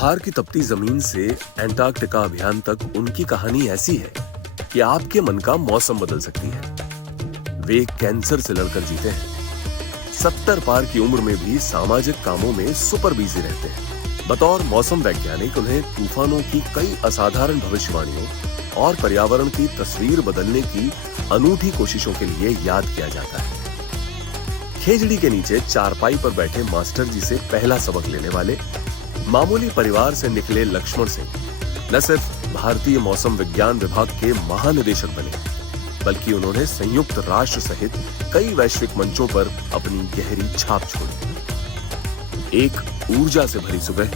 थार की तपती जमीन से एंटार्कटिका अभियान तक उनकी कहानी ऐसी है कि आपके मन का मौसम बदल सकती है। वे कैंसर से लड़कर जीते हैं। 70 पार की उम्र में भी सामाजिक कामों में सुपर बिजी रहते हैं। बतौर मौसम वैज्ञानिक उन्हें तूफानों की कई असाधारण भविष्यवाणियों और पर्यावरण की तस्वीर बदलने की अनूठी कोशिशों के लिए याद किया जाता है। खेजड़ी के नीचे चारपाई पर बैठे मास्टर जी से पहला सबक लेने वाले मामूली परिवार से निकले लक्ष्मण सिंह न सिर्फ भारतीय मौसम विज्ञान विभाग के महानिदेशक बने, बल्कि उन्होंने संयुक्त राष्ट्र सहित कई वैश्विक मंचों पर अपनी गहरी छाप छोड़ी। एक ऊर्जा से भरी सुबह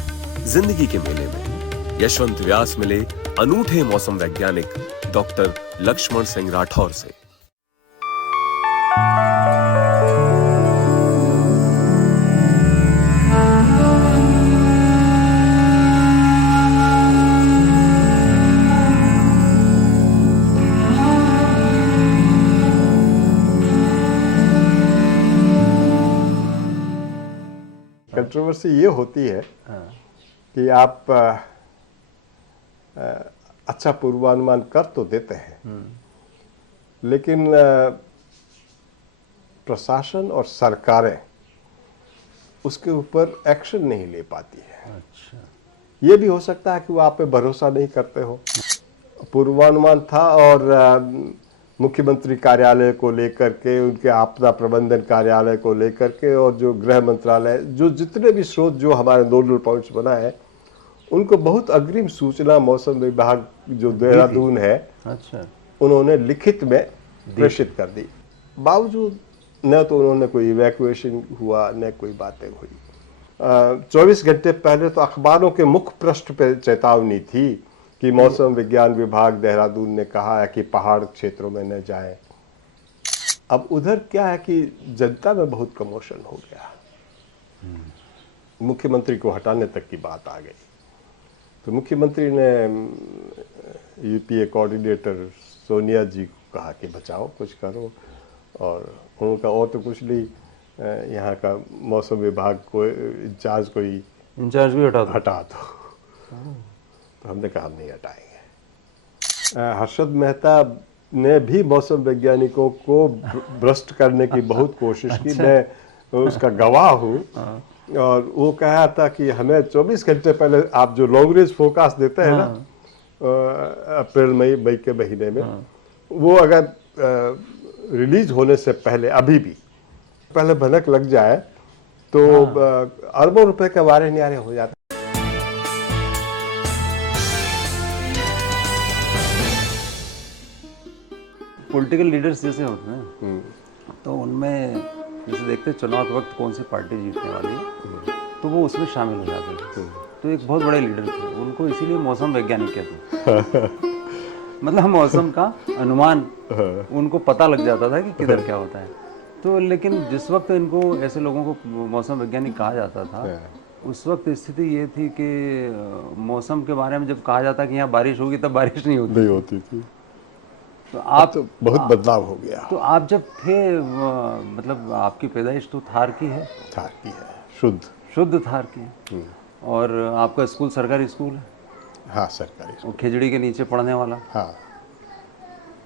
जिंदगी के मेले में यशवंत व्यास मिले अनूठे मौसम वैज्ञानिक डॉक्टर लक्ष्मण सिंह राठौर से। कंट्रोवर्सी ये होती है कि आप अच्छा पूर्वानुमान कर तो देते हैं, लेकिन प्रशासन और सरकारें उसके ऊपर एक्शन नहीं ले पाती है। अच्छा, ये भी हो सकता है कि वो आप पे भरोसा नहीं करते हो। पूर्वानुमान था और मुख्यमंत्री कार्यालय को लेकर के, उनके आपदा प्रबंधन कार्यालय को लेकर के, और जो गृह मंत्रालय, जो जितने भी स्रोत जो हमारे नोडल पॉइंट्स बना है, उनको बहुत अग्रिम सूचना मौसम विभाग जो देहरादून है, अच्छा, उन्होंने लिखित में प्रेषित कर दी। बावजूद न तो उन्होंने कोई इवैक्यूएशन हुआ, न कोई बातें हुई। 24 घंटे पहले तो अखबारों के मुख्य पृष्ठ पे चेतावनी थी कि मौसम विज्ञान विभाग देहरादून ने कहा है कि पहाड़ क्षेत्रों में न जाएं। अब उधर क्या है कि जनता में बहुत कमोशन हो गया, मुख्यमंत्री को हटाने तक की बात आ गई। तो मुख्यमंत्री ने यूपीए कोऑर्डिनेटर सोनिया जी को कहा कि बचाओ, कुछ करो, और उनका और तो कुछ नहीं, यहाँ का मौसम विभाग को इंचार्ज भी हटा दो। तो हमने कहा हम नहीं हटाएंगे। हर्षद मेहता ने भी मौसम वैज्ञानिकों को भ्रष्ट करने की बहुत कोशिश की। मैं उसका गवाह हूँ। और वो कहा था कि हमें 24 घंटे पहले आप जो लॉन्ग रेंज फोरकास्ट देते हैं ना, अप्रैल मई के महीने में, वो अगर रिलीज होने से पहले, अभी भी पहले भनक लग जाए तो अरबों रुपए के वारे न्यारे हो जाते। पॉलिटिकल लीडर्स जैसे होते हैं तो उनमें जैसे देखते हैं चुनाव के वक्त कौन सी पार्टी जीतने वाली है, तो वो उसमें शामिल हो जाते थे। तो एक बहुत बड़े लीडर थे, उनको इसीलिए मौसम वैज्ञानिक कहते मतलब मौसम का अनुमान उनको पता लग जाता था कि किधर क्या होता है। तो लेकिन जिस वक्त इनको ऐसे लोगों को मौसम वैज्ञानिक कहा जाता था, उस वक्त स्थिति ये थी कि मौसम के बारे में जब कहा जाता कि यहाँ बारिश होगी, तब बारिश नहीं होती थी। तो आप तो बहुत बदलाव हो गया। तो आप जब थे, मतलब आपकी पैदाइश तो थार की है? थार की है, शुद्ध थार की है। और आपका स्कूल सरकारी स्कूल है? हाँ, सरकारी स्कूल। खेजड़ी के नीचे पढ़ने वाला? हाँ।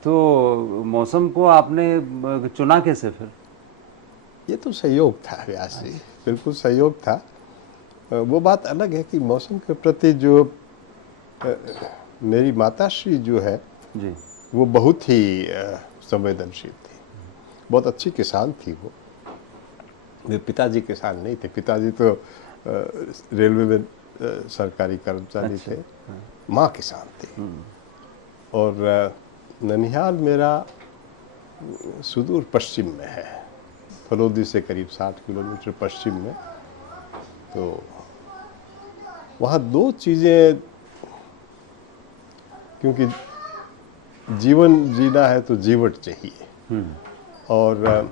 तो मौसम को आपने चुना कैसे फिर? ये तो सहयोग था व्यास जी, बिल्कुल सहयोग था। वो बात अलग है कि मौसम के प्रति जो मेरी माताश्री जो है जी, वो बहुत ही संवेदनशील थी, बहुत अच्छी किसान थी। वो मेरे पिताजी किसान नहीं थे, पिताजी तो रेलवे में सरकारी कर्मचारी थे। माँ किसान थी। और ननिहाल मेरा सुदूर पश्चिम में है, फलोदी से करीब 60 किलोमीटर पश्चिम में। तो वहाँ दो चीज़ें, क्योंकि जीवन जीना है तो जीवट चाहिए, और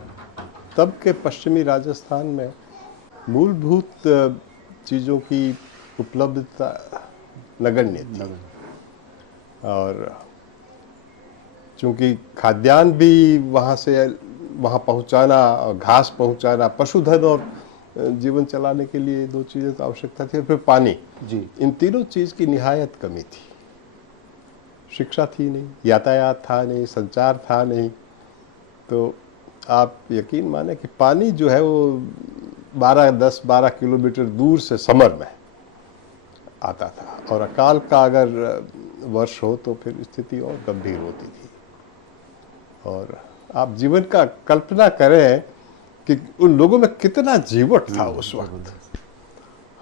तब के पश्चिमी राजस्थान में मूलभूत चीज़ों की उपलब्धता नगण्य थी। और चूँकि खाद्यान्न भी वहाँ से वहाँ पहुँचाना, घास पहुँचाना, पशुधन और जीवन चलाने के लिए दो चीज़ें तो आवश्यकता थी, और फिर पानी। जी इन तीनों चीज़ की निहायत कमी थी। शिक्षा थी नहीं, यातायात था नहीं, संचार था नहीं। तो आप यकीन माने कि पानी जो है वो 10-12 किलोमीटर दूर से समर में आता था, और अकाल का अगर वर्ष हो तो फिर स्थिति और गंभीर होती थी। और आप जीवन का कल्पना करें कि उन लोगों में कितना जीवट था उस वक्त।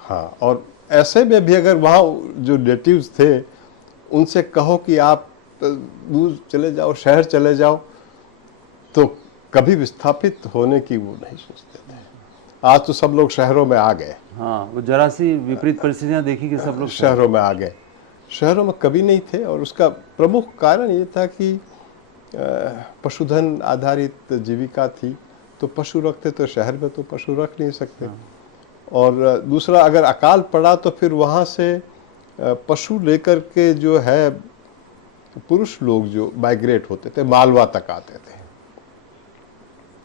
हाँ, और ऐसे में भी अगर वहाँ जो नेटिव्स थे उनसे कहो कि आप दूर चले जाओ, शहर चले जाओ, तो कभी विस्थापित होने की वो नहीं सोचते थे। आज तो सब लोग शहरों में आ गए। हाँ, वो जरा सी विपरीत परिस्थितियां देखी कि सब लोग शहरों में आ गए। शहरों में कभी नहीं थे, और उसका प्रमुख कारण ये था कि पशुधन आधारित जीविका थी। तो पशु रखते तो शहर में तो पशु रख नहीं सकते। और दूसरा, अगर अकाल पड़ा तो फिर वहाँ से पशु लेकर के जो है पुरुष लोग जो माइग्रेट होते थे, मालवा तक आते थे।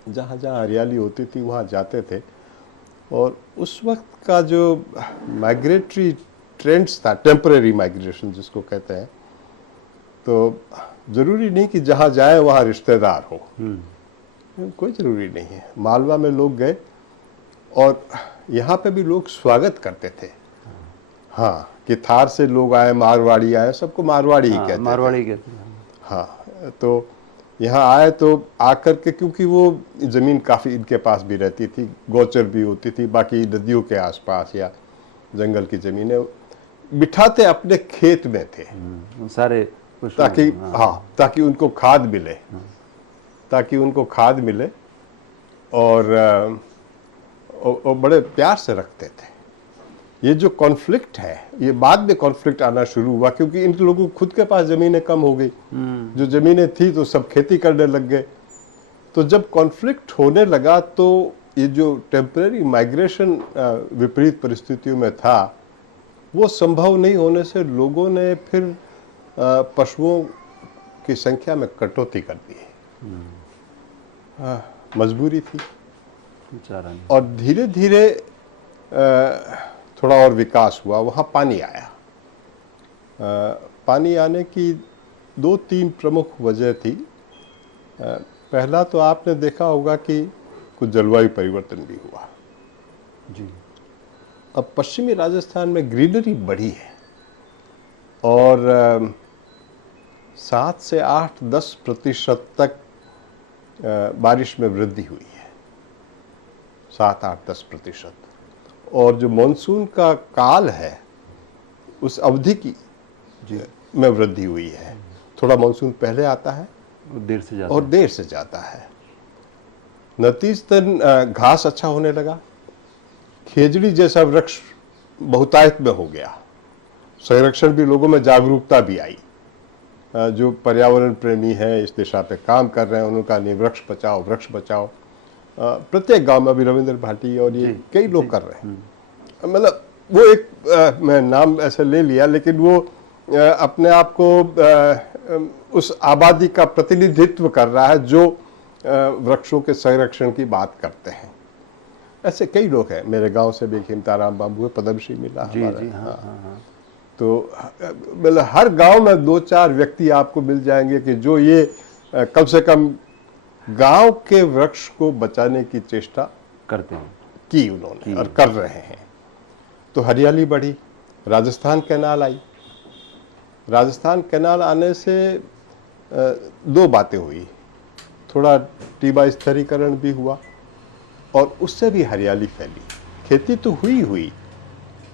जहाँ जहाँ हरियाली होती थी वहाँ जाते थे। और उस वक्त का जो माइग्रेटरी ट्रेंड्स था, टेम्परेरी माइग्रेशन जिसको कहते हैं, तो ज़रूरी नहीं कि जहाँ जाए वहाँ रिश्तेदार हो, कोई ज़रूरी नहीं है। मालवा में लोग गए और यहाँ पे भी लोग स्वागत करते थे। हाँ, कि थार से लोग आए, मारवाड़ी आए, सबको मारवाड़ी ही कहते थे। मारवाड़ी कहते हैं। हाँ, तो यहाँ आए तो आकर के, क्योंकि वो ज़मीन काफ़ी इनके पास भी रहती थी, गोचर भी होती थी, बाकी नदियों के आसपास या जंगल की ज़मीनें, बिठाते अपने खेत में थे सारे, ताकि हाँ, ताकि उनको खाद मिले, ताकि उनको खाद मिले। और बड़े प्यार से रखते थे। ये जो कॉन्फ्लिक्ट है, ये बाद में कॉन्फ्लिक्ट आना शुरू हुआ, क्योंकि इन लोगों को खुद के पास ज़मीनें कम हो गई। जो ज़मीनें थी तो सब खेती करने लग गए। तो जब कॉन्फ्लिक्ट होने लगा तो ये जो टेम्परेरी माइग्रेशन विपरीत परिस्थितियों में था, वो संभव नहीं होने से लोगों ने फिर पशुओं की संख्या में कटौती कर दी। मजबूरी थी। और धीरे धीरे थोड़ा और विकास हुआ। वहाँ पानी आया। पानी आने की 2-3 प्रमुख वजह थी। पहला तो आपने देखा होगा कि कुछ जलवायु परिवर्तन भी हुआ जी। अब पश्चिमी राजस्थान में ग्रीनरी बढ़ी है और 7 से 8-10% तक बारिश में वृद्धि हुई है। 7-8-10%। और जो मॉनसून का काल है उस अवधि की में वृद्धि हुई है। थोड़ा मॉनसून पहले आता है और देर से जाता है। नतीजतन घास अच्छा होने लगा। खेजड़ी जैसा वृक्ष बहुतायत में हो गया। संरक्षण भी, लोगों में जागरूकता भी आई। जो पर्यावरण प्रेमी हैं, इस दिशा पे काम कर रहे हैं, उनका नहीं, वृक्ष बचाओ वृक्ष बचाओ। प्रत्येक गांव में अभी रविंद्र भाटी और ये कई लोग कर रहे हैं। मतलब वो एक मैं नाम ऐसे ले लिया, लेकिन वो अपने आप को उस आबादी का प्रतिनिधित्व कर रहा है जो वृक्षों के संरक्षण की बात करते हैं। ऐसे कई लोग हैं। मेरे गांव से भी खिमताराम बाबू है, पद्मश्री मिला हमारे। हाँ। तो मतलब हर गांव में 2-4 व्यक्ति आपको मिल जाएंगे कि जो ये कम से कम गांव के वृक्ष को बचाने की चेष्टा करते हैं, की उन्होंने और कर रहे हैं। तो हरियाली बढ़ी। Rajasthan canal I. Rajasthan canal आने से 2 बातें हुई। थोड़ा टीबा स्थिरीकरण भी हुआ और उससे भी हरियाली फैली। खेती तो हुई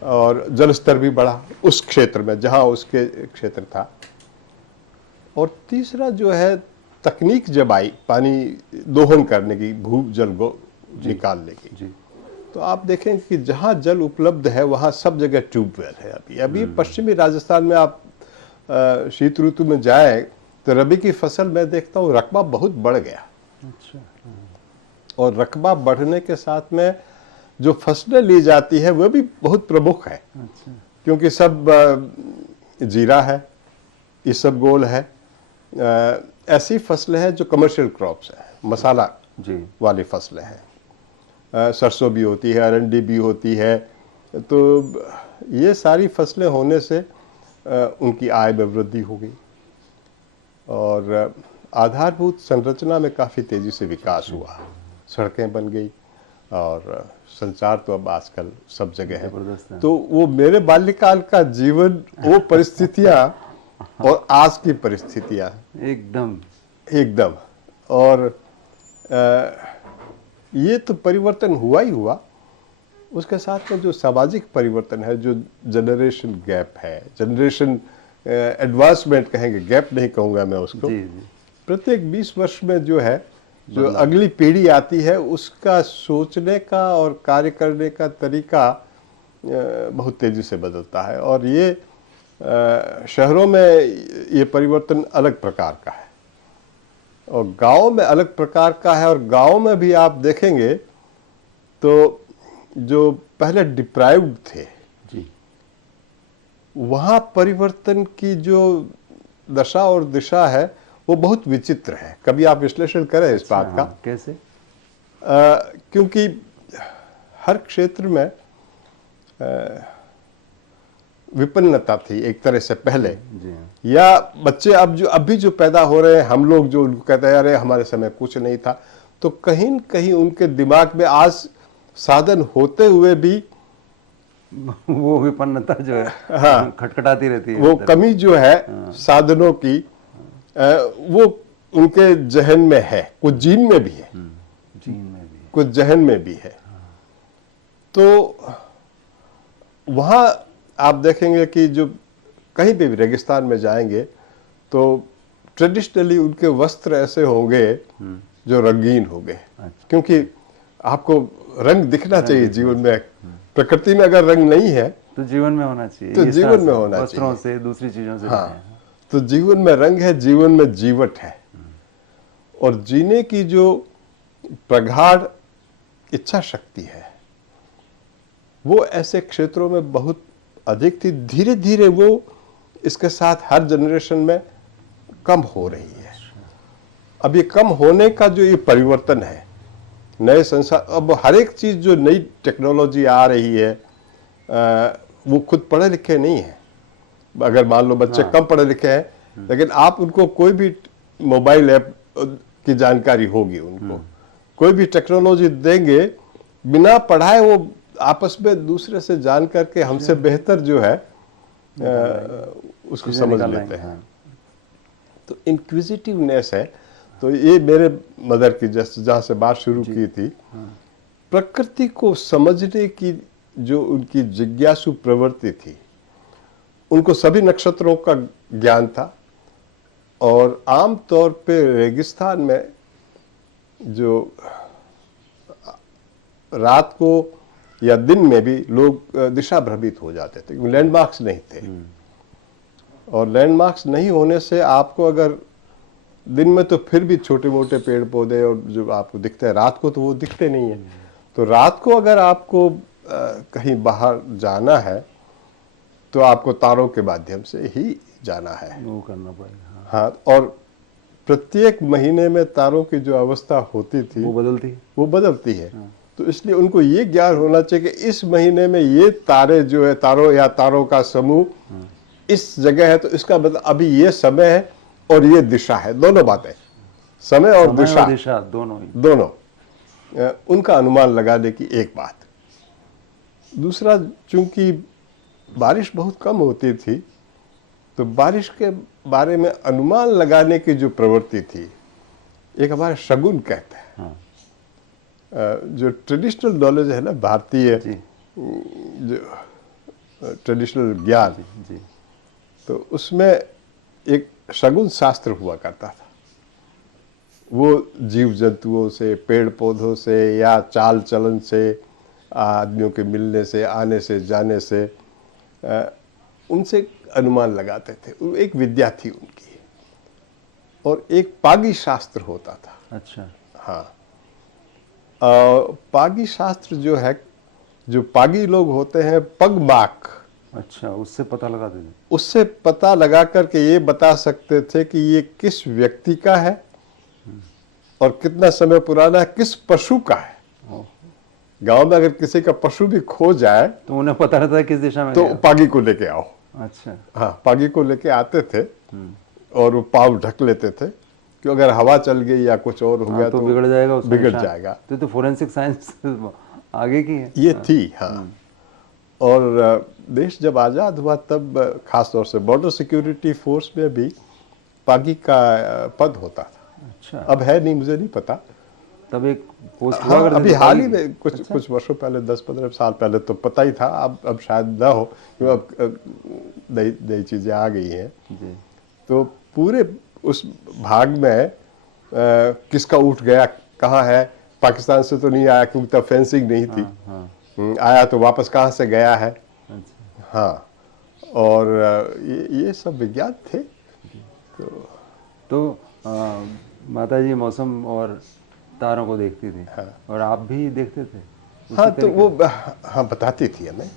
और जल स्तर भी बढ़ा उस क्षेत्र में जहां उसके क्षेत्र था। और तीसरा जो है, तकनीक जब आई पानी दोहन करने की, भूजल को निकालने की, तो आप देखें कि जहां जल उपलब्ध है वहां सब जगह ट्यूबवेल है। अभी पश्चिमी राजस्थान में आप शीत ऋतु में जाए तो रबी की फसल में देखता हूँ रकबा बहुत बढ़ गया। अच्छा। और रकबा बढ़ने के साथ में जो फसलें ली जाती है वह भी बहुत प्रमुख है। अच्छा। क्योंकि सब जीरा है, इसबगोल है, ऐसी फसलें हैं जो कमर्शियल क्रॉप्स हैं, मसाला वाली फसलें हैं। सरसों भी होती है, अरंडी भी होती है। तो ये सारी फसलें होने से उनकी आय में वृद्धि हो गई और आधारभूत संरचना में काफ़ी तेज़ी से विकास हुआ। सड़कें बन गई और संचार तो अब आजकल सब जगह है। तो वो मेरे बाल्यकाल का जीवन, वो परिस्थितियाँ और आज की परिस्थितियाँ एकदम और ये तो परिवर्तन हुआ ही हुआ। उसके साथ में जो सामाजिक परिवर्तन है, जो जनरेशन गैप है, जनरेशन एडवांसमेंट कहेंगे, गैप नहीं कहूँगा मैं उसको। प्रत्येक 20 वर्ष में जो है, जो अगली पीढ़ी आती है, उसका सोचने का और कार्य करने का तरीका बहुत तेज़ी से बदलता है और ये शहरों में ये परिवर्तन अलग प्रकार का है और गांव में अलग प्रकार का है। और गांव में भी आप देखेंगे तो जो पहले डिप्राइव्ड थे जी, वहाँ परिवर्तन की जो दशा और दिशा है वो बहुत विचित्र है। कभी आप विश्लेषण करें इस बात का? कैसे? क्योंकि हर क्षेत्र में विपन्नता थी एक तरह से पहले जी। या बच्चे अभी जो पैदा हो रहे हैं, हम लोग जो उनको कहते हैं अरे हमारे समय कुछ नहीं था, तो कहीं न कहीं उनके दिमाग में आज साधन होते हुए भी वो विपन्नता जो है, हाँ, खटखटाती रहती है। वो कमी जो है साधनों की, वो उनके जहन में है, कुछ जीन में भी है, कुछ जहन में भी है। तो वहाँ आप देखेंगे कि जो कहीं पे भी रेगिस्तान में जाएंगे तो ट्रेडिशनली उनके वस्त्र ऐसे होंगे जो रंगीन होंगे, क्योंकि आपको रंग दिखना चाहिए जीवन में। प्रकृति में अगर रंग नहीं है तो जीवन में होना चाहिए, तो जीवन में होना चाहिए, वस्त्रों से, दूसरी चीजों से। हाँ, तो जीवन में रंग है, जीवन में जीवट है और जीने की जो प्रगाढ़ इच्छा शक्ति है वो ऐसे क्षेत्रों में बहुत अधिक थी। धीरे धीरे वो इसके साथ हर जनरेशन में कम हो रही है। अब ये कम होने का जो ये परिवर्तन है, नए संसार, अब हर एक चीज जो नई टेक्नोलॉजी आ रही है, वो खुद पढ़े लिखे नहीं है। अगर मान लो बच्चे कम पढ़े लिखे हैं, लेकिन आप उनको कोई भी मोबाइल ऐप की जानकारी होगी, उनको कोई भी टेक्नोलॉजी देंगे, बिना पढ़ाए वो आपस में दूसरे से जान करके हमसे बेहतर जो है उसको समझ लेते हैं। तो इंक्विजिटिवनेस है। तो ये मेरे मदर की जहाँ से बात शुरू की थी, प्रकृति को समझने की जो उनकी जिज्ञासु प्रवृत्ति थी, उनको सभी नक्षत्रों का ज्ञान था और आम तौर पे रेगिस्तान में जो रात को या दिन में भी लोग दिशा भ्रमित हो जाते थे, क्योंकि लैंडमार्क्स नहीं थे। और लैंडमार्क्स नहीं होने से आपको अगर दिन में तो फिर भी छोटे मोटे पेड़ पौधे और जो आपको दिखते हैं, रात को तो वो दिखते नहीं है। तो रात को अगर आपको कहीं बाहर जाना है तो आपको तारों के माध्यम से ही जाना है, वो करना पड़ेगा। हाँ, और प्रत्येक महीने में तारों की जो अवस्था होती थी वो बदलती है। तो इसलिए उनको ये ज्ञान होना चाहिए कि इस महीने में ये तारे जो है, तारों या तारों का समूह इस जगह है, तो इसका मतलब अभी ये समय है और ये दिशा है। दोनों बातें, समय और दिशा दोनों उनका अनुमान लगाने की एक बात। दूसरा, चूंकि बारिश बहुत कम होती थी, तो बारिश के बारे में अनुमान लगाने की जो प्रवृत्ति थी, एक हमारे शगुन कहते हैं। जो ट्रेडिशनल नॉलेज है ना, भारतीय जो ट्रेडिशनल ज्ञान, तो उसमें एक शगुन शास्त्र हुआ करता था। वो जीव जंतुओं से, पेड़ पौधों से या चाल चलन से, आदमियों के मिलने से, आने से, जाने से, उनसे अनुमान लगाते थे। एक विद्या थी उनकी। और एक पागी शास्त्र होता था। अच्छा, हाँ, पागी शास्त्र जो है, जो पागी लोग होते हैं, पगमाक, अच्छा, उससे पता लगाते थे। उससे पता लगा करके ये बता सकते थे कि ये किस व्यक्ति का है और कितना समय पुराना है, किस पशु का है। गांव में अगर किसी का पशु भी खो जाए तो उन्हें पता रहता है किस दिशा में तो गया। पागी को लेके आओ। अच्छा। हाँ, पागी को लेके आते थे और वो पाव ढक लेते थे कि अगर हवा चल गई या कुछ और हो गया तो बिगड़ जाएगा, उसका बिगड़ निशान। जाएगा। तो फोरेंसिक साइंस आगे की है। ये थी। हाँ, और देश जब आज़ाद हुआ तब खास तौर से बॉर्डर सिक्योरिटी फोर्स में भी पागी का पद होता था। अच्छा। अब है नहीं, मुझे नहीं पता। तब एक पोस्ट हुआ हाँ, करती अभी थी हाल ही पागी की। में कुछ वर्षों पहले, 10-15 साल पहले तो पता ही था। अब शायद ना हो, क्योंकि अब नई चीज़ें आ गई हैं। जी। तो पूरे उस भाग में किसका ऊँट गया, कहाँ है, पाकिस्तान से तो नहीं आया क्योंकि तब फेंसिंग नहीं थी। हाँ। आया तो वापस कहाँ से गया है। अच्छा। हाँ, और ये सब विज्ञान थे। तो माता जी मौसम और तारों को देखती थी। हाँ। और आप भी देखते थे उसी हाँ, तो तरीके वो हाँ बताती थी हमें,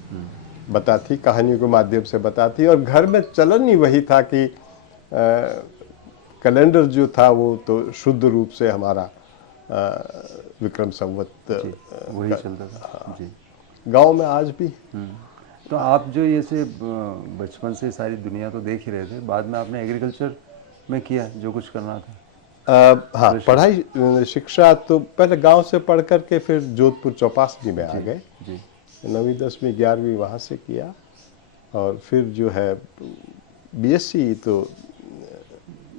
बताती, कहानियों के माध्यम से बताती। और घर में चलन ही वही था कि कैलेंडर जो था वो तो शुद्ध रूप से हमारा विक्रम संवत जी, वही चलता था। जी। गांव में आज भी। तो आप जो ये से बचपन से सारी दुनिया तो देख ही रहे थे, बाद में आपने एग्रीकल्चर में किया जो कुछ करना था। हाँ, पढ़ाई शिक्षा तो पहले गांव से पढ़ करके फिर जोधपुर चौपासनी में आ गए। जी। 9वीं 10वीं 11वीं वहाँ से किया, और फिर जो है बीएससी तो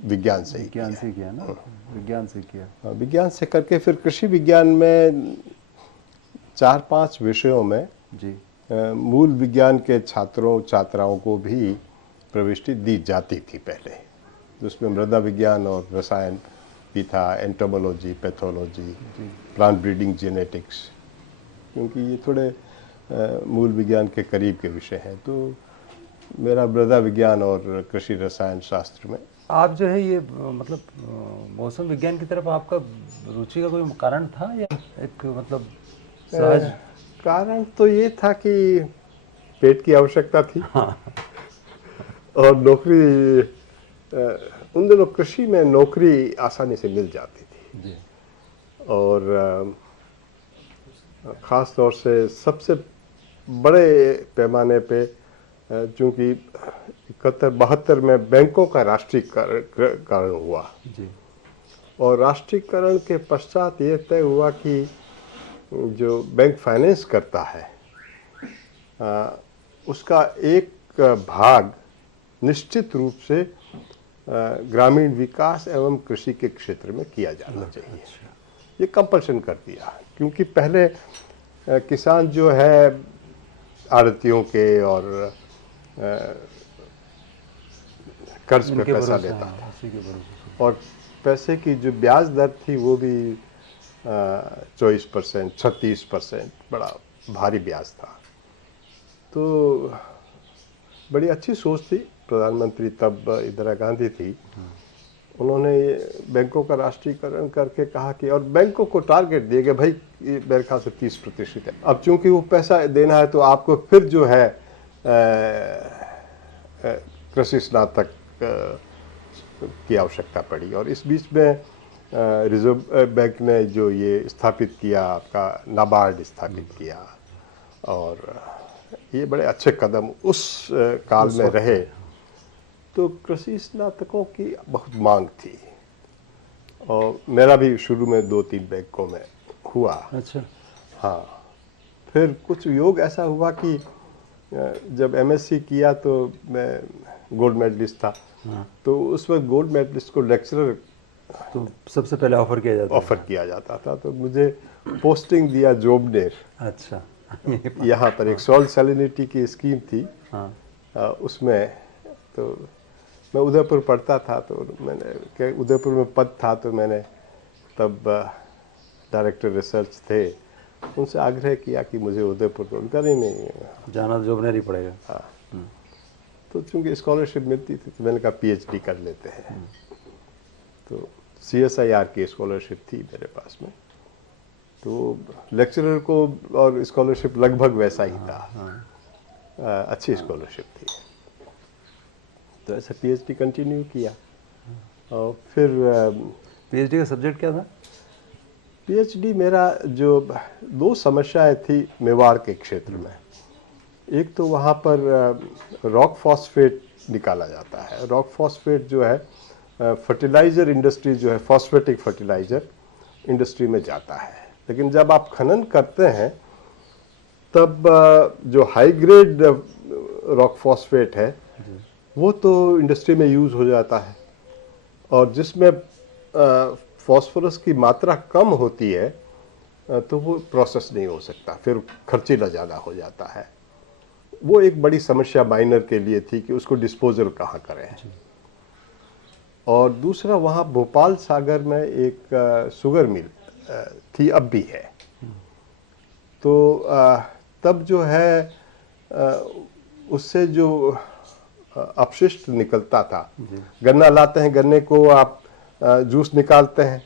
विज्ञान से ही किया ना। विज्ञान से किया। विज्ञान से करके फिर कृषि विज्ञान में 4-5 विषयों में जी। मूल विज्ञान के छात्रों छात्राओं को भी प्रविष्टि दी जाती थी पहले। उसमें मृदा विज्ञान और रसायन भी था, entomology, pathology, plant breeding, genetics, क्योंकि ये थोड़े मूल विज्ञान के करीब के विषय हैं। तो मेरा मृदा विज्ञान और कृषि रसायन शास्त्र में। आप जो है ये मतलब मौसम विज्ञान की तरफ आपका रुचि का कोई कारण था या एक मतलब सहज? कारण तो ये था कि पेट की आवश्यकता थी। हाँ। और नौकरी, उन दिनों कृषि में नौकरी आसानी से मिल जाती थी। जी। और ख़ास तौर से सबसे बड़े पैमाने पे, चूँकि 71-72 में बैंकों का राष्ट्रीयकरण हुआ। जी। और राष्ट्रीयकरण के पश्चात ये तय हुआ कि जो बैंक फाइनेंस करता है उसका एक भाग निश्चित रूप से ग्रामीण विकास एवं कृषि के क्षेत्र में किया जाना चाहिए। ये कंपल्शन कर दिया, क्योंकि पहले किसान जो है आड़तियों के और कर्ज पे पैसा लेता था, और पैसे की जो ब्याज दर थी वो भी 24%, 36%, बड़ा भारी ब्याज था। तो बड़ी अच्छी सोच थी। प्रधानमंत्री तब इंदिरा गांधी थी। उन्होंने बैंकों का राष्ट्रीयकरण करके कहा कि, और बैंकों को टारगेट दिए गए, भाई ये मेरे ख्याल से 30% है। अब चूंकि वो पैसा देना है तो आपको फिर जो है कृषि स्नातक की आवश्यकता पड़ी। और इस बीच में रिजर्व बैंक ने जो ये स्थापित किया, आपका नाबार्ड स्थापित किया, और ये बड़े अच्छे कदम उस काल में रहे। तो कृषि स्नातकों की बहुत मांग थी, और मेरा भी शुरू में 2-3 बैंकों में हुआ। अच्छा। हाँ, फिर कुछ योग ऐसा हुआ कि जब एमएससी किया तो मैं गोल्ड मेडलिस्ट था। तो उस वक्त गोल्ड मेडलिस्ट को लेक्चरर तो सबसे पहले ऑफर किया जाता था। तो मुझे पोस्टिंग दिया जोबनेर। अच्छा। यहाँ पर एक सॉल्ट सैलिनिटी की स्कीम थी। हाँ। उसमें तो मैं उदयपुर पढ़ता था, तो मैंने उदयपुर में पद था, तो मैंने तब डायरेक्टर रिसर्च थे, उनसे आग्रह किया कि मुझे उदयपुर को, उनका नहीं जाना जोबनेर ही पड़ेगा। हाँ। तो चूंकि स्कॉलरशिप मिलती थी तो मैंने कहा पीएचडी कर लेते हैं। तो CSIR की स्कॉलरशिप थी मेरे पास में, तो लेक्चरर को और स्कॉलरशिप लगभग वैसा ही था। अच्छी स्कॉलरशिप थी। तो ऐसे पीएचडी कंटिन्यू किया। और फिर पीएचडी का सब्जेक्ट क्या था? पीएचडी मेरा जो 2 समस्याएं थी मेवाड़ के क्षेत्र में। एक तो वहाँ पर रॉक फॉस्फेट निकाला जाता है। रॉक फॉस्फेट जो है फर्टिलाइज़र इंडस्ट्री जो है, फॉस्फेटिक फर्टिलाइज़र इंडस्ट्री में जाता है। लेकिन जब आप खनन करते हैं तब जो हाई ग्रेड रॉक फॉस्फेट है वो तो इंडस्ट्री में यूज़ हो जाता है, और जिसमें फॉस्फोरस की मात्रा कम होती है तो वो प्रोसेस नहीं हो सकता, फिर खर्चीला ज़्यादा हो जाता है। वो एक बड़ी समस्या माइनर के लिए थी कि उसको डिस्पोजल कहाँ करें। और दूसरा, वहाँ भोपाल सागर में एक शुगर मिल थी, अब भी है। तो तब जो है उससे जो अपशिष्ट निकलता था, गन्ना लाते हैं, गन्ने को आप जूस निकालते हैं,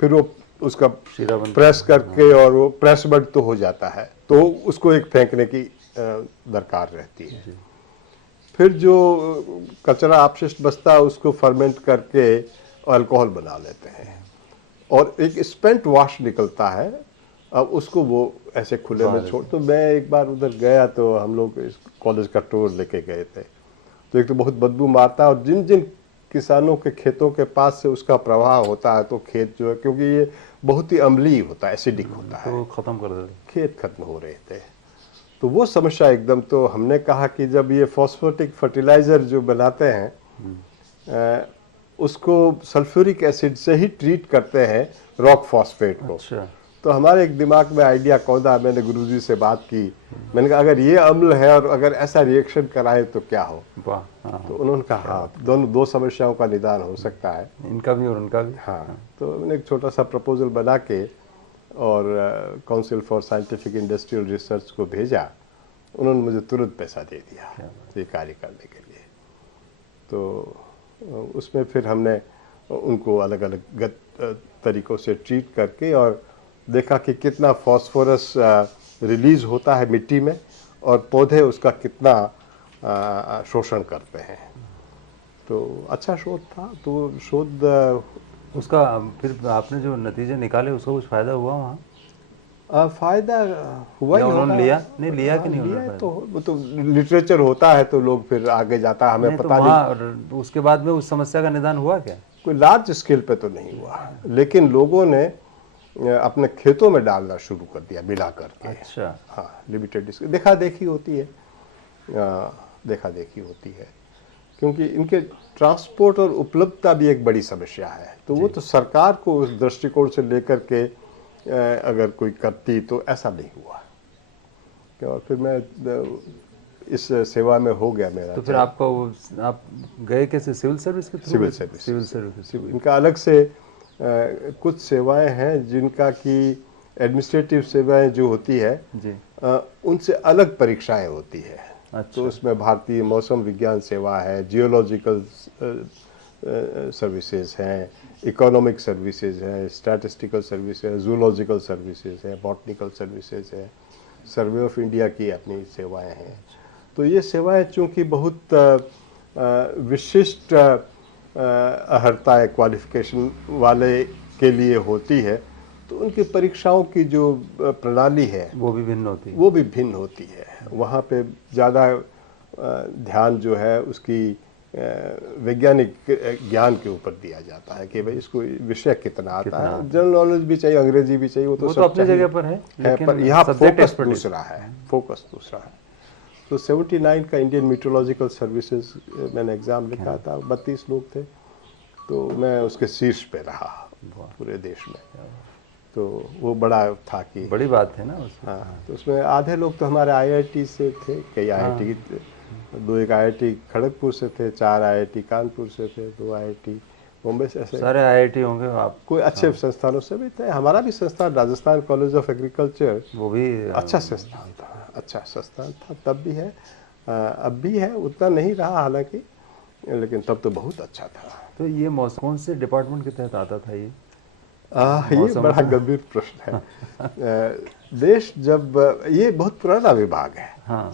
फिर वो उसका प्रेस करके, और वो प्रेस बड तो हो जाता है, तो उसको एक फेंकने की दरकार रहती है। फिर जो कचरा अपशिष्ट बचता है उसको फर्मेंट करके अल्कोहल बना लेते हैं, और एक स्पेंट वाश निकलता है, अब उसको वो ऐसे खुले में छोड़। तो मैं एक बार उधर गया तो हम लोग इस कॉलेज का टूर लेके गए थे, तो एक तो बहुत बदबू मारता है, और जिन जिन किसानों के खेतों के पास से उसका प्रवाह होता है तो खेत जो है, क्योंकि ये बहुत ही अम्लीय होता है, एसिडिक होता है, तो खत्म कर देते, खेत खत्म हो रहे थे। तो वो समस्या एकदम, तो हमने कहा कि जब ये फॉस्फेटिक फर्टिलाइज़र जो बनाते हैं उसको सल्फ्यूरिक एसिड से ही ट्रीट करते हैं रॉक फॉस्फेट को। अच्छा। तो हमारे एक दिमाग में आइडिया कौदा, मैंने गुरुजी से बात की, मैंने कहा अगर ये अम्ल है और अगर ऐसा रिएक्शन कराए तो क्या हो। वाह। तो उन्होंने कहा हाँ, दोनों 2 समस्याओं का निदान हो सकता है, इनका भी और उनका भी। हाँ। तो मैंने एक छोटा सा प्रपोजल बना के और council for scientific industrial research को भेजा। उन्होंने मुझे तुरंत पैसा दे दिया ये कार्य करने के लिए। तो उसमें फिर हमने उनको अलग अलग तरीक़ों से ट्रीट करके और देखा कि कितना फॉस्फोरस रिलीज़ होता है मिट्टी में, और पौधे उसका कितना शोषण करते हैं। तो अच्छा शोध था। तो शोध उसका फिर आपने जो नतीजे निकाले उसका कुछ फ़ायदा हुआ वहाँ? फ़ायदा हुआ ही उन्होंने होगा। लिया नहीं लिया कि नहीं लिया उन्होंने? तो वो तो लिटरेचर होता है तो लोग फिर आगे जाता है, हमें नहीं, तो पता नहीं। वहाँ उसके बाद में उस समस्या का निदान हुआ क्या? कोई लार्ज स्केल पे तो नहीं हुआ, लेकिन लोगों ने अपने खेतों में डालना शुरू कर दिया मिला करके। अच्छा। हाँ, लिमिटेड देखा देखी होती है, देखा देखी होती है, क्योंकि इनके ट्रांसपोर्ट और उपलब्धता भी एक बड़ी समस्या है। तो वो तो सरकार को उस दृष्टिकोण से लेकर के अगर कोई करती तो ऐसा नहीं हुआ। और फिर मैं इस सेवा में हो गया मेरा। तो फिर आपका वो आप गए कैसे, सिविल सर्विस के through? Civil service. Civil service. इनका अलग से कुछ सेवाएं हैं जिनका कि एडमिनिस्ट्रेटिव सेवाएं जो होती है जी, उनसे अलग परीक्षाएं होती है। अच्छा। तो उसमें भारतीय मौसम विज्ञान सेवा है, जियोलॉजिकल सर्विसेज हैं, इकोनॉमिक सर्विसेज हैं, स्टैटिस्टिकल सर्विसेज, जूलॉजिकल सर्विसेज हैं, बॉटनिकल सर्विसेज हैं, सर्वे ऑफ इंडिया की अपनी सेवाएं हैं। तो ये सेवाएं चूँकि बहुत विशिष्ट अर्हता है, क्वालिफिकेशन वाले के लिए होती है, तो उनकी परीक्षाओं की जो प्रणाली है वो भी भिन्न होती है। वो भी भिन्न होती है। वहाँ पे ज़्यादा ध्यान जो है उसकी वैज्ञानिक ज्ञान के ऊपर दिया जाता है कि भाई इसको विषय कितना आता है। जनरल नॉलेज भी चाहिए, अंग्रेजी भी चाहिए, वो तो सब अपनी जगह पर है, पर यहाँ फोकस दूसरा है, फोकस दूसरा है। तो 79 का इंडियन मीटरोलॉजिकल सर्विसेज मैंने एग्ज़ाम लिखा था, 32 लोग थे, तो मैं उसके शीर्ष पे रहा पूरे देश में। तो वो बड़ा था कि बड़ी बात है ना उसमें। हाँ, तो उसमें आधे लोग तो हमारे आईआईटी से थे, कई आईआईटी, 2 एक आईआईटी खड़गपुर से थे, 4 आईआईटी कानपुर से थे, 2 आईआईटी मुंबई से, ऐसे सारे आईआईटी होंगे आप। कोई अच्छे संस्थानों से भी थे। हमारा भी संस्थान राजस्थान कॉलेज ऑफ एग्रीकल्चर, वो भी अच्छा संस्थान था, अच्छा संस्थान था, तब भी है, अब भी है, उतना नहीं रहा हालांकि, लेकिन तब तो बहुत अच्छा था। तो ये मौसम कौन से डिपार्टमेंट के तहत आता था ये? ये बड़ा गंभीर प्रश्न है। देश जब, ये बहुत पुराना विभाग है। हाँ,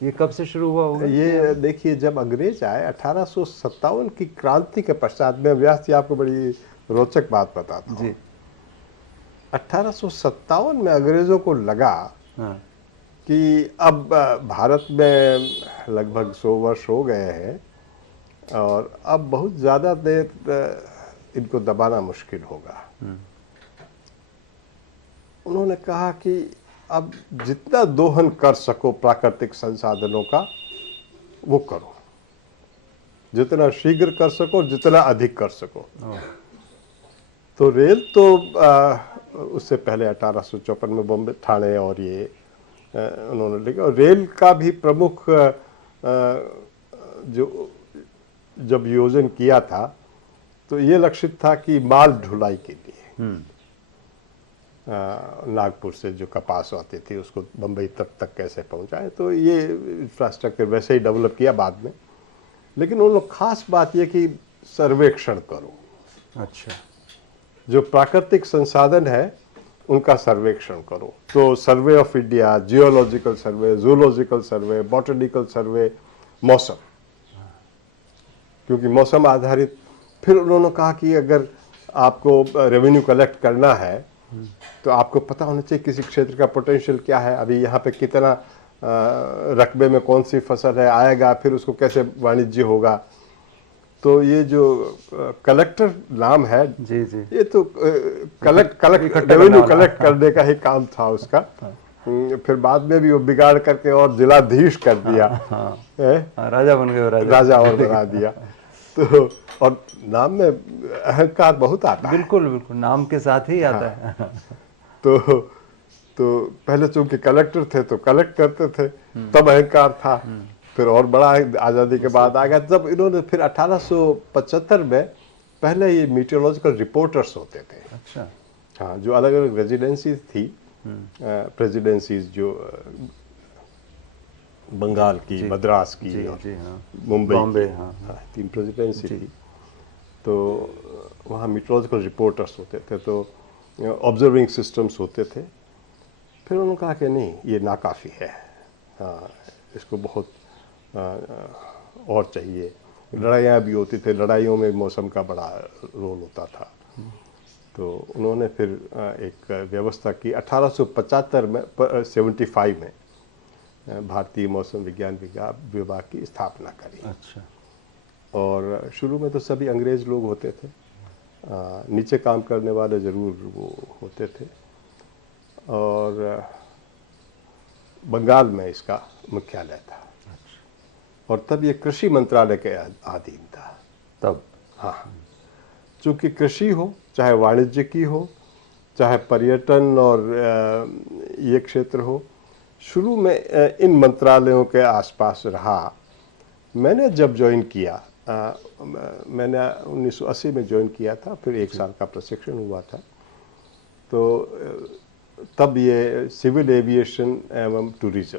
ये कब से शुरू हुआ होगा? ये देखिए, जब अंग्रेज आए 1857 की क्रांति के पश्चात में, व्यास जी आपको बड़ी रोचक बात बताता हूँ जी। 1857 में अंग्रेजों को लगा हाँ। कि अब भारत में लगभग 100 वर्ष हो गए हैं और अब बहुत ज़्यादा देर इनको दबाना मुश्किल होगा। उन्होंने कहा कि अब जितना दोहन कर सको प्राकृतिक संसाधनों का वो करो, जितना शीघ्र कर सको, जितना अधिक कर सको। तो रेल तो उससे पहले 1854 में बॉम्बे, ठाणे और ये उन्होंने लिखा। और रेल का भी प्रमुख जो जब योजन किया था तो ये लक्षित था कि माल ढुलाई के लिए नागपुर से जो कपास आती थी उसको बम्बई तक कैसे पहुंचाएं। तो ये इंफ्रास्ट्रक्चर वैसे ही डेवलप किया बाद में, लेकिन उन लोग खास बात ये कि सर्वेक्षण करो। अच्छा। जो प्राकृतिक संसाधन है उनका सर्वेक्षण करो। तो survey of India, geological survey, zoological survey, botanical survey, मौसम, क्योंकि मौसम आधारित। फिर उन्होंने कहा कि अगर आपको रेवेन्यू कलेक्ट करना है तो आपको पता होना चाहिए किसी क्षेत्र का पोटेंशियल क्या है, अभी यहाँ पे कितना रकबे में कौन सी फसल है आएगा, फिर उसको कैसे वाणिज्य होगा। तो ये जो कलेक्टर नाम है जी जी, ये तो रेवेन्यू कलेक्ट करने का ही काम था उसका। फिर बाद में भी वो बिगाड़ करके और जिलाधीश कर दिया। राजा बन गए, राजा और बना दिया। तो और नाम में अहंकार बहुत आता है। बिल्कुल बिल्कुल, नाम के साथ ही आता है। तो पहले चूंकि कलेक्टर थे तो कलेक्ट करते थे, तब अहंकार था। फिर और बड़ा आज़ादी के बाद आ गया जब इन्होंने फिर 1875 में पहले ये मीटियोलॉजिकल रिपोर्टर्स होते थे। अच्छा। हाँ, जो अलग अलग रेजिडेंसीज थी, प्रेसिडेंसीज, जो बंगाल की, मद्रास की जी, और जी, हाँ। मुंबई बॉम्बे, की, हाँ। 3 प्रेसिडेंसी थी। तो वहाँ मीटियोलॉजिकल रिपोर्टर्स होते थे, तो ऑब्जर्विंग सिस्टम्स होते थे। फिर उन्होंने कहा कि नहीं, ये नाकाफ़ी है, हाँ, इसको बहुत और चाहिए। लड़ाइयाँ भी होती थी, लड़ाइयों में मौसम का बड़ा रोल होता था। तो उन्होंने फिर एक व्यवस्था की 1875 में 75 में भारतीय मौसम विज्ञान विभाग की स्थापना करी। अच्छा। और शुरू में तो सभी अंग्रेज लोग होते थे, नीचे काम करने वाले ज़रूर वो होते थे। और बंगाल में इसका मुख्यालय था। और तब ये कृषि मंत्रालय के अधीन था तब। हाँ, चूँकि कृषि हो, चाहे वाणिज्य की हो, चाहे पर्यटन और ये क्षेत्र हो, शुरू में इन मंत्रालयों के आसपास रहा। मैंने जब ज्वाइन किया, मैंने 1980 में ज्वाइन किया था, फिर 1 साल का प्रशिक्षण हुआ था। तो तब ये सिविल एविएशन एवं टूरिज्म,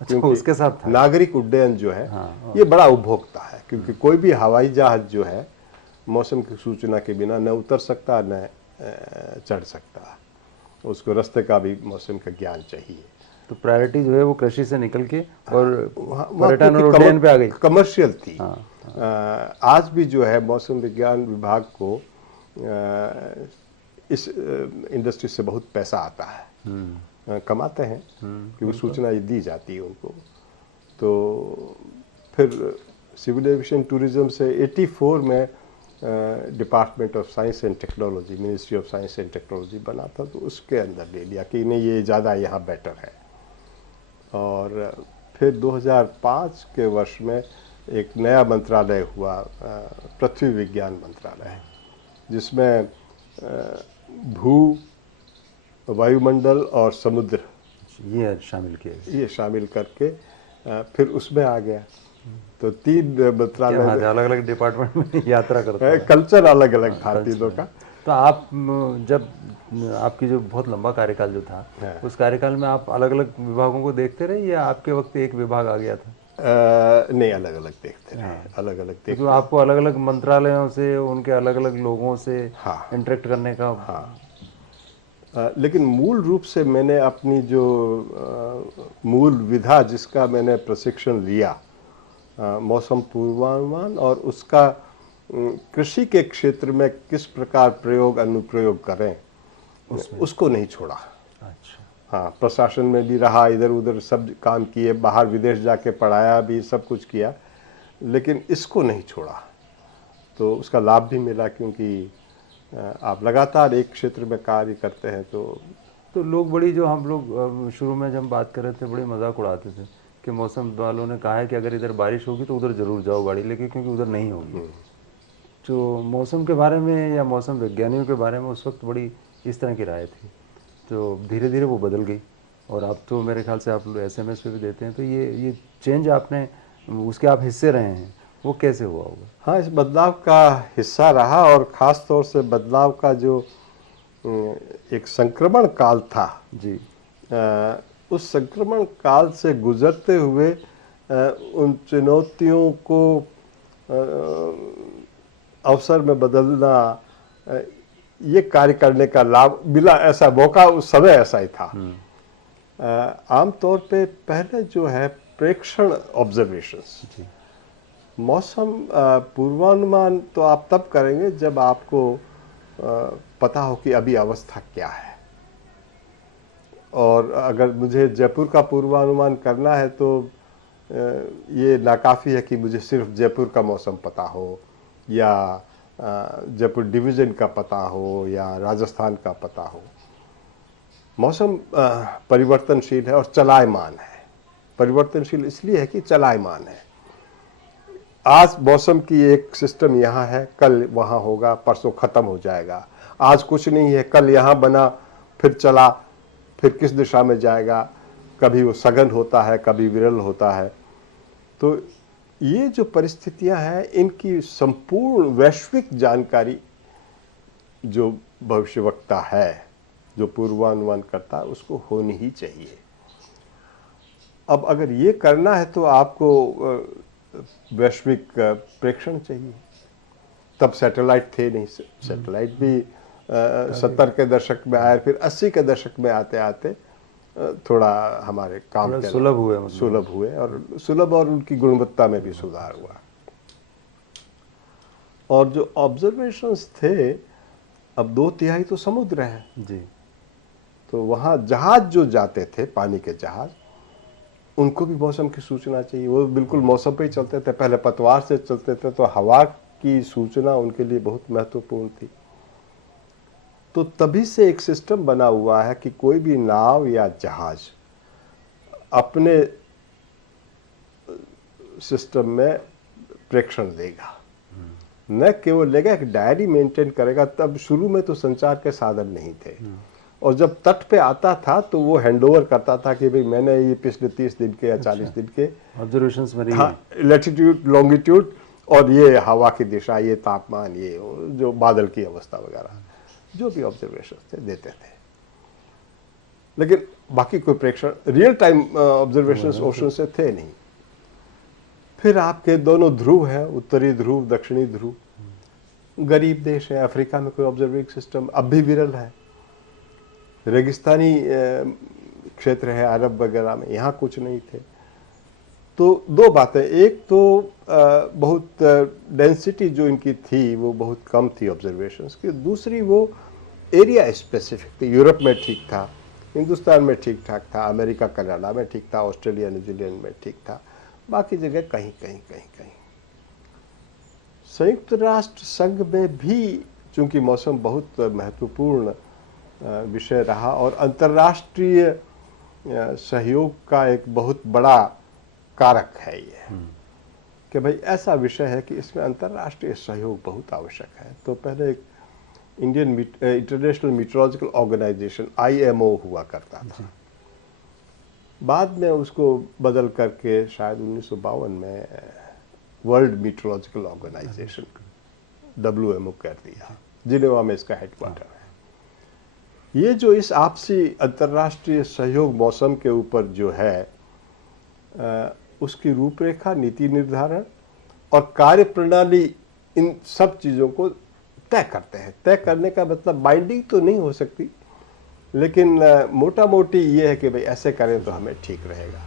अच्छा, उसके साथ था। नागरिक उड्डयन जो है, हाँ। ये बड़ा उपभोक्ता है, क्योंकि कोई भी हवाई जहाज जो है मौसम की सूचना के बिना न उतर सकता न चढ़ सकता, उसको रास्ते का भी मौसम का ज्ञान चाहिए। तो प्रायोरिटी जो है वो कृषि से निकल के और पर्यटन और उड्डयन पे आ गई, कमर्शियल थी। हाँ। आज भी जो है मौसम विज्ञान विभाग को इस इंडस्ट्री से बहुत पैसा आता है, कमाते हैं, क्योंकि सूचना दी जाती है उनको। तो फिर सिविल एविएशन टूरिज्म से 84 में department of science and technology, ministry of science and technology बना था, तो उसके अंदर ले लिया कि नहीं, ये ज़्यादा यहाँ बेटर है। और फिर 2005 के वर्ष में एक नया मंत्रालय हुआ, पृथ्वी विज्ञान मंत्रालय, जिसमें भू, वायुमंडल और समुद्र ये शामिल किया, ये शामिल करके फिर उसमें आ गया। तो 3 मंत्रालय, अलग अलग डिपार्टमेंट में यात्रा करते हैं, कल्चर अलग अलग था तीनों का। तो आप जब आपकी जो बहुत लंबा कार्यकाल जो था, उस कार्यकाल में आप अलग अलग विभागों को देखते रहे या आपके वक्त एक विभाग आ गया था? नहीं, अलग अलग देखते रहे, अलग अलग देखते। तो आपको अलग अलग मंत्रालयों से, उनके अलग अलग लोगों से हाँ, इंटरेक्ट करने का। हाँ, लेकिन मूल रूप से मैंने अपनी जो मूल विधा जिसका मैंने प्रशिक्षण लिया, मौसम पूर्वानुमान और उसका कृषि के क्षेत्र में किस प्रकार प्रयोग अनुप्रयोग करें, उसको नहीं छोड़ा। अच्छा। हाँ, प्रशासन में भी रहा, इधर उधर सब काम किए, बाहर विदेश जाके पढ़ाया भी, सब कुछ किया, लेकिन इसको नहीं छोड़ा। तो उसका लाभ भी मिला, क्योंकि आप लगातार एक क्षेत्र में कार्य करते हैं तो लोग बड़ी, जो हम लोग शुरू में जब हम बात कर रहे थे बड़ी मजाक उड़ाते थे कि मौसम वालों ने कहा है कि अगर इधर बारिश होगी तो उधर ज़रूर जाओ गाड़ी लेके, क्योंकि उधर नहीं होगी। जो मौसम के बारे में या मौसम वैज्ञानिकों के बारे में उस वक्त बड़ी इस तरह की राय थी, तो धीरे धीरे वो बदल गई। और अब तो मेरे ख्याल से आप SMS पे भी देते हैं, तो ये चेंज आपने, उसके आप हिस्से रहे हैं, वो कैसे हुआ होगा? हाँ, इस बदलाव का हिस्सा रहा, और ख़ास तौर से बदलाव का जो एक संक्रमण काल था जी, उस संक्रमण काल से गुजरते हुए उन चुनौतियों को अवसर में बदलना, ये कार्य करने का लाभ मिला। ऐसा मौका उस समय ऐसा ही था। आमतौर पे पहले जो है प्रेक्षण ऑब्जर्वेशंस, मौसम पूर्वानुमान तो आप तब करेंगे जब आपको पता हो कि अभी अवस्था क्या है। और अगर मुझे जयपुर का पूर्वानुमान करना है तो ये नाकाफ़ी है कि मुझे सिर्फ जयपुर का मौसम पता हो, या जयपुर डिवीज़न का पता हो, या राजस्थान का पता हो। मौसम परिवर्तनशील है और चलायमान है। परिवर्तनशील इसलिए है कि चलायमान है। आज मौसम की एक सिस्टम यहाँ है, कल वहाँ होगा, परसों ख़त्म हो जाएगा। आज कुछ नहीं है, कल यहाँ बना, फिर चला, फिर किस दिशा में जाएगा, कभी वो सघन होता है, कभी विरल होता है। तो ये जो परिस्थितियां हैं, इनकी संपूर्ण वैश्विक जानकारी जो भविष्यवक्ता है, जो पूर्वानुमान करता है, उसको होनी ही चाहिए। अब अगर ये करना है तो आपको वैश्विक प्रेक्षण चाहिए। तब सैटेलाइट थे नहीं, सैटेलाइट भी 70 के दशक में आए, फिर 80 के दशक में आते आते थोड़ा हमारे काम के सुलभ हुए, सुलभ हुए, और सुलभ और उनकी गुणवत्ता में भी सुधार हुआ। और जो ऑब्जर्वेशंस थे, अब 2/3 तो समुद्र है जी, तो वहाँ जहाज जो जाते थे, पानी के जहाज, उनको भी मौसम की सूचना चाहिए। वो बिल्कुल मौसम पे ही चलते थे, पहले पतवार से चलते थे, तो हवा की सूचना उनके लिए बहुत महत्वपूर्ण थी। तो तभी से एक सिस्टम बना हुआ है कि कोई भी नाव या जहाज अपने सिस्टम में प्रेक्षण देगा, न केवल लेगा, एक डायरी मेंटेन करेगा। तब शुरू में तो संचार के साधन नहीं थे, और जब तट पे आता था तो वो हैंडओवर करता था कि भाई मैंने ये पिछले 30 दिन के या 40 दिन के ऑब्जर्वेशंस में, हाँ, लैटिट्यूड, लॉन्गिट्यूड, और ये हवा की दिशा, ये तापमान, ये जो बादल की अवस्था वगैरह, जो भी ऑब्जर्वेशन थे देते थे। लेकिन बाकी कोई प्रेक्षण, रियल टाइम ऑब्जर्वेशंस ओशन से थे नहीं। फिर आपके दोनों ध्रुव हैं, उत्तरी ध्रुव, दक्षिणी ध्रुव। गरीब देश है, अफ्रीका में कोई ऑब्जर्विंग सिस्टम अब भी विरल है। रेगिस्तानी क्षेत्र है अरब वगैरह में, यहाँ कुछ नहीं थे। तो दो बातें, एक तो बहुत डेंसिटी जो इनकी थी वो बहुत कम थी ऑब्जर्वेशंस की। दूसरी वो एरिया स्पेसिफिक थी। यूरोप में ठीक था, हिंदुस्तान में ठीक ठाक था, अमेरिका कनाडा में ठीक था, ऑस्ट्रेलिया न्यूजीलैंड में ठीक था, बाकी जगह कहीं कहीं कहीं कहीं। संयुक्त राष्ट्र संघ में भी चूंकि मौसम बहुत महत्वपूर्ण विषय रहा, और अंतर्राष्ट्रीय सहयोग का एक बहुत बड़ा कारक है ये, कि भाई ऐसा विषय है कि इसमें अंतर्राष्ट्रीय सहयोग बहुत आवश्यक है। तो पहले एक Indian International Meteorological Organization IMO हुआ करता था, बाद में उसको बदल करके शायद 1952 में वर्ल्ड मीटरोलॉजिकल ऑर्गेनाइजेशन WMO कर दिया। जिनेवा में इसका हेडक्वार्टर है। ये जो इस आपसी अंतर्राष्ट्रीय सहयोग मौसम के ऊपर जो है, उसकी रूपरेखा, नीति निर्धारण और कार्यप्रणाली, इन सब चीज़ों को तय करते हैं। तय करने का मतलब बाइंडिंग तो नहीं हो सकती, लेकिन मोटा मोटी ये है कि भाई ऐसे करें तो हमें ठीक रहेगा।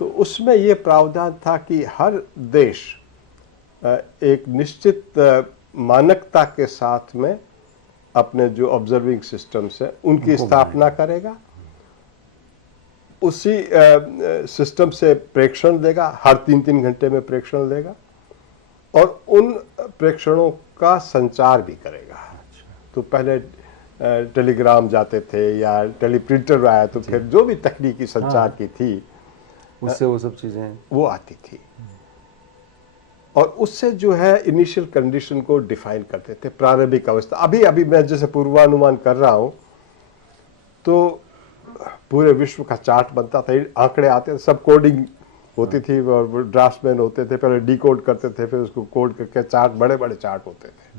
तो उसमें ये प्रावधान था कि हर देश एक निश्चित मानकता के साथ में अपने जो ऑब्जर्विंग सिस्टम्स है उनकी स्थापना करेगा, उसी सिस्टम से प्रेक्षण देगा, हर 3-3 घंटे में प्रेक्षण देगा और उन प्रेक्षणों का संचार भी करेगा। तो पहले टेलीग्राम जाते थे या टेलीप्रिंटर आया तो फिर जो भी तकनीकी संचार की थी उससे वो सब चीज़ें वो आती थी और उससे जो है इनिशियल कंडीशन को डिफाइन करते थे, प्रारंभिक अवस्था। अभी अभी मैं जैसे पूर्वानुमान कर रहा हूं तो पूरे विश्व का चार्ट बनता था, आंकड़े आते थे, सब कोडिंग होती थी और ड्राफ्ट्समैन होते थे, पहले डिकोड करते थे, फिर उसको कोड करके चार्ट, बड़े बड़े चार्ट होते थे।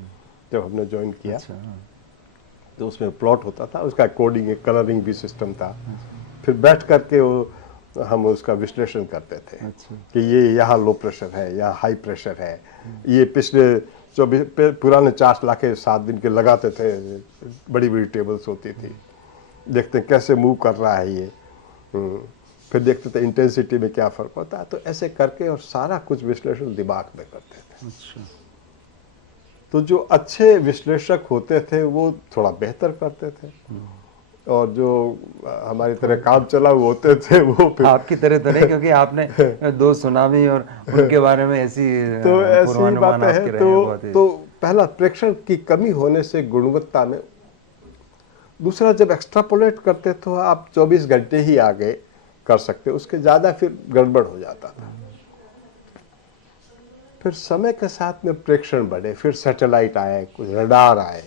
जब हमने ज्वाइन किया तो उसमें प्लॉट होता था, उसका कोडिंग, एक कलरिंग भी सिस्टम था। फिर बैठ करके वो हम उसका विश्लेषण करते थे कि ये यहाँ लो प्रेशर है, यहाँ हाई प्रेशर है, ये पिछले 24 पुराने चार्ट लाके 7 दिन के लगाते थे, बड़ी बड़ी टेबल्स होती थी, देखते हैं कैसे मूव कर रहा है ये। फिर देखते थे इंटेंसिटी में क्या फ़र्क होता है। तो ऐसे करके और सारा कुछ विश्लेषण दिमाग में करते थे। अच्छा। तो जो अच्छे विश्लेषक होते थे वो थोड़ा बेहतर करते थे और जो हमारी तरह काम चलाऊ होते थे वो फिर आपकी तरह तो नहीं, क्योंकि आपने 2 सुनामी और उनके बारे में ऐसी तो ऐसी पूर्वानुमान बातें आपके हैं। रहे हैं बहुत ही। तो पहला प्रेक्षण की कमी होने से गुणवत्ता में, दूसरा जब एक्स्ट्रापोलेट करते तो आप 24 घंटे ही आगे कर सकते, उसके ज़्यादा फिर गड़बड़ हो जाता था। फिर समय के साथ में प्रेक्षण बढ़े, फिर सैटेलाइट आए, कुछ रडार आए।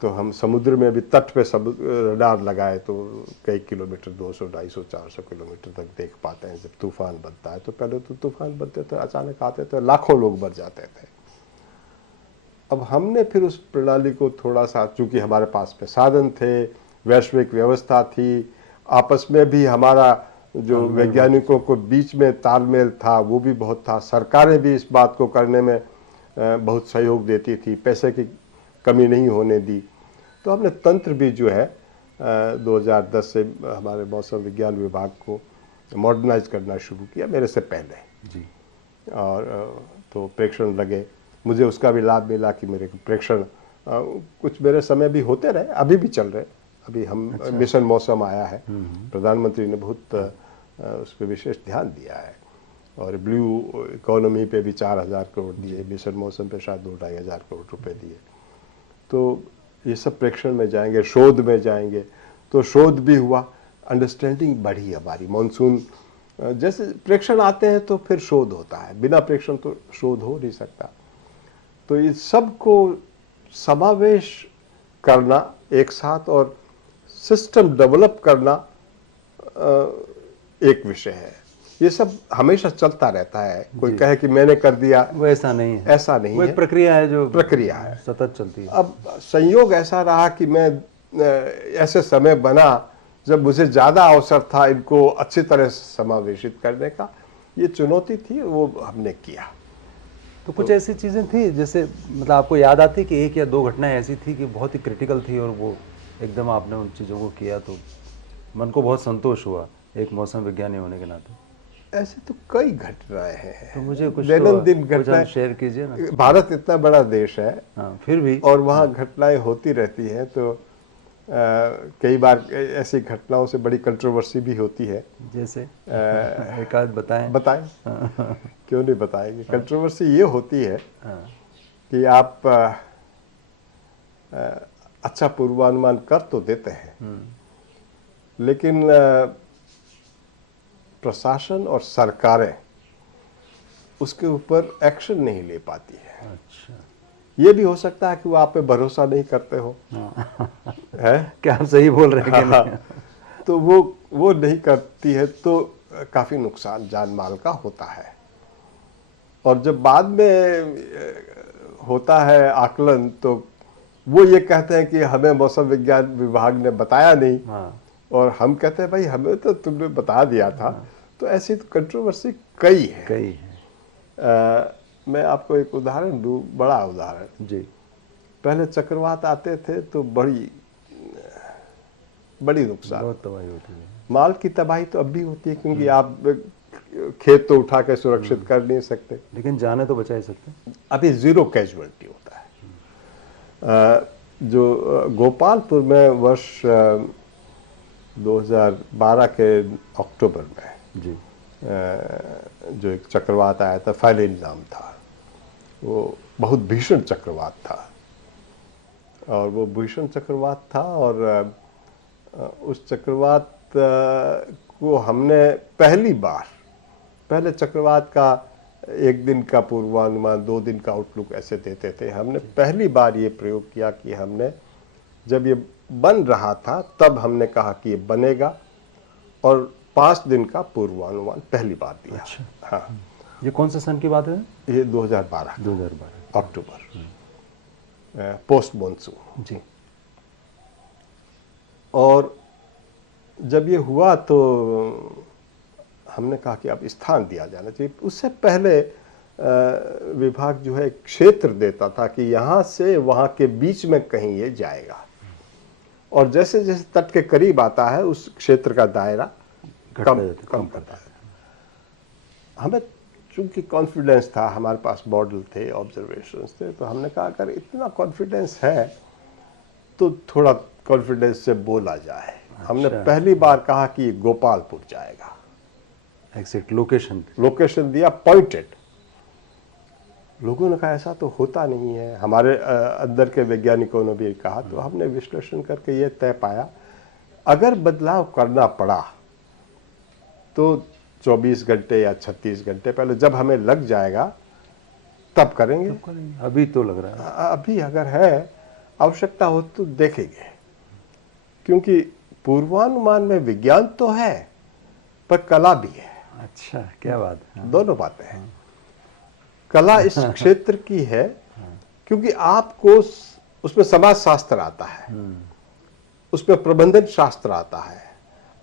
तो हम समुद्र में भी तट पे रडार लगाए तो कई किलोमीटर, 200, 250, 400 किलोमीटर तक देख पाते हैं। जब तूफान बनता है तो पहले तो तूफान बनते थे, अचानक आते थे, लाखों लोग मर जाते थे। अब हमने फिर उस प्रणाली को थोड़ा सा, चूंकि हमारे पास में साधन थे, वैश्विक व्यवस्था थी, आपस में भी हमारा जो वैज्ञानिकों को बीच में तालमेल था वो भी बहुत था, सरकारें भी इस बात को करने में बहुत सहयोग देती थी, पैसे की कमी नहीं होने दी। तो हमने तंत्र भी जो है 2010 से हमारे मौसम विज्ञान विभाग को मॉडर्नाइज करना शुरू किया, मेरे से पहले जी। और तो प्रेक्षण लगे, मुझे उसका भी लाभ मिला कि मेरे प्रेक्षण कुछ मेरे समय भी होते रहे, अभी भी चल रहे। अभी हम मिशन मौसम आया है, प्रधानमंत्री ने बहुत उस पर विशेष ध्यान दिया है और ब्लू इकोनॉमी पे भी 4000 करोड़ दिए, मिशन मौसम पे शायद 2-2.5 करोड़ रुपए दिए। तो ये सब प्रेक्षण में जाएंगे, शोध में जाएंगे, तो शोध भी हुआ, अंडरस्टैंडिंग बढ़ी हमारी। मानसून जैसे प्रेक्षण आते हैं तो फिर शोध होता है, बिना प्रेक्षण तो शोध हो नहीं सकता। तो इस सब को समावेश करना एक साथ और सिस्टम डेवलप करना एक विषय है। ये सब हमेशा चलता रहता है, कोई कहे कि मैंने कर दिया, वो ऐसा नहीं है, ऐसा नहीं वो है, एक प्रक्रिया है जो प्रक्रिया है, सतत चलती है। अब संयोग ऐसा रहा कि मैं ऐसे समय बना जब मुझे ज़्यादा अवसर था इनको अच्छी तरह समावेशित करने का। ये चुनौती थी, वो हमने किया। तो कुछ ऐसी चीज़ें थी जैसे मतलब आपको याद आती कि 1 या 2 घटनाएं ऐसी थी कि बहुत ही क्रिटिकल थी और वो एकदम आपने उन चीज़ों को किया तो मन को बहुत संतोष हुआ एक मौसम विज्ञानी होने के नाते? ऐसे तो कई घटनाएं हैं, तो मुझे कुछ दैनंदिन कुछ घटनाएं शेयर कीजिए ना। भारत इतना बड़ा देश है, हाँ, फिर भी और वहाँ घटनाएं होती रहती हैं। तो कई बार ऐसी घटनाओं से बड़ी कंट्रोवर्सी भी होती है। जैसे एक आध बताएं। बताएं, क्यों नहीं बताएंगे। कंट्रोवर्सी ये होती है कि आप अच्छा पूर्वानुमान कर तो देते हैं, लेकिन प्रशासन और सरकारें उसके ऊपर एक्शन नहीं ले पाती है। अच्छा, ये भी हो सकता है कि वो आप पे भरोसा नहीं करते हो, है क्या आप सही बोल रहे हैं कि नहीं? तो वो नहीं करती है तो काफी नुकसान जान माल का होता है। और जब बाद में होता है आकलन तो वो ये कहते हैं कि हमें मौसम विज्ञान विभाग ने बताया नहीं, और हम कहते हैं भाई हमें तो तुमने बता दिया था। तो ऐसी तो कंट्रोवर्सी कई है। मैं आपको एक उदाहरण दूं, बड़ा उदाहरण जी। पहले चक्रवात आते थे तो बड़ी नुकसान, बहुत तबाही होती है। माल की तबाही तो अब भी होती है, क्योंकि आप खेत तो उठा के सुरक्षित कर नहीं सकते, लेकिन जाने तो बचा ही सकते। अभी 0 कैजुअलिटी होता है। जो गोपालपुर में वर्ष 2012 के अक्टूबर में जी जो एक चक्रवात आया था, फाइलिन नाम था, वो बहुत भीषण चक्रवात था। और वो भीषण चक्रवात था और उस चक्रवात को हमने पहले चक्रवात का 1 दिन का पूर्वानुमान, 2 दिन का आउटलुक ऐसे देते थे। हमने पहली बार ये प्रयोग किया कि हमने जब ये बन रहा था तब हमने कहा कि ये बनेगा और 5 दिन का पूर्वानुमान पहली बार दिया। अच्छा। हाँ, ये कौन से सन की बात है? ये 2012 अक्टूबर, पोस्ट मॉनसून जी। और जब ये हुआ तो हमने कहा कि अब स्थान दिया जाना चाहिए। उससे पहले विभाग जो है क्षेत्र देता था कि यहाँ से वहाँ के बीच में कहीं ये जाएगा, और जैसे जैसे तट के करीब आता है उस क्षेत्र का दायरा कम करता है। हमें चूंकि कॉन्फिडेंस था, हमारे पास मॉडल थे, ऑब्जर्वेशंस थे, तो हमने कहा अगर इतना कॉन्फिडेंस है तो थोड़ा कॉन्फिडेंस से बोला जाए। हमने पहली बार कहा कि गोपालपुर जाएगा, एग्जैक्ट लोकेशन दिया, पॉइंटेड। लोगों ने कहा ऐसा तो होता नहीं है, हमारे अंदर के वैज्ञानिकों ने भी कहा। तो हमने विश्लेषण करके ये तय पाया अगर बदलाव करना पड़ा तो 24 घंटे या 36 घंटे पहले, जब हमें लग जाएगा तब करेंगे। अभी तो लग रहा है, अभी अगर है आवश्यकता हो तो देखेंगे, क्योंकि पूर्वानुमान में विज्ञान तो है पर कला भी है। अच्छा, क्या बात है। दोनों बातें हैं। कला इस क्षेत्र की है क्योंकि आपको उसमें समाज शास्त्र आता है, उसमें प्रबंधन शास्त्र आता है,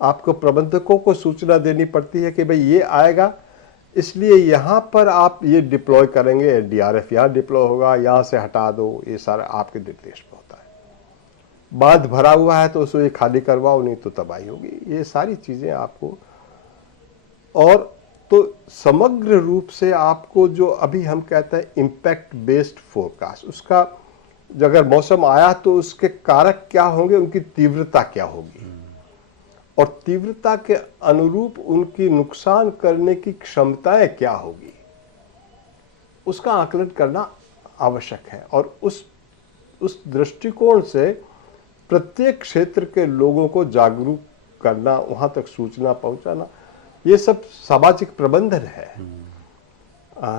आपको प्रबंधकों को सूचना देनी पड़ती है कि भाई ये आएगा, इसलिए यहाँ पर आप ये डिप्लॉय करेंगे, एनडीआरएफ यहाँ डिप्लॉय होगा, यहाँ से हटा दो, ये सारा आपके निर्देश में होता है। बांध भरा हुआ है तो उसको ये खाली करवाओ, नहीं तो तबाही होगी। ये सारी चीज़ें आपको, और तो समग्र रूप से आपको जो अभी हम कहते हैं इम्पैक्ट बेस्ड फोरकास्ट, उसका अगर मौसम आया तो उसके कारक क्या होंगे, उनकी तीव्रता क्या होगी, और तीव्रता के अनुरूप उनकी नुकसान करने की क्षमताएं क्या होगी, उसका आकलन करना आवश्यक है। और उस दृष्टिकोण से प्रत्येक क्षेत्र के लोगों को जागरूक करना, वहां तक सूचना पहुंचाना, ये सब सामाजिक प्रबंधन है।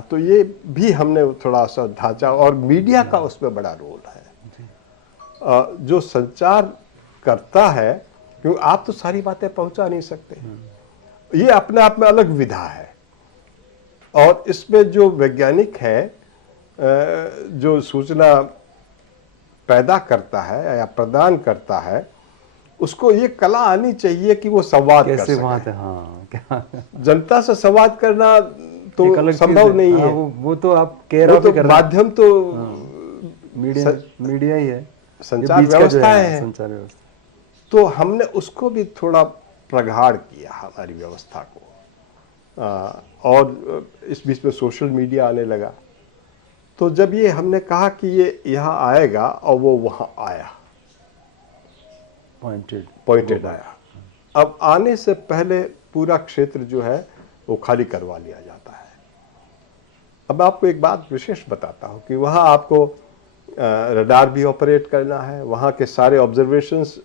तो ये भी हमने थोड़ा सा ढांचा, और मीडिया का उसमें बड़ा रोल है। जो संचार करता है, क्योंकि आप तो सारी बातें पहुंचा नहीं सकते, ये अपने आप में अलग विधा है। और इसमें जो वैज्ञानिक है जो सूचना पैदा करता है या प्रदान करता है, उसको ये कला आनी चाहिए कि वो संवाद कर सके। बात है, हाँ, क्या जनता से संवाद करना तो संभव नहीं है। वो तो आप कह रहे हो, माध्यम तो मीडिया ही है, संचार व्यवस्था है। संचार व्यवस्था। तो हमने उसको भी थोड़ा प्रगाढ़ किया, हमारी व्यवस्था को। और इस बीच में सोशल मीडिया आने लगा। तो जब ये हमने कहा कि ये यहाँ आएगा, और वो वहाँ आया, पॉइंटेड आया। अब आने से पहले पूरा क्षेत्र जो है वो खाली करवा लिया जाता है। अब आपको एक बात विशेष बताता हूँ कि वहाँ आपको रडार भी ऑपरेट करना है, वहाँ के सारे ऑब्जर्वेशंस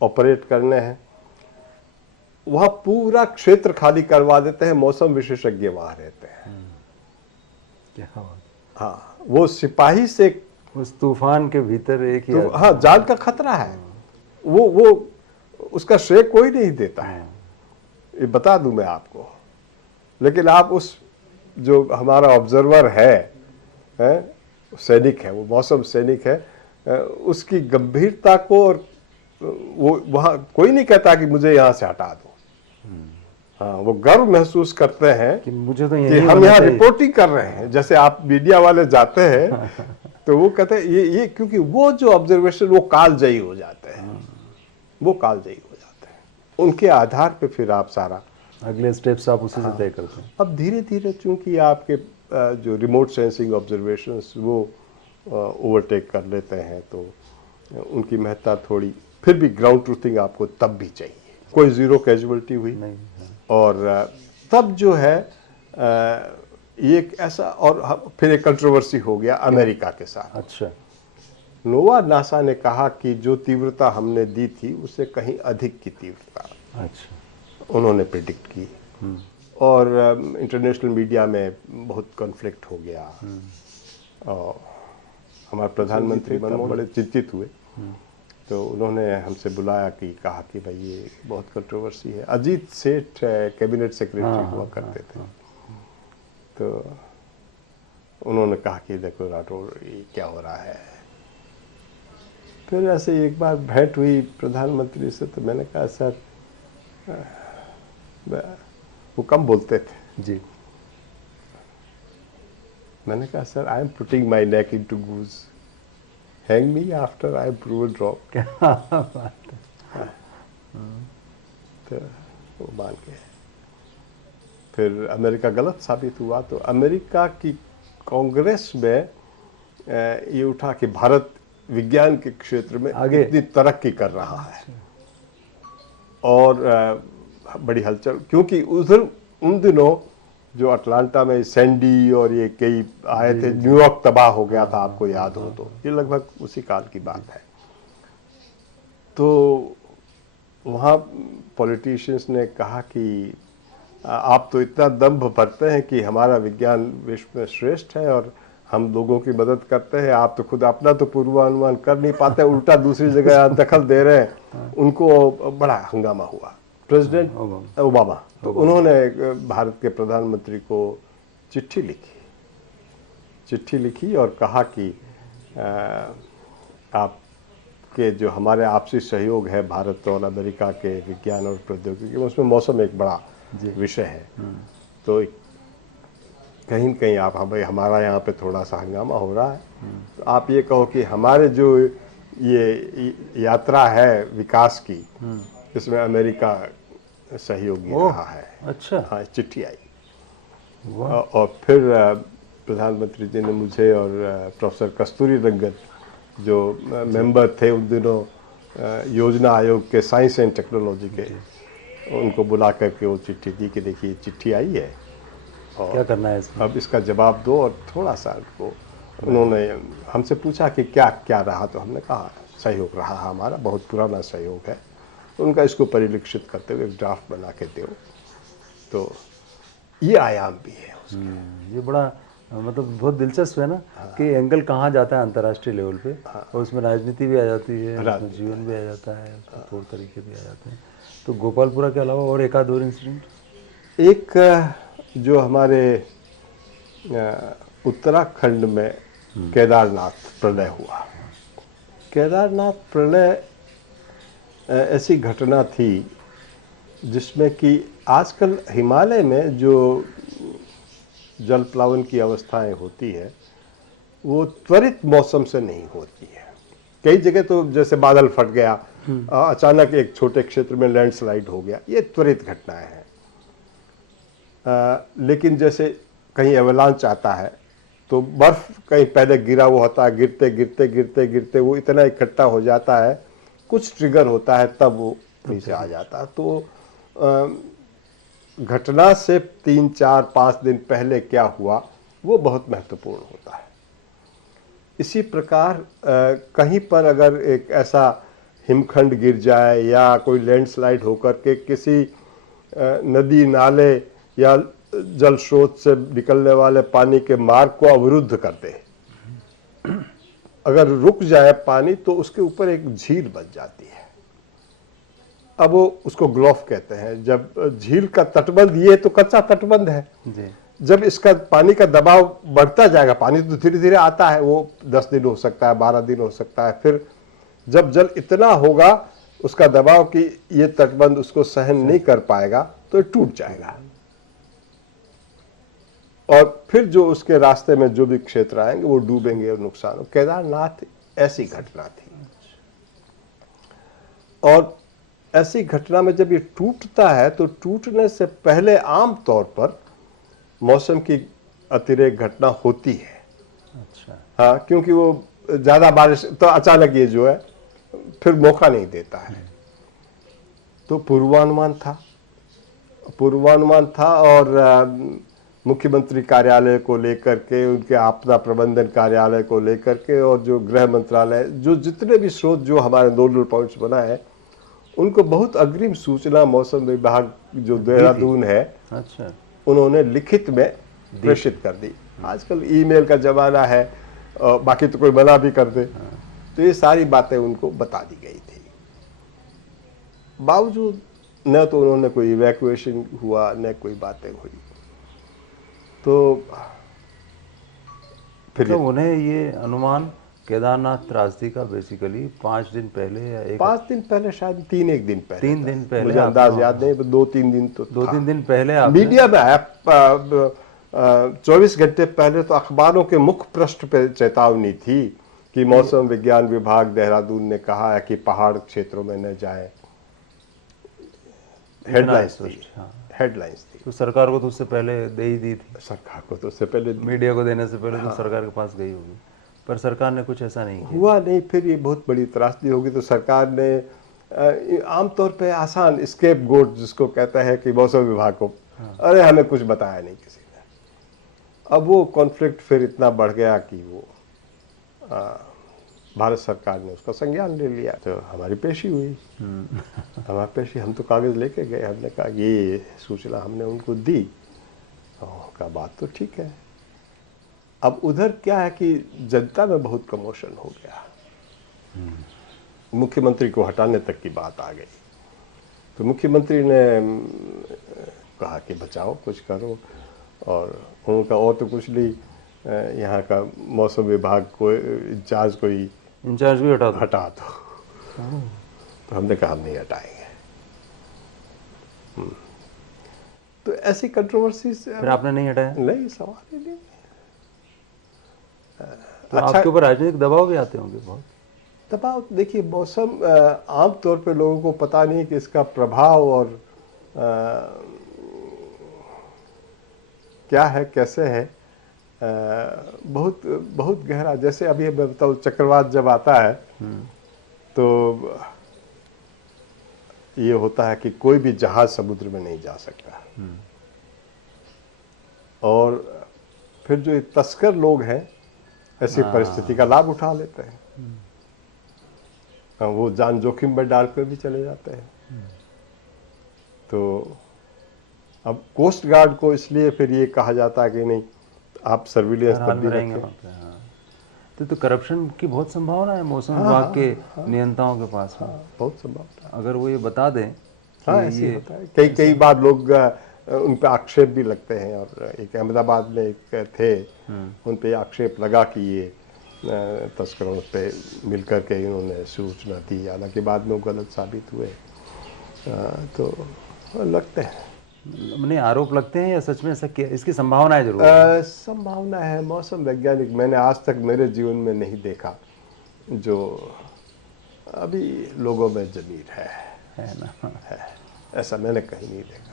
ऑपरेट करने हैं। वहाँ पूरा क्षेत्र खाली करवा देते हैं, मौसम विशेषज्ञ वहाँ रहते हैं। क्या बात। हाँ, वो सिपाही से उस तूफान के भीतर एक ही, हाँ, जान का खतरा है, वो उसका श्रेय कोई नहीं देता है, ये बता दूं मैं आपको। लेकिन आप उस जो हमारा ऑब्जर्वर है, सैनिक है, वो मौसम सैनिक है, उसकी गंभीरता को, और वो वहाँ कोई नहीं कहता कि मुझे यहाँ से हटा दो। हाँ, वो गर्व महसूस करते हैं कि मुझे तो कि हम यहाँ रिपोर्टिंग कर रहे हैं। जैसे आप मीडिया वाले जाते हैं तो वो कहते हैं ये क्योंकि वो जो ऑब्जर्वेशन वो कालजयी हो जाते हैं, वो कालजयी हो जाते हैं। उनके आधार पे फिर आप सारा अगले स्टेप्स आप उसी से तय करते हैं। अब धीरे धीरे चूंकि आपके जो रिमोट सेंसिंग ऑब्जर्वेशंस वो ओवरटेक कर लेते हैं, तो उनकी महत्ता थोड़ी, फिर भी ग्राउंड ट्रूथिंग आपको तब भी चाहिए। कोई जीरो कैजुअलिटी हुई नहीं, और तब जो है ये एक ऐसा, और फिर एक कंट्रोवर्सी हो गया अमेरिका के साथ। अच्छा, नोवा नासा ने कहा कि जो तीव्रता हमने दी थी उससे कहीं अधिक की तीव्रता अच्छा, उन्होंने प्रिडिक्ट की, और इंटरनेशनल मीडिया में बहुत कॉन्फ्लिक्ट हो गया, और हमारे प्रधानमंत्री मनमोहन बड़े चिंतित हुए। तो उन्होंने हमसे बुलाया कि कहा कि भाई ये बहुत कंट्रोवर्सी है। अजीत सेठ कैबिनेट सेक्रेटरी हुआ करते थे, तो उन्होंने कहा कि देखो राठौर ये क्या हो रहा है। फिर ऐसे एक बार भेंट हुई प्रधानमंत्री से, तो मैंने कहा सर, वो कम बोलते थे जी, मैंने कहा sir, I am putting my neck into goose, hang me after I am proven drop. क्या बात है। तो वो मान गए। फिर अमेरिका गलत साबित हुआ, तो अमेरिका की कांग्रेस में ये उठा कि भारत विज्ञान के क्षेत्र में आगे इतनी तरक्की कर रहा है, और बड़ी हलचल, क्योंकि उधर उन दिनों जो अटलांटा में सैंडी और ये कई आए थे, न्यूयॉर्क तबाह हो गया था, आपको याद हो तो, ये लगभग उसी काल की बात है। तो वहाँ पॉलिटिशियंस ने कहा कि आप तो इतना दम्भ भरते हैं कि हमारा विज्ञान विश्व में श्रेष्ठ है और हम लोगों की मदद करते हैं, आप तो खुद अपना तो पूर्वानुमान कर नहीं पाते, उल्टा दूसरी जगह दखल दे रहे हैं। उनको बड़ा हंगामा हुआ। प्रेसिडेंट ओबामा, तो उन्होंने भारत के प्रधानमंत्री को चिट्ठी लिखी और कहा कि आपके जो हमारे आपसी सहयोग है भारत और अमेरिका के विज्ञान और प्रौद्योगिकी में, उसमें मौसम एक बड़ा विषय है, तो कहीं न कहीं आप हमारा यहाँ पे थोड़ा सा हंगामा हो रहा है, तो आप ये कहो कि हमारे जो ये यात्रा है विकास की, इसमें अमेरिका सहयोगी रहा है। अच्छा, हाँ, चिट्ठी आई। और फिर प्रधानमंत्री जी ने मुझे और प्रोफेसर कस्तूरी रंगन, जो मेंबर थे उन दिनों योजना आयोग के साइंस एंड टेक्नोलॉजी के, उनको बुला करके वो चिट्ठी दी कि देखिए चिट्ठी आई है और क्या करना है इसमें? अब इसका जवाब दो। और थोड़ा सा उनको उन्होंने हमसे पूछा कि क्या क्या रहा, तो हमने कहा सहयोग रहा हमारा, बहुत पुराना सहयोग है। उनका इसको परिलक्षित करते हुए एक ड्राफ्ट बना के दो, तो ये आयाम भी है उसके। ये बड़ा मतलब बहुत दिलचस्प है ना, कि एंगल कहाँ जाता है अंतर्राष्ट्रीय लेवल पे, और उसमें राजनीति भी आ जाती है, उसमें जीवन भी आ जाता है, तौर तरीके भी आ जाते हैं। तो गोपालपुरा के अलावा और एक आध और इंसिडेंट? एक जो हमारे उत्तराखंड में केदारनाथ प्रलय हुआ। केदारनाथ प्रलय ऐसी घटना थी जिसमें कि आजकल हिमालय में जो जल प्लावन की अवस्थाएं होती है वो त्वरित मौसम से नहीं होती है। कई जगह तो जैसे बादल फट गया, अचानक एक छोटे क्षेत्र में लैंडस्लाइड हो गया, ये त्वरित घटनाएं हैं। लेकिन जैसे कहीं एवलांच आता है तो बर्फ कहीं पहले गिरा हुआ होता है, गिरते गिरते गिरते गिरते वो इतना इकट्ठा हो जाता है, कुछ ट्रिगर होता है, तब वो नीचे आ जाता है। तो घटना से 3, 4, 5 दिन पहले क्या हुआ वो बहुत महत्वपूर्ण होता है। इसी प्रकार कहीं पर अगर एक ऐसा हिमखंड गिर जाए या कोई लैंडस्लाइड होकर के किसी नदी नाले या जल स्रोत से निकलने वाले पानी के मार्ग को अवरुद्ध कर दे, अगर रुक जाए पानी तो उसके ऊपर एक झील बन जाती है। अब वो उसको ग्लोफ कहते हैं। जब झील का तटबंध, ये तो कच्चा तटबंध है जी, जब इसका पानी का दबाव बढ़ता जाएगा, पानी तो धीरे धीरे आता है, वो 10 दिन हो सकता है, 12 दिन हो सकता है, फिर जब जल इतना होगा उसका दबाव कि ये तटबंध उसको सहन नहीं कर पाएगा तो ये टूट जाएगा, और फिर जो उसके रास्ते में जो भी क्षेत्र आएंगे वो डूबेंगे और नुकसान हो। केदारनाथ ऐसी घटना थी, और ऐसी घटना में जब ये टूटता है तो टूटने से पहले आम तौर पर मौसम की अतिरेक घटना होती है। अच्छा, हाँ, क्योंकि वो ज़्यादा बारिश तो अचानक ये जो है फिर मौका नहीं देता है। तो पूर्वानुमान था और मुख्यमंत्री कार्यालय को लेकर के, उनके आपदा प्रबंधन कार्यालय को लेकर के, और जो गृह मंत्रालय, जो जितने भी स्रोत जो हमारे नोडल पॉइंट्स बना है, उनको बहुत अग्रिम सूचना मौसम विभाग जो देहरादून है, अच्छा, उन्होंने लिखित में प्रेषित कर दी। आजकल ईमेल का जमाना है, बाकी तो कोई मना भी कर दे, तो ये सारी बातें उनको बता दी गई थी। बावजूद न तो उन्होंने कोई इवैक्यूएशन हुआ, न कोई बातें हुई। तो फिर तो उन्हें ये अनुमान केदारनाथ त्रासदी का बेसिकली 5 दिन पहले या 5 दिन पहले, शायद 3 दिन पहले, 3 दिन पहले, मुझे अंदाज याद नहीं, 2-3 दिन तो 2-3 दिन पहले आपने मीडिया में आया। 24 घंटे पहले तो अखबारों के मुख्य पृष्ठ पे चेतावनी थी कि मौसम विज्ञान विभाग देहरादून ने कहा है कि पहाड़ क्षेत्रों में न जाएं। हेडलाइंस थी। तो सरकार को तो उससे पहले दे ही दी थी। सरकार को तो उससे पहले, मीडिया को देने से पहले तो सरकार के पास गई होगी, पर सरकार ने कुछ ऐसा नहीं किया। हुआ नहीं। फिर ये बहुत बड़ी त्रासदी होगी। तो सरकार ने आमतौर पे आसान स्केप गोट जिसको कहता है कि मौसम विभाग को, अरे हमें कुछ बताया नहीं किसी ने। अब वो कॉन्फ्लिक्ट फिर इतना बढ़ गया कि वो भारत सरकार ने उसका संज्ञान ले लिया। तो हमारी पेशी हुई। हमारी पेशी, हम तो कागज लेके गए, हमने कहा ये सूचना हमने उनको दी, का बात तो ठीक है। अब उधर क्या है कि जनता में बहुत कमोशन हो गया, मुख्यमंत्री को हटाने तक की बात आ गई। तो मुख्यमंत्री ने कहा कि बचाओ, कुछ करो, और उनका और तो कुछ नहीं, यहाँ का मौसम विभाग को इंचार्ज भी हटा दो। तो हमने कहा हम नहीं हटाएंगे। तो ऐसी कंट्रोवर्सी से फिर आपने नहीं हटाया? नहीं, सवाल ही नहीं। तो आपके ऊपर राजनीतिक दबाव भी आते होंगे बहुत? दबाव, देखिए, मौसम आमतौर पे लोगों को पता नहीं कि इसका प्रभाव और क्या है, कैसे है, बहुत बहुत गहरा। जैसे अभी मैं बताऊँ, चक्रवात जब आता है तो ये होता है कि कोई भी जहाज समुद्र में नहीं जा सकता, और फिर जो तस्कर लोग हैं ऐसी परिस्थिति का लाभ उठा लेते हैं। वो जान जोखिम में डालकर भी चले जाते हैं। तो अब कोस्ट गार्ड को इसलिए फिर ये कहा जाता है कि नहीं, आप सर्विलेंस पर भी रखें। तो करप्शन की बहुत संभावना है मौसम विभाग के नियंताओं के पास में। बहुत संभावना। अगर वो ये बता दें, ऐसे होता है। कई बार लोग उन पे आक्षेप भी लगते हैं, और एक अहमदाबाद में एक थे, उन पे आक्षेप लगा कि ये तस्करों पे मिलकर के इन्होंने सूचना दी, हालांकि बाद में वो गलत साबित हुए। तो लगते हैं, मैंने आरोप लगते हैं या सच में ऐसा क्या, इसकी संभावना है? जरूर संभावना है। मौसम वैज्ञानिक मैंने आज तक मेरे जीवन में नहीं देखा जो अभी लोगों में ज़मीर है ना, है, ऐसा मैंने कहीं नहीं देखा।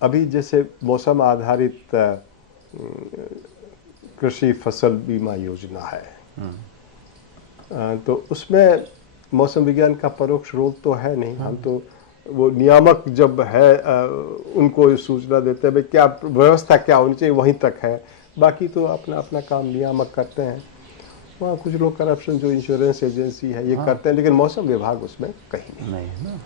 अभी जैसे मौसम आधारित कृषि फसल बीमा योजना है, तो उसमें मौसम विज्ञान का परोक्ष रोल तो है नहीं। हम तो वो नियामक जब है उनको सूचना देते हैं भाई क्या व्यवस्था क्या होनी चाहिए, वहीं तक है। बाकी तो अपना अपना काम नियामक करते हैं। वहाँ कुछ लोग करप्शन, जो इंश्योरेंस एजेंसी है, ये करते हैं, लेकिन मौसम विभाग उसमें कहीं नहीं है ना।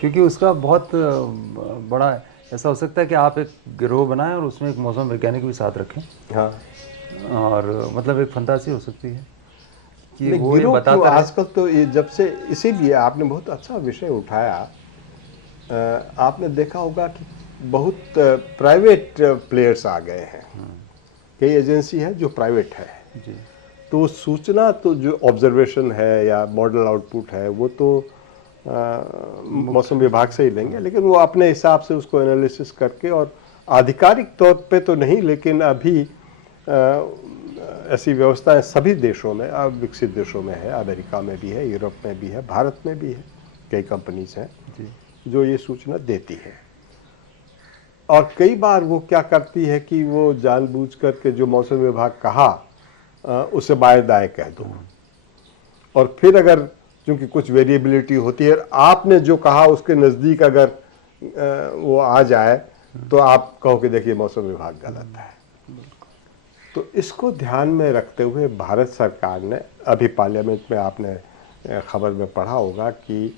क्योंकि उसका बहुत बड़ा ऐसा हो सकता है कि आप एक गिरोह बनाएं और उसमें एक मौसम वैज्ञानिक भी साथ रखें। हाँ, और मतलब एक फंतासी हो सकती है कि वो ये बताता है। आजकल तो ये जब से, इसीलिए आपने बहुत अच्छा विषय उठाया। आपने देखा होगा कि बहुत प्राइवेट प्लेयर्स आ गए हैं। कई एजेंसी है जो प्राइवेट है जी। तो सूचना, तो जो ऑब्जर्वेशन है या मॉडल आउटपुट है, वो तो मौसम विभाग से ही लेंगे, लेकिन वो अपने हिसाब से उसको एनालिसिस करके, और आधिकारिक तौर पे तो नहीं, लेकिन अभी ऐसी व्यवस्थाएं सभी देशों में, अब विकसित देशों में है, अमेरिका में भी है, यूरोप में भी है, भारत में भी है। कई कंपनीज हैं जो ये सूचना देती है। और कई बार वो क्या करती है कि वो जानबूझ करके जो मौसम विभाग कहा उसे बाएं दाएं कह दो। और फिर अगर क्योंकि कुछ वेरिएबिलिटी होती है, आपने जो कहा उसके नज़दीक अगर वो आ जाए तो आप कहो कि देखिए मौसम विभाग गलत है। तो इसको ध्यान में रखते हुए भारत सरकार ने अभी पार्लियामेंट में आपने खबर में पढ़ा होगा कि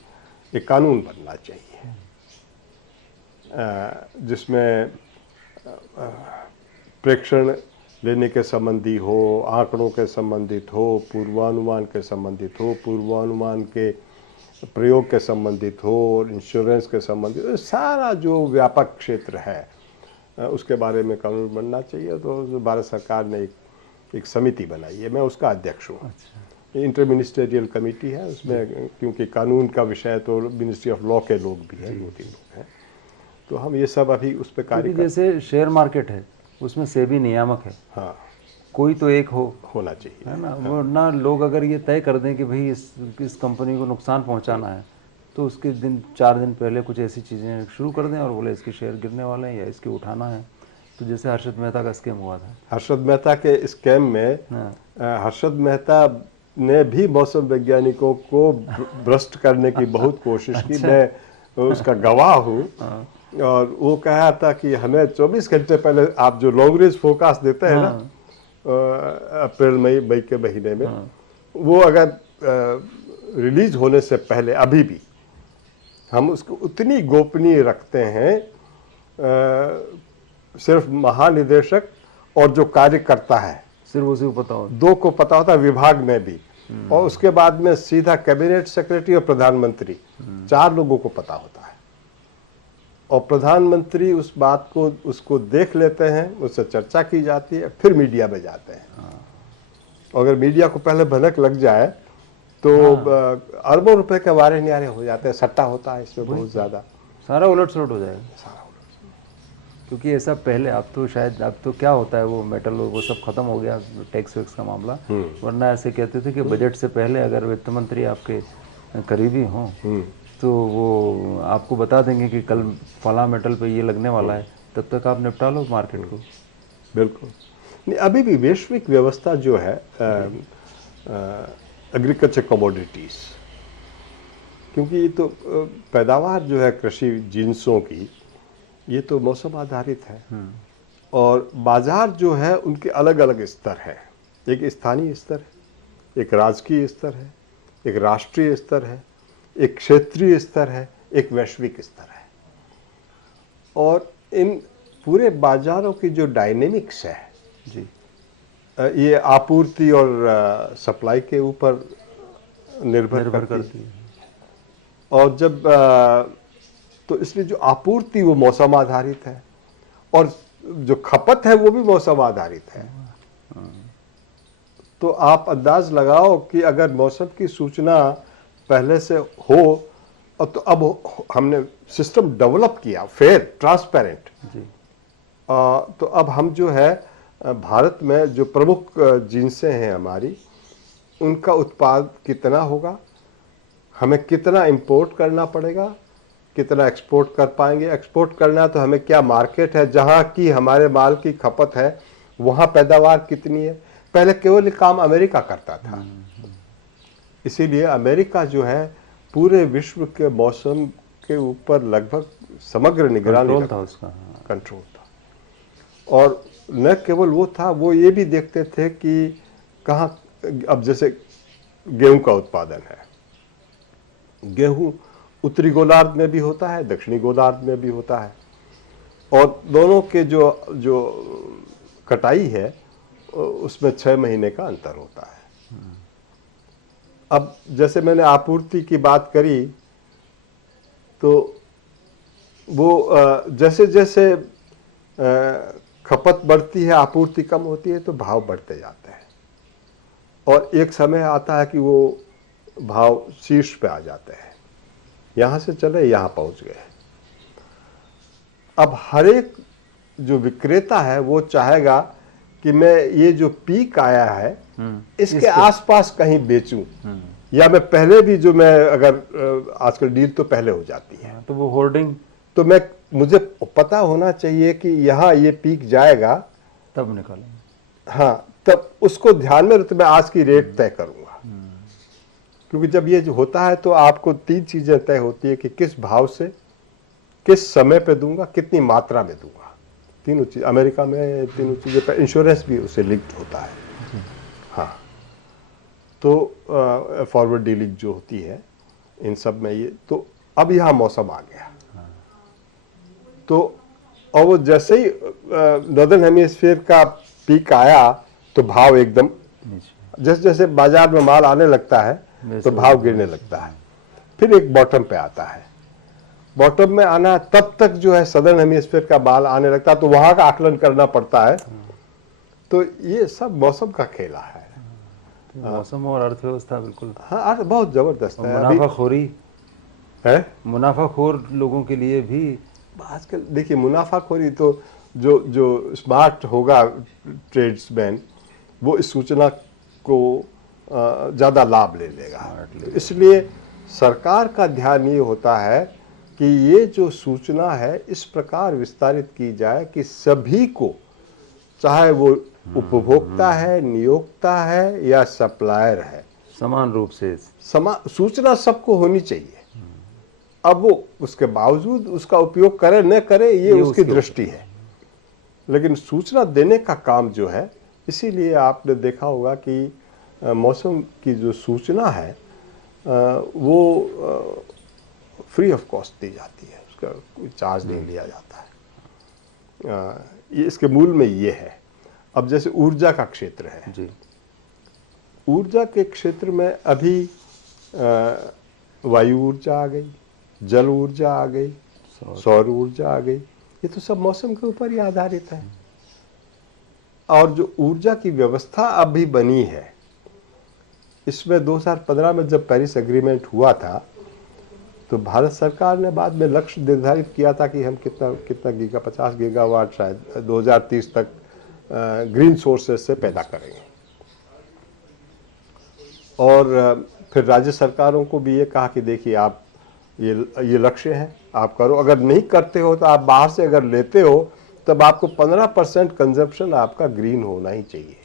एक कानून बनना चाहिए जिसमें प्रेक्षण लेने के संबंधी हो, आंकड़ों के संबंधित हो, पूर्वानुमान के संबंधित हो, पूर्वानुमान के प्रयोग के संबंधित हो, इंश्योरेंस के संबंधित हो, सारा जो व्यापक क्षेत्र है उसके बारे में कानून बनना चाहिए। तो भारत सरकार ने एक समिति बनाई है, मैं उसका अध्यक्ष हूँ। अच्छा। इंटर मिनिस्टेरियल कमेटी है, उसमें क्योंकि कानून का विषय तो मिनिस्ट्री ऑफ लॉ के लोग भी हैं, 2-3 लोग हैं, तो हम ये सब अभी उस पर कार्य जैसे शेयर मार्केट है उसमें सेबी नियामक है, हाँ, कोई तो एक होना चाहिए, है ना। वो ना लोग अगर ये तय कर दें कि भाई इस कंपनी को नुकसान पहुंचाना है तो उसके 4 दिन पहले कुछ ऐसी चीज़ें शुरू कर दें और बोले इसके शेयर गिरने वाले हैं या इसके उठाना है। तो जैसे हर्षद मेहता का स्कैम हुआ था, हर्षद मेहता के स्कैम में हर्षद मेहता ने भी मौसम वैज्ञानिकों को भ्रष्ट करने की बहुत कोशिश की। मैं उसका गवाह हूँ। और वो कहा था कि हमें 24 घंटे पहले आप जो लॉन्ग रेंज फोरकास्ट देते हैं ना अप्रैल मई के महीने में, वो अगर रिलीज होने से पहले अभी भी हम उसको उतनी गोपनीय रखते हैं, सिर्फ महानिदेशक और जो कार्य करता है सिर्फ उसी को पता होता, 2 को पता होता है, विभाग में भी, और उसके बाद में सीधा कैबिनेट सेक्रेटरी और प्रधानमंत्री 4 लोगों को पता होता है। और प्रधानमंत्री उस बात को उसको देख लेते हैं, उससे चर्चा की जाती है, फिर मीडिया में जाते हैं। अगर मीडिया को पहले भनक लग जाए तो अरबों रुपए के वारे न्यारे हो जाते हैं, सट्टा होता है इसमें बहुत ज़्यादा, सारा उलट सुलट हो जाएगा। क्योंकि ऐसा पहले अब तो शायद अब तो क्या होता है वो मेटल वो सब खत्म हो गया, टैक्स वैक्स का मामला, वरना ऐसे कहते थे कि बजट से पहले अगर वित्त मंत्री आपके करीबी हों तो वो आपको बता देंगे कि कल फला मेटल पे ये लगने वाला है, तब तक आप निपटा लो मार्केट को। बिल्कुल नहीं, अभी भी वैश्विक व्यवस्था जो है एग्रीकल्चर कमोडिटीज़, क्योंकि ये तो पैदावार जो है कृषि जिन्सों की, ये तो मौसम आधारित है। और बाजार जो है उनके अलग अलग स्तर है, एक स्थानीय स्तर है, एक राजकीय स्तर है, एक राष्ट्रीय स्तर है, एक क्षेत्रीय स्तर है, एक वैश्विक स्तर है। और इन पूरे बाजारों की जो डायनेमिक्स है जी, ये आपूर्ति और सप्लाई के ऊपर निर्भर करती है। और जब तो इसलिए जो आपूर्ति वो मौसम आधारित है और जो खपत है वो भी मौसम आधारित है। तो आप अंदाज लगाओ कि अगर मौसम की सूचना पहले से हो, और तो अब हमने सिस्टम डेवलप किया फेयर ट्रांसपेरेंट जी, तो अब हम जो है भारत में जो प्रमुख जिन्सें हैं हमारी, उनका उत्पाद कितना होगा, हमें कितना इंपोर्ट करना पड़ेगा, कितना एक्सपोर्ट कर पाएंगे, एक्सपोर्ट करना तो हमें क्या मार्केट है जहाँ की हमारे माल की खपत है, वहाँ पैदावार कितनी है। पहले केवल काम अमेरिका करता था, इसीलिए अमेरिका जो है पूरे विश्व के मौसम के ऊपर लगभग समग्र निगरानी था, उसका कंट्रोल था। और न केवल वो था, वो ये भी देखते थे कि कहाँ, अब जैसे गेहूं का उत्पादन है, गेहूं उत्तरी गोलार्ध में भी होता है, दक्षिणी गोलार्ध में भी होता है, और दोनों के जो कटाई है उसमें 6 महीने का अंतर होता है। अब जैसे मैंने आपूर्ति की बात करी, तो वो जैसे जैसे खपत बढ़ती है, आपूर्ति कम होती है, तो भाव बढ़ते जाते हैं, और एक समय आता है कि वो भाव शीर्ष पे आ जाते हैं, यहाँ से चले यहाँ पहुँच गए। अब हर एक जो विक्रेता है वो चाहेगा कि मैं ये जो पीक आया है इसके आसपास कहीं बेचूं, या मैं पहले भी जो मैं अगर आजकल डील तो पहले हो जाती है, तो वो होर्डिंग, तो मुझे पता होना चाहिए कि यहाँ ये पीक जाएगा तब निकालेंगे। हाँ, तब उसको ध्यान में रखते मैं आज की रेट तय करूंगा। क्योंकि जब ये जो होता है तो आपको 3 चीजें तय होती है कि किस भाव से, किस समय पे दूंगा, कितनी मात्रा में दूंगा। तीनों चीज अमेरिका में तीनों चीजें पर इंश्योरेंस भी उससे लिंक्ड होता है। हाँ, तो फॉरवर्ड डीलिंग जो होती है इन सब में ये, तो अब यहाँ मौसम आ गया। तो और वो जैसे ही नॉर्दर्न हेमिस्फीयर का पीक आया तो भाव एकदम, जैसे जैसे बाजार में माल आने लगता है तो भाव गिरने लगता है। फिर एक बॉटम पे आता है। बॉटम में आना तब तक जो है सदर्न हेमिस्फीयर का माल आने लगता है, तो वहां का आकलन करना पड़ता है। तो ये सब मौसम का खेला है। मौसम और अर्थव्यवस्था बिल्कुल, हाँ, बहुत जबरदस्त है। मुनाफाखोरी है, मुनाफाखोर लोगों के लिए भी आजकल देखिए मुनाफाखोरी तो जो स्मार्ट होगा ट्रेड्समैन वो इस सूचना को ज़्यादा लाभ ले लेगा। तो इसलिए सरकार का ध्यान ये होता है कि ये जो सूचना है इस प्रकार विस्तारित की जाए कि सभी को, चाहे वो उपभोक्ता है, नियोक्ता है या सप्लायर है, समान रूप से सूचना सबको होनी चाहिए। अब वो उसके बावजूद उसका उपयोग करे न करे ये उसकी दृष्टि है, लेकिन सूचना देने का काम जो है, इसीलिए आपने देखा होगा कि मौसम की जो सूचना है वो फ्री ऑफ कॉस्ट दी जाती है, उसका कोई चार्ज नहीं लिया जाता है। ये इसके मूल में ये है। अब जैसे ऊर्जा का क्षेत्र है जी, ऊर्जा के क्षेत्र में अभी वायु ऊर्जा आ गई, जल ऊर्जा आ गई, सौर ऊर्जा आ गई, ये तो सब मौसम के ऊपर ही आधारित है। और जो ऊर्जा की व्यवस्था अभी बनी है, इसमें 2015 में जब पेरिस एग्रीमेंट हुआ था तो भारत सरकार ने बाद में लक्ष्य निर्धारित किया था कि हम कितना गीगा 50 गीगावाट शायद 2030 तक ग्रीन सोर्सेस से पैदा करेंगे। और फिर राज्य सरकारों को भी ये कहा कि देखिए आप ये लक्ष्य है, आप करो, अगर नहीं करते हो तो आप बाहर से अगर लेते हो तब आपको 15% कंजप्शन आपका ग्रीन होना ही चाहिए।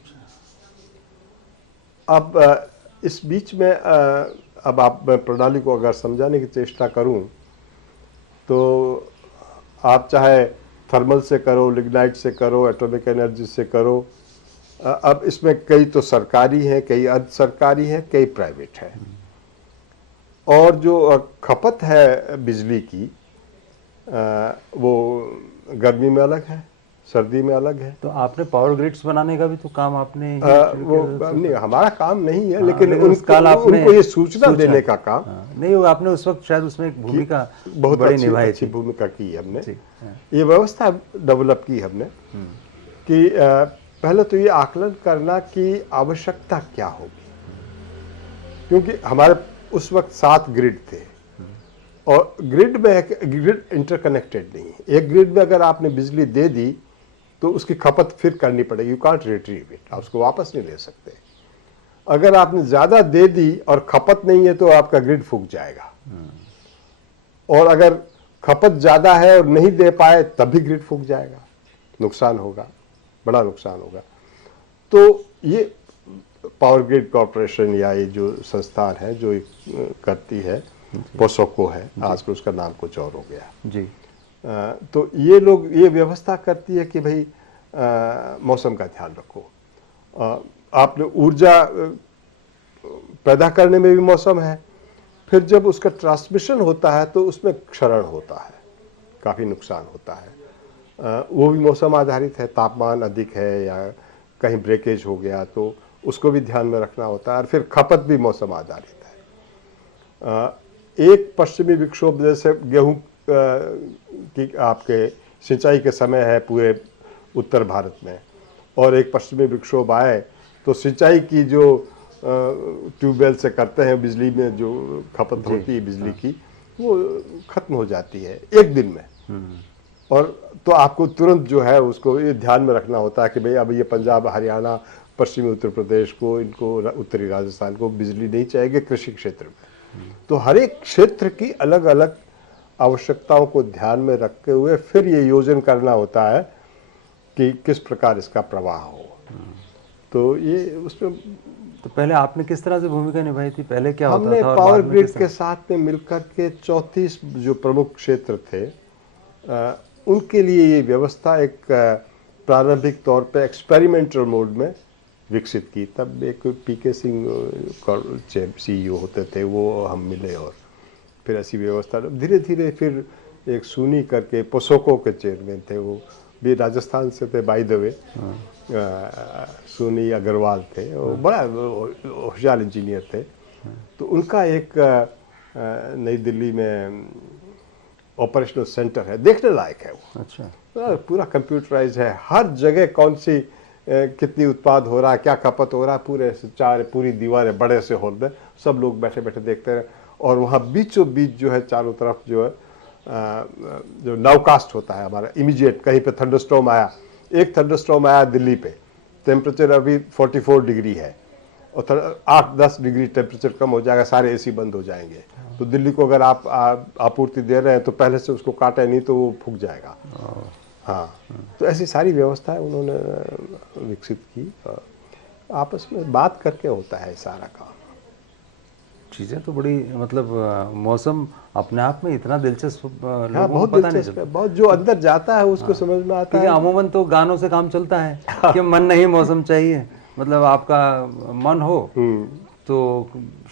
अब इस बीच में अब आप प्रणाली को अगर समझाने की चेष्टा करूं तो आप चाहे थर्मल से करो, लिग्नाइट से करो, एटॉमिक एनर्जी से करो, अब इसमें कई तो सरकारी हैं, कई अर्ध सरकारी हैं, कई प्राइवेट है। और जो खपत है बिजली की वो गर्मी में अलग है, सर्दी में अलग है। तो आपने पावर ग्रिड्स बनाने का भी तो काम आपने वो नहीं, हमारा काम नहीं है, लेकिन उनको ये सूचना देने का काम नहीं, वो आपने उस वक्त शायद उसमें एक भूमिका बहुत बड़ी निभाई अच्छी थी। भूमिका की हमने। ये व्यवस्था डेवलप की हमने कि पहले तो ये आकलन करना कि आवश्यकता क्या होगी, क्योंकि हमारे उस वक्त 7 ग्रिड थे और ग्रिड इंटरकनेक्टेड नहीं है। एक ग्रिड में अगर आपने बिजली दे दी तो उसकी खपत फिर करनी पड़ेगी, यू कांट रिट्रीव इट, आप उसको वापस नहीं ले सकते। अगर आपने ज्यादा दे दी और खपत नहीं है तो आपका ग्रिड फूक जाएगा, और अगर खपत ज्यादा है और नहीं दे पाए तब भी ग्रिड फूक जाएगा, नुकसान होगा, बड़ा नुकसान होगा। तो ये पावर ग्रिड कॉरपोरेशन या ये जो संस्थान है जो करती है, पोसोको है, आजकल उसका नाम कुछ और हो गया जी। तो ये लोग ये व्यवस्था करती है कि भाई मौसम का ध्यान रखो। आपने ऊर्जा पैदा करने में भी मौसम है, फिर जब उसका ट्रांसमिशन होता है तो उसमें क्षरण होता है, काफ़ी नुकसान होता है, वो भी मौसम आधारित है। तापमान अधिक है या कहीं ब्रेकेज हो गया तो उसको भी ध्यान में रखना होता है। और फिर खपत भी मौसम आधारित है। एक पश्चिमी विक्षोभ जैसे गेहूं की आपके सिंचाई के समय है पूरे उत्तर भारत में, और एक पश्चिमी विक्षोभ आए तो सिंचाई की जो ट्यूबवेल से करते हैं बिजली में जो खपत होती है बिजली की, वो खत्म हो जाती है एक दिन में। और तो आपको तुरंत जो है उसको ये ध्यान में रखना होता है कि भाई अब ये पंजाब, हरियाणा, पश्चिमी उत्तर प्रदेश को, इनको उत्तरी राजस्थान को बिजली नहीं चाहिए कृषि क्षेत्र में। तो हर एक क्षेत्र की अलग अलग आवश्यकताओं को ध्यान में रखते हुए फिर ये योजना करना होता है कि किस प्रकार इसका प्रवाह हो। तो ये उसमें तो पहले आपने किस तरह से भूमिका निभाई थी, पहले क्या होता हमने था और पावर बाद में ग्रिड किस के साथ में मिलकर के 34 जो प्रमुख क्षेत्र थे उनके लिए ये व्यवस्था एक प्रारंभिक तौर पे एक्सपेरिमेंटल मोड में विकसित की। तब एक पीके सिंह CEO होते थे, वो हम मिले और फिर ऐसी व्यवस्था धीरे धीरे फिर एक सुनी करके पोसोको के चेयरमैन थे, वो भी राजस्थान से थे बाय द वे। सुनी अग्रवाल थे, वो बड़ा होशियार इंजीनियर थे। तो उनका एक नई दिल्ली में ऑपरेशनल सेंटर है, देखने लायक है वो। अच्छा। पूरा कंप्यूटराइज है, हर जगह कौन सी कितनी उत्पाद हो रहा है, क्या खपत हो रहा है, पूरी दीवारें बड़े से हॉल में सब लोग बैठे बैठे देखते हैं। और वहाँ बीचों बीच जो है चारों तरफ जो है जो नाउकास्ट होता है हमारा इमीडिएट, कहीं पे थंडरस्टॉर्म आया, एक थंडरस्टॉर्म आया दिल्ली पे, टेम्परेचर अभी 44 डिग्री है और 8-10 डिग्री टेम्परेचर कम हो जाएगा, सारे AC बंद हो जाएंगे। तो दिल्ली को अगर आप आपूर्ति दे रहे हैं तो पहले से उसको काटे, नहीं तो वो फूक जाएगा। हाँ, तो ऐसी सारी व्यवस्थाएं उन्होंने विकसित की और आपस में बात करके होता है सारा काम। चीज़ें तो बड़ी मतलब मौसम अपने आप में इतना दिलचस्प हाँ, लोगों बहुत को पता नहीं दिलचस्प चलता। है, बहुत जो अंदर जाता है उसको समझ में आता क्योंकि है। अमूमन तो गानों से काम चलता है कि मन नहीं मौसम चाहिए, मतलब आपका मन हो तो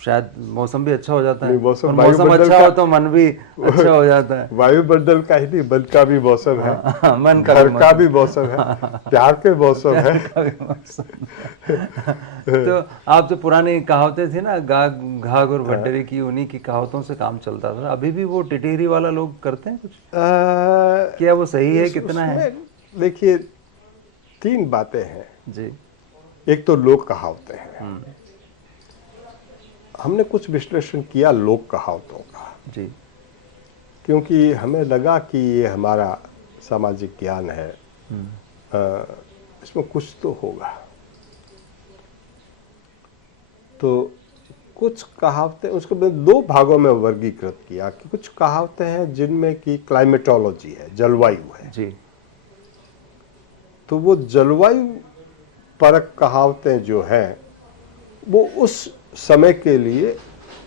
शायद मौसम भी अच्छा हो जाता है, नहीं, मौसम और मौसम वायुमंडल अच्छा का- हो तो मन भी अच्छा हो जाता है। वायुमंडल का ही नहीं, मन का भी मौसम है, मन का घर भी का भी मौसम है, प्यार के मौसम है। तो आप जो पुरानी कहावतें थी ना, घाघ और भड्डरी की, उन्हीं की कहावतों से काम चलता था। अभी भी वो टिटेरी वाला लोग करते हैं कुछ, क्या वो सही है, कितना है? देखिए 3 बातें हैं जी। एक तो लोक कहावतें हैं, हमने कुछ विश्लेषण किया लोक कहावतों का, जी। क्योंकि हमें लगा कि ये हमारा सामाजिक ज्ञान है, इसमें कुछ तो होगा। तो कुछ कहावतें उसको मैंने 2 भागों में वर्गीकृत किया कि कुछ कहावतें हैं जिनमें कि क्लाइमेटोलॉजी है, जलवायु है। जी। तो वो जलवायु परक कहावतें जो हैं वो उस समय के लिए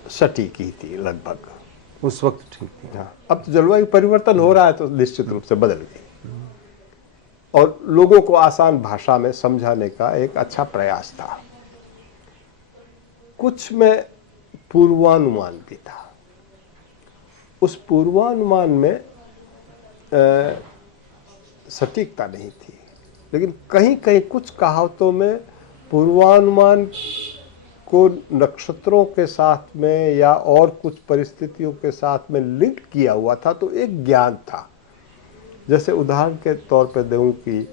सटीक ही थी लगभग, उस वक्त ठीक थी। हाँ, अब तो जलवायु परिवर्तन हो रहा है तो निश्चित रूप से बदल गई और लोगों को आसान भाषा में समझाने का एक अच्छा प्रयास था। कुछ में पूर्वानुमान भी था, उस पूर्वानुमान में सटीकता नहीं थी, लेकिन कहीं कहीं कुछ कहावतों में पूर्वानुमान को नक्षत्रों के साथ में या और कुछ परिस्थितियों के साथ में लिंक किया हुआ था, तो एक ज्ञान था। जैसे उदाहरण के तौर पर दूं कि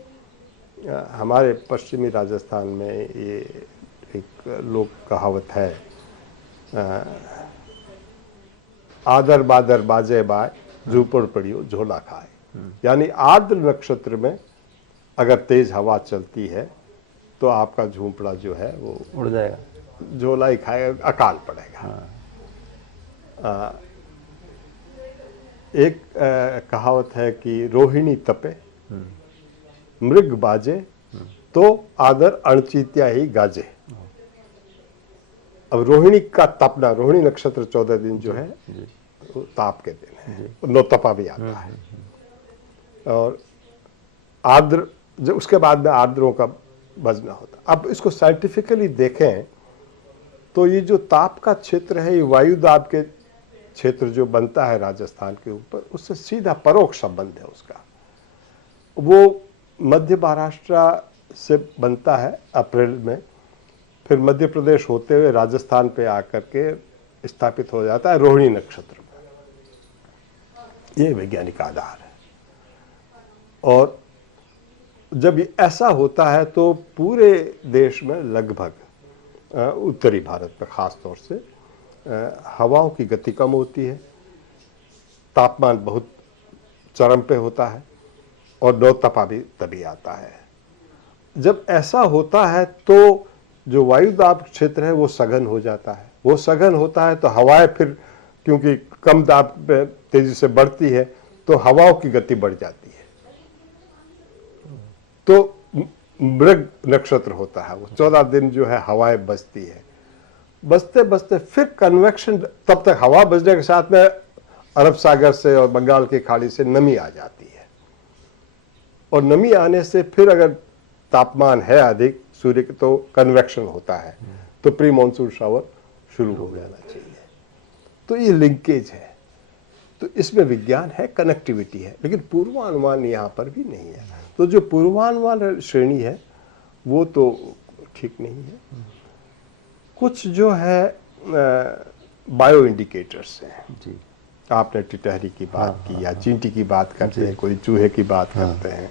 हमारे पश्चिमी राजस्थान में ये एक लोक कहावत है, आदर बादर बाजे बाय झूपड़ पड़ियो झोला खाए। यानी आर्द्र नक्षत्र में अगर तेज हवा चलती है तो आपका झूंपड़ा जो है वो उड़ जाएगा, झोला ही खाएगा, अकाल पड़ेगा। एक कहावत है कि रोहिणी तपे मृग बाजे तो आदर अणचित्या ही गाजे। अब रोहिणी का तपना, रोहिणी नक्षत्र 14 दिन जो है वो ताप के दिन है, नौतपा भी आता है। और आर्द्र जब उसके बाद में आर्द्रों का बजना होता है। अब इसको साइंटिफिकली देखें तो ये जो ताप का क्षेत्र है, ये वायु दाब के क्षेत्र जो बनता है राजस्थान के ऊपर, उससे सीधा परोक्ष संबंध है उसका। वो मध्य महाराष्ट्र से बनता है अप्रैल में, फिर मध्य प्रदेश होते हुए राजस्थान पे आकर के स्थापित हो जाता है रोहिणी नक्षत्र में। ये वैज्ञानिक आधार है। और जब ये ऐसा होता है तो पूरे देश में लगभग उत्तरी भारत में खास तौर से हवाओं की गति कम होती है, तापमान बहुत चरम पे होता है और नौतपा भी तभी आता है। जब ऐसा होता है तो जो वायु दाब क्षेत्र है वो सघन हो जाता है। वो सघन होता है तो हवाएं फिर क्योंकि कम दाब पे तेजी से बढ़ती है तो हवाओं की गति बढ़ जाती है। तो मृग नक्षत्र होता है, वो 14 दिन जो है हवाएं बजती है, बजते बजते फिर कन्वेक्शन, तब तक हवा बजने के साथ में अरब सागर से और बंगाल की खाड़ी से नमी आ जाती है, और नमी आने से फिर अगर तापमान है अधिक सूर्य के तो कन्वेक्शन होता है, तो प्री मानसून शावर शुरू हो जाना चाहिए। तो ये लिंकेज है, तो इसमें विज्ञान है, कनेक्टिविटी है, लेकिन पूर्वानुमान यहाँ पर भी नहीं है। तो जो पूर्वानुमान श्रेणी है वो तो ठीक नहीं है। कुछ जो है बायो इंडिकेटर्स हैं जी। आपने टिटहरी की बात की या चींटी की बात करते हैं, कोई चूहे की बात करते हैं,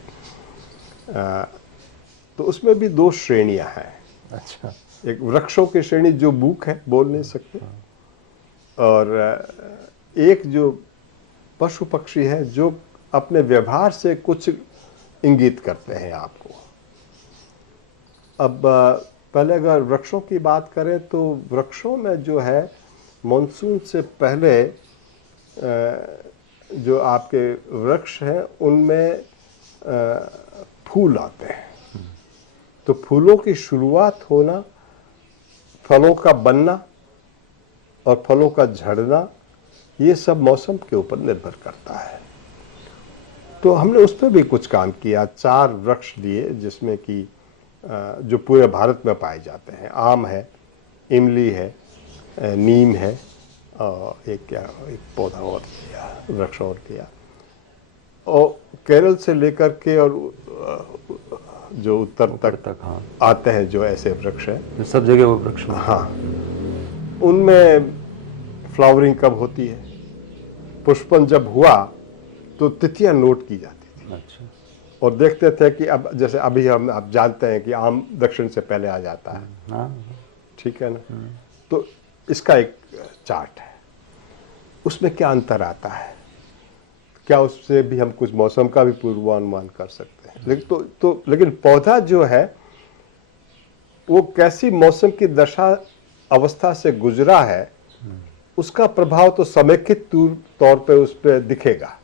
तो उसमें भी 2 श्रेणियां हैं। अच्छा। एक वृक्षों की श्रेणी जो बूक है, बोल नहीं सकते, और एक जो पशु पक्षी है जो अपने व्यवहार से कुछ इंगित करते हैं आपको। अब पहले अगर वृक्षों की बात करें तो वृक्षों में जो है मानसून से पहले जो आपके वृक्ष हैं उनमें फूल आते हैं, तो फूलों की शुरुआत होना, फलों का बनना और फलों का झड़ना, ये सब मौसम के ऊपर निर्भर करता है। तो हमने उस पर भी कुछ काम किया। 4 वृक्ष लिए जिसमें कि जो पूरे भारत में पाए जाते हैं, आम है, इमली है, नीम है, और एक पौधा और किया, वृक्ष और किया, और केरल से लेकर के और जो उत्तर तक हाँ, आते हैं जो ऐसे वृक्ष हैं, जो सब जगह वो वृक्ष हाँ, उनमें फ्लावरिंग कब होती है, पुष्पन जब हुआ तो तिथियां नोट की जाती थी। अच्छा। और देखते थे कि अब जैसे अभी हम आप जानते हैं कि आम दक्षिण से पहले आ जाता है, हाँ, ठीक है ना, तो इसका एक चार्ट है, उसमें क्या अंतर आता है, क्या उससे भी हम कुछ मौसम का भी पूर्वानुमान कर सकते हैं। लेकिन लेकिन पौधा जो है वो कैसी मौसम की दशा अवस्था से गुजरा है, उसका प्रभाव तो समेकित तौर पे उस पर दिखेगा,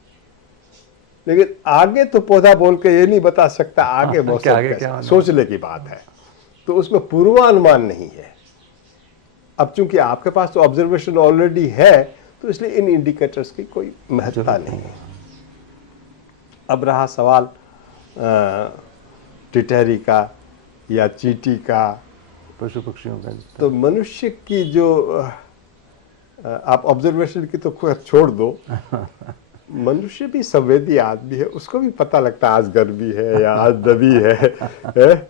लेकिन आगे तो पौधा बोल के ये नहीं बता सकता आगे मौसम कैसा, सोचने की बात है। तो उसमें पूर्वानुमान नहीं है। अब चूंकि आपके पास तो ऑब्जर्वेशन ऑलरेडी है, तो इसलिए इन इंडिकेटर्स की कोई महत्वता नहीं है। अब रहा सवाल टिटहरी का या चींटी का, पशु पक्षियों का, तो मनुष्य की जो आप ऑब्जर्वेशन की तो छोड़ दो, मनुष्य भी संवेदी आदमी है, उसको भी पता लगता है आज गर्मी है या आज नमी है?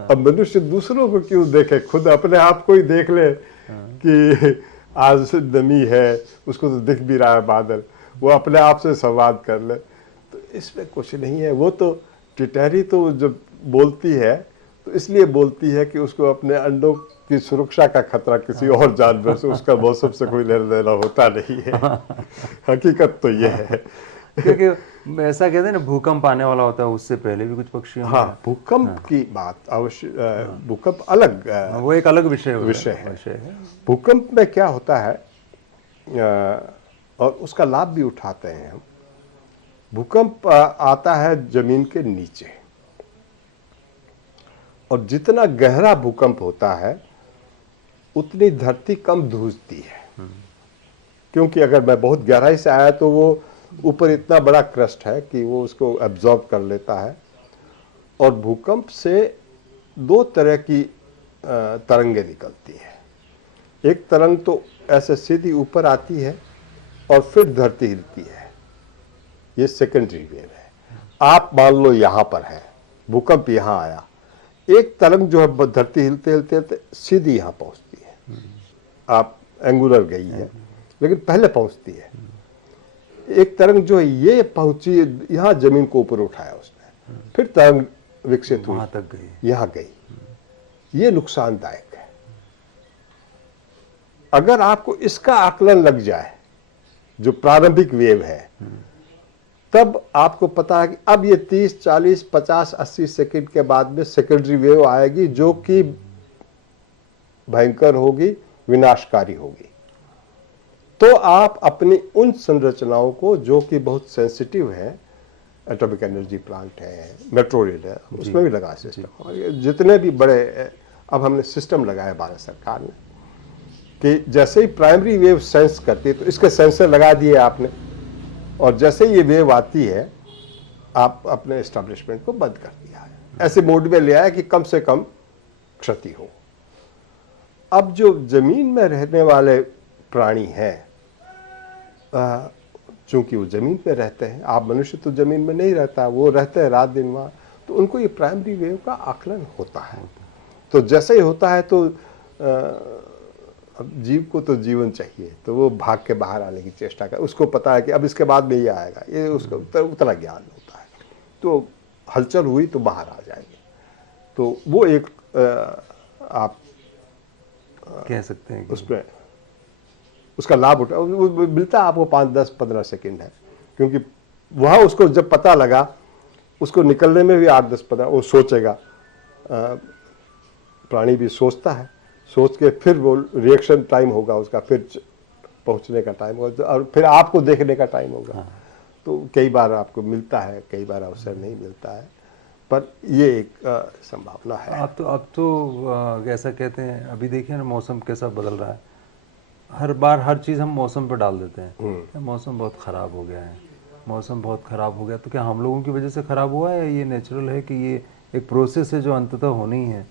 अब मनुष्य दूसरों को क्यों देखे, खुद अपने आप को ही देख ले कि आज नमी है, उसको तो दिख भी रहा है बादल, वो अपने आप से संवाद कर ले। तो इसमें कुछ नहीं है। वो तो टिटहरी तो जब बोलती है तो इसलिए बोलती है कि उसको अपने अंडों की सुरक्षा का खतरा किसी और जानवर से, उसका मौसम से कोई लेना देना होता नहीं है। हकीकत तो ये है, क्योंकि ऐसा कहते हैं ना, भूकंप आने वाला होता है उससे पहले भी कुछ पक्षियों, हाँ, भूकंप की बात अवश्य, भूकंप अलग, वो एक अलग विषय है। भूकंप में क्या होता है, और उसका लाभ भी उठाते हैं हम। भूकंप आता है जमीन के नीचे, और जितना गहरा भूकंप होता है उतनी धरती कम धूसती है, क्योंकि अगर मैं बहुत गहराई से आया तो वो ऊपर इतना बड़ा क्रस्ट है कि वो उसको एब्जॉर्ब कर लेता है। और भूकंप से 2 तरह की तरंगें निकलती है। एक तरंग तो ऐसे सीधी ऊपर आती है और फिर धरती हिलती है, ये सेकेंडरी वेव है। आप मान लो यहाँ पर है, भूकंप यहाँ आया, एक तरंग जो है धरती हिलते हिलते हिलते सीधी यहाँ पहुँचती है, आप एंगुलर गई है लेकिन पहले पहुँचती है। एक तरंग जो है ये पहुंची, यहाँ जमीन को ऊपर उठाया उसने, फिर तरंग विकसित हुई, वहां तक गई, यहाँ गई। ये नुकसानदायक है। अगर आपको इसका आकलन लग जाए, जो प्रारंभिक वेव है, तब आपको पता है कि अब ये 30, 40, 50, 80 सेकंड के बाद में सेकेंडरी वेव आएगी, जो कि भयंकर होगी, विनाशकारी होगी। तो आप अपनी उन संरचनाओं को जो कि बहुत सेंसिटिव है, एटॉमिक एनर्जी प्लांट है, मेट्रो रेल है, उसमें भी लगा सिस्टम। और ये जितने भी बड़े अब हमने सिस्टम लगाया भारत सरकार ने कि जैसे ही प्राइमरी वेव सेंस करती है तो इसके सेंसर लगा दिए आपने, और जैसे ही ये वेव आती है आप अपने एस्टेब्लिशमेंट को बंद कर दिया है। ऐसे मोड में ले आया कि कम से कम क्षति हो। अब जो जमीन में रहने वाले प्राणी हैं, चूंकि वो जमीन पे रहते हैं, आप मनुष्य तो जमीन में नहीं रहता, वो रहते हैं रात दिन वहाँ, तो उनको ये प्राइमरी वेव का आकलन होता है। तो जैसे ही होता है तो अब जीव को तो जीवन चाहिए, तो वो भाग के बाहर आने की चेष्टा कर, उसको पता है कि अब इसके बाद में ये आएगा, ये उसको उतना ज्ञान होता है, तो हलचल हुई तो बाहर आ जाएंगे। तो वो एक आप कह सकते हैं कि उसमें उसका लाभ उठा, वो मिलता है आपको 5, 10, 15 सेकेंड है, क्योंकि वहाँ उसको जब पता लगा, उसको निकलने में भी 8, 10, 15 वो सोचेगा। प्राणी भी सोचता है, सोच के फिर वो रिएक्शन टाइम होगा उसका, फिर पहुंचने का टाइम होगा, और फिर आपको देखने का टाइम होगा। तो कई बार आपको मिलता है, कई बार अवसर नहीं मिलता है, पर ये एक संभावना है। अब तो कैसा कहते हैं, अभी देखिए ना मौसम कैसा बदल रहा है, हर बार हर चीज़ हम मौसम पे डाल देते हैं। मौसम बहुत ख़राब हो गया है, मौसम बहुत ख़राब हो गया, तो क्या हम लोगों की वजह से ख़राब हुआ है या ये नेचुरल है कि ये एक प्रोसेस है जो अंततः होनी ही है?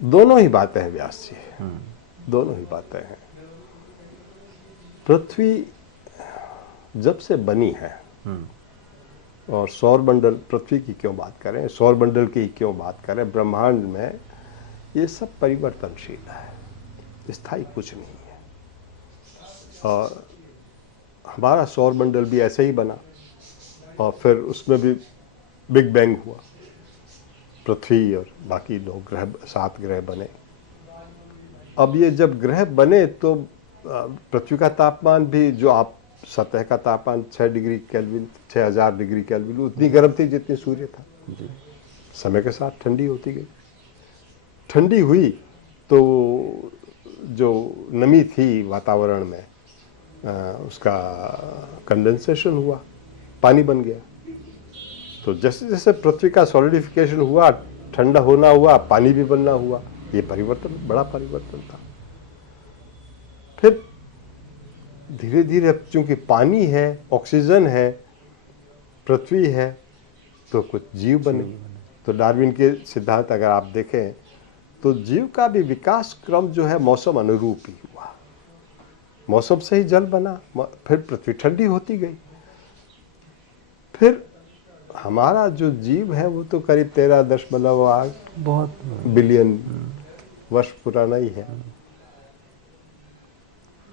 दोनों ही बातें हैं व्यास जी, दोनों ही बातें हैं। पृथ्वी जब से बनी है, और सौर मंडल, पृथ्वी की क्यों बात करें, सौर मंडल की क्यों बात करें, ब्रह्मांड में ये सब परिवर्तनशील है, स्थायी कुछ नहीं है। और हमारा सौर मंडल भी ऐसे ही बना, और फिर उसमें भी बिग बैंग हुआ, पृथ्वी और बाकी 9 ग्रह, 7 ग्रह बने। अब ये जब ग्रह बने तो पृथ्वी का तापमान भी, जो आप सतह का तापमान 6 डिग्री केल्विन, 6000 डिग्री केल्विन, उतनी गर्म थी जितनी सूर्य था। समय के साथ ठंडी होती गई, ठंडी हुई तो जो नमी थी वातावरण में उसका कंडेंसेशन हुआ, पानी बन गया। तो जैसे जैसे पृथ्वी का सॉलिडिफिकेशन हुआ, ठंडा होना हुआ, पानी भी बनना हुआ, ये परिवर्तन, बड़ा परिवर्तन था। फिर धीरे धीरे चूंकि पानी है, ऑक्सीजन है, पृथ्वी है, तो कुछ जीव बने। तो डार्विन के सिद्धांत अगर आप देखें तो जीव का भी विकास क्रम जो है मौसम अनुरूप ही हुआ। मौसम से ही जल बना, फिर पृथ्वी ठंडी होती गई। फिर हमारा जो जीव है वो तो करीब 13.8 बहुत बिलियन वर्ष पुराना ही है।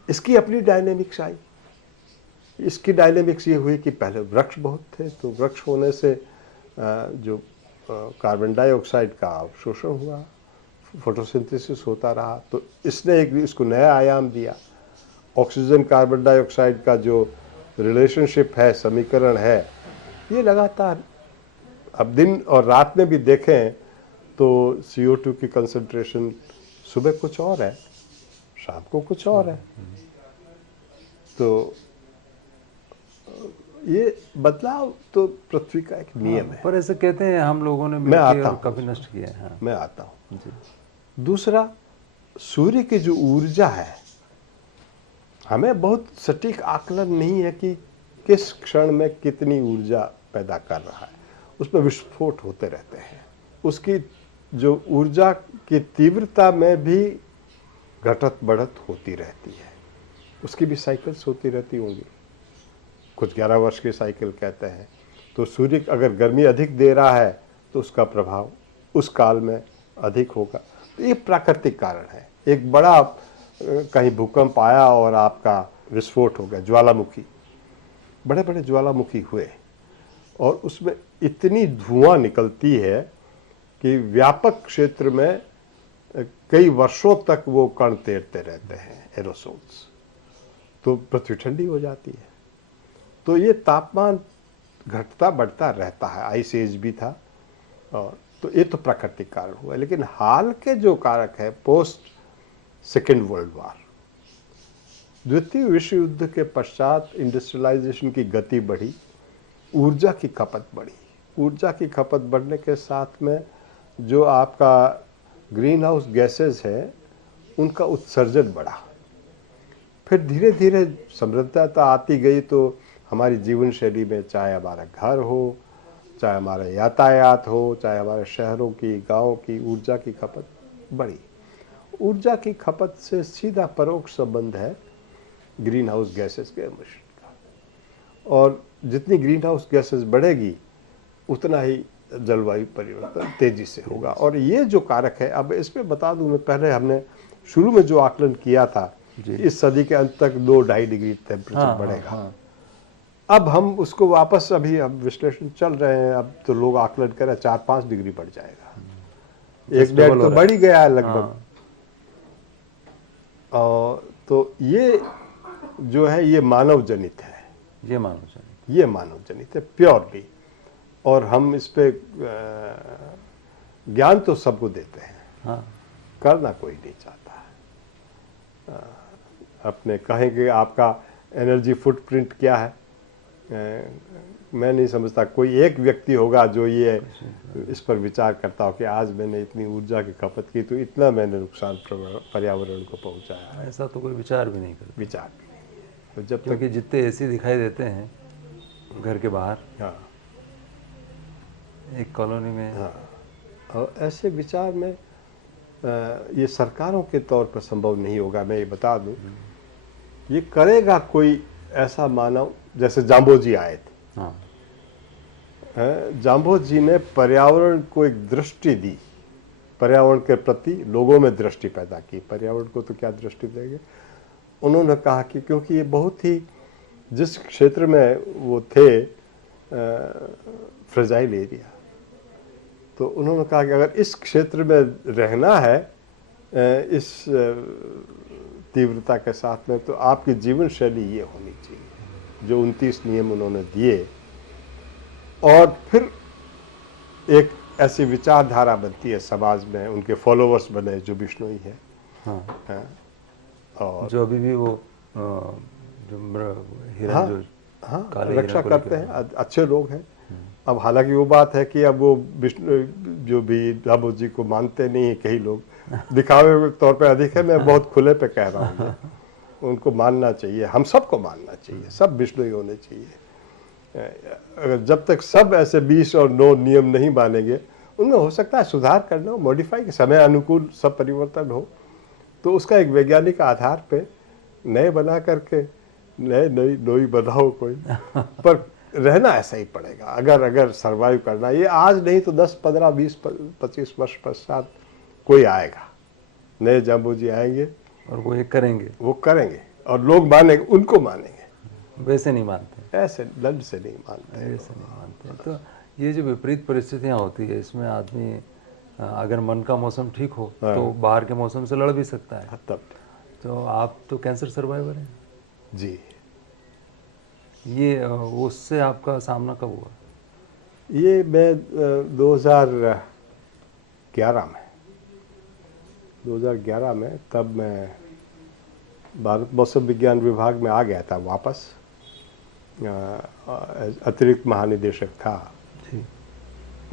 इसकी अपनी डायनेमिक्स आई। इसकी डायनेमिक्स ये हुई कि पहले वृक्ष बहुत थे, तो वृक्ष होने से जो कार्बन डाइऑक्साइड का अवशोषण हुआ, फोटोसिंथेसिस होता रहा, तो इसने एक इसको नया आयाम दिया। ऑक्सीजन कार्बन डाइऑक्साइड का जो रिलेशनशिप है, समीकरण है, ये लगातार अब दिन और रात में भी देखें तो CO2 की कंसंट्रेशन सुबह कुछ और है, शाम को कुछ और है। तो ये बदलाव तो पृथ्वी का एक नियम है। पर ऐसे कहते हैं हम लोगों ने मैं आता हूं, काफी नष्ट किया है। हाँ। मैं आता हूँ। दूसरा, सूर्य की जो ऊर्जा है, हमें बहुत सटीक आकलन नहीं है कि किस क्षण में कितनी ऊर्जा पैदा कर रहा है। उसमें विस्फोट होते रहते हैं। उसकी जो ऊर्जा की तीव्रता में भी घटत बढ़त होती रहती है। उसकी भी साइकिल्स होती रहती होंगी, कुछ 11 वर्ष की साइकिल कहते हैं। तो सूर्य अगर गर्मी अधिक दे रहा है तो उसका प्रभाव उस काल में अधिक होगा। तो ये प्राकृतिक कारण है। एक बड़ा कहीं भूकंप आया और आपका विस्फोट हो गया, ज्वालामुखी, बड़े बड़े ज्वालामुखी हुए, और उसमें इतनी धुआं निकलती है कि व्यापक क्षेत्र में कई वर्षों तक वो कण तैरते रहते हैं, एरोसोल्स। तो पृथ्वी ठंडी हो जाती है। तो ये तापमान घटता बढ़ता रहता है। आइस एज भी था, और तो ये तो प्राकृतिक कारण हुआ। लेकिन हाल के जो कारक है, पोस्ट सेकेंड वर्ल्ड वार, द्वितीय विश्व युद्ध के पश्चात इंडस्ट्रियलाइजेशन की गति बढ़ी, ऊर्जा की खपत बढ़ी। ऊर्जा की खपत बढ़ने के साथ में जो आपका ग्रीन हाउस गैसेज है उनका उत्सर्जन बढ़ा। फिर धीरे धीरे समृद्धता आती गई, तो हमारी जीवन शैली में, चाहे हमारा घर हो, चाहे हमारा यातायात हो, चाहे हमारे शहरों की, गाँव की, ऊर्जा की खपत बढ़ी। ऊर्जा की खपत से सीधा परोक्ष संबंध है ग्रीन हाउस गैसेस के एमिशन का, और जितनी ग्रीन हाउस गैसेस बढ़ेगी उतना ही जलवायु परिवर्तन तेजी से होगा। और ये जो कारक है, अब इसमें बता दूं मैं, पहले हमने शुरू में जो आकलन किया था इस सदी के अंत तक 2-2.5 डिग्री टेम्परेचर बढ़ेगा। अब हम उसको वापस, अभी अब विश्लेषण चल रहे हैं, अब तो लोग आकलन करें 4-5 डिग्री बढ़ जाएगा। 1-1.5 तो बढ़ ही गया है लगभग। तो ये जो है ये मानव जनित है, ये मानव जनित है प्योरली। और हम इस पे ज्ञान तो सबको देते हैं, करना कोई नहीं चाहता। अपने कहेंगे आपका एनर्जी फुटप्रिंट क्या है, मैं नहीं समझता कोई एक व्यक्ति होगा जो ये इस पर विचार करता हो कि आज मैंने इतनी ऊर्जा की खपत की तो इतना मैंने नुकसान पर्यावरण को पहुंचाया। ऐसा तो कोई विचार भी नहीं करता। विचार भी नहीं। तो जब क्योंकि जितने एसी दिखाई देते हैं घर के बाहर, हाँ, एक कॉलोनी में, हाँ, और ऐसे विचार में ये सरकारों के तौर पर संभव नहीं होगा। मैं ये बता दूं, ये करेगा कोई ऐसा मानव, जैसे जाम्बोजी आए थे। जाम्बोजी ने पर्यावरण को एक दृष्टि दी, पर्यावरण के प्रति लोगों में दृष्टि पैदा की। पर्यावरण को तो क्या दृष्टि देंगे, उन्होंने कहा कि क्योंकि ये बहुत ही, जिस क्षेत्र में वो थे फ्रेजाइल एरिया, तो उन्होंने कहा कि अगर इस क्षेत्र में रहना है इस तीव्रता के साथ में, तो आपकी जीवन शैली ये होनी चाहिए। जो 29 नियम उन्होंने दिए, और फिर एक ऐसी विचारधारा बनती है समाज में, उनके फॉलोअर्स बने जो बिश्नोई है। हाँ। और जो अभी भी वो जो हिरण, हाँ, जो हाँ, काले रक्षा हिरण को करते हैं, अच्छे लोग हैं। अब हालांकि वो बात है कि अब वो विष्णु जो भी जाम्बोजी को मानते नहीं है, कई लोग दिखावे के तौर पे अधिक है। मैं बहुत खुले पे कह रहा हूँ, उनको मानना चाहिए, हम सबको मानना चाहिए, सब विष्णु ही होने चाहिए। अगर जब तक सब ऐसे 20 और 9 नियम नहीं मानेंगे, उनमें हो सकता है सुधार करना हो, मॉडिफाई, समय अनुकूल सब परिवर्तन हो, तो उसका एक वैज्ञानिक आधार पे नए बना करके नई बनाओ कोई, पर रहना ऐसा ही पड़ेगा। अगर सरवाइव करना, ये आज नहीं तो 10, 15, 20, 25 वर्ष पश्चात कोई आएगा, नए जाम्बोजी आएंगे और वो ये करेंगे, और लोग मानेंगे, उनको मानेंगे। वैसे नहीं मानते, ऐसे दंड से नहीं मानते, वैसे नहीं मानते। तो ये जो विपरीत परिस्थितियाँ होती है, इसमें आदमी अगर मन का मौसम ठीक हो तो बाहर के मौसम से लड़ भी सकता है। तब तो आप तो कैंसर सर्वाइवर हैं जी। ये उससे आपका सामना कब हुआ? ये मैं 2011 में तब मैं भारत मौसम विज्ञान विभाग में आ गया था वापस, अतिरिक्त महानिदेशक था।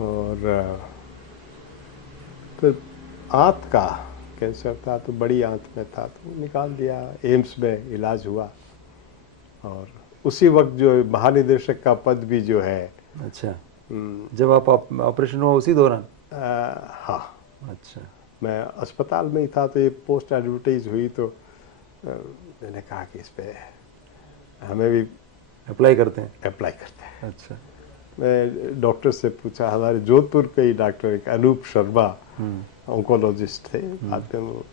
और फिर आंत का कैंसर था, तो बड़ी आंत में था, तो निकाल दिया, एम्स में इलाज हुआ। और उसी वक्त जो महानिदेशक का पद भी जो है, अच्छा, जब आप ऑपरेशन हुआ उसी दौरान? हाँ, अच्छा, मैं अस्पताल में ही था, तो ये पोस्ट एडवर्टाइज हुई, तो मैंने कहा कि इस पे हमें भी अप्लाई करते हैं। अच्छा, मैं डॉक्टर से पूछा, हमारे जोधपुर के ही डॉक्टर एक अनूप शर्मा ऑन्कोलॉजिस्ट थे, बाद में वो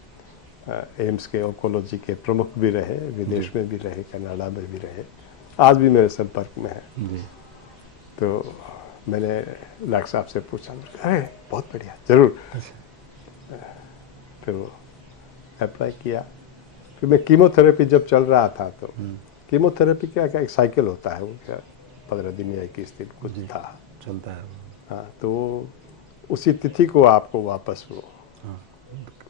एम्स के ऑन्कोलॉजी के प्रमुख भी रहे, विदेश में भी रहे, कनाडा में भी रहे, आज भी मेरे संपर्क में है। तो मैंने डॉक्टर साहब से पूछा, अरे बहुत बढ़िया, जरूर। फिर वो अप्लाई किया। फिर मैं कीमोथेरेपी जब चल रहा था, तो कीमोथेरेपी क्या एक साइकिल होता है, वो क्या 15 दिन या 21 दिन कुछ था, चलता है। हाँ, तो उसी तिथि को आपको वापस वो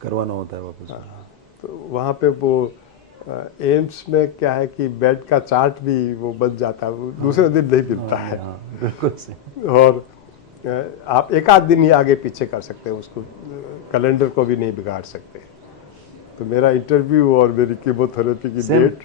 करवाना होता है वापस। हाँ, तो वहाँ पे वो एम्स में क्या है कि बेड का चार्ट भी वो बन जाता है, वो दूसरे दिन नहीं मिलता है। हाँ, बिल्कुल सही। और आप एक आध दिन ही आगे पीछे कर सकते हैं उसको, कैलेंडर को भी नहीं बिगाड़ सकते। तो मेरा इंटरव्यू और मेरी कीमोथेरेपी की Same. डेट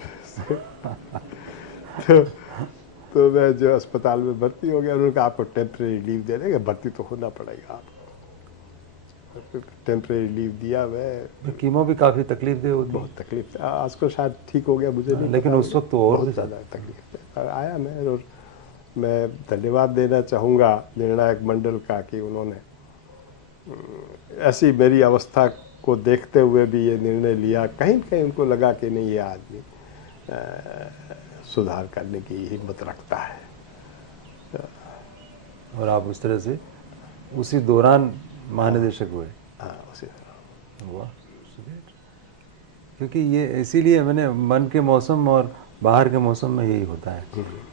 तो मैं जो अस्पताल में भर्ती हो गया, उन्होंने कहा आपको टेम्परेरी लीव दे देंगे, भर्ती तो होना पड़ेगा आपको। टेम्परेरी लीव दिया मैं। कीमो भी काफ़ी तकलीफ दे होती है, बहुत तकलीफ, आज को शायद ठीक हो गया, मुझे नहीं लेकिन पता। उस वक्त तो और भी बहुत ज़्यादा तकलीफ है। पर आया मैं, और मैं धन्यवाद देना चाहूँगा निर्णायक मंडल का कि उन्होंने ऐसी मेरी अवस्था को देखते हुए भी ये निर्णय लिया। कहीं न कहीं उनको लगा कि नहीं, ये आदमी सुधार करने की हिम्मत रखता है। और आप उस तरह से उसी दौरान महानिदेशक हुए। हाँ, उसी तरह। हुआ, क्योंकि ये इसीलिए मैंने मन के मौसम और बाहर के मौसम में यही होता है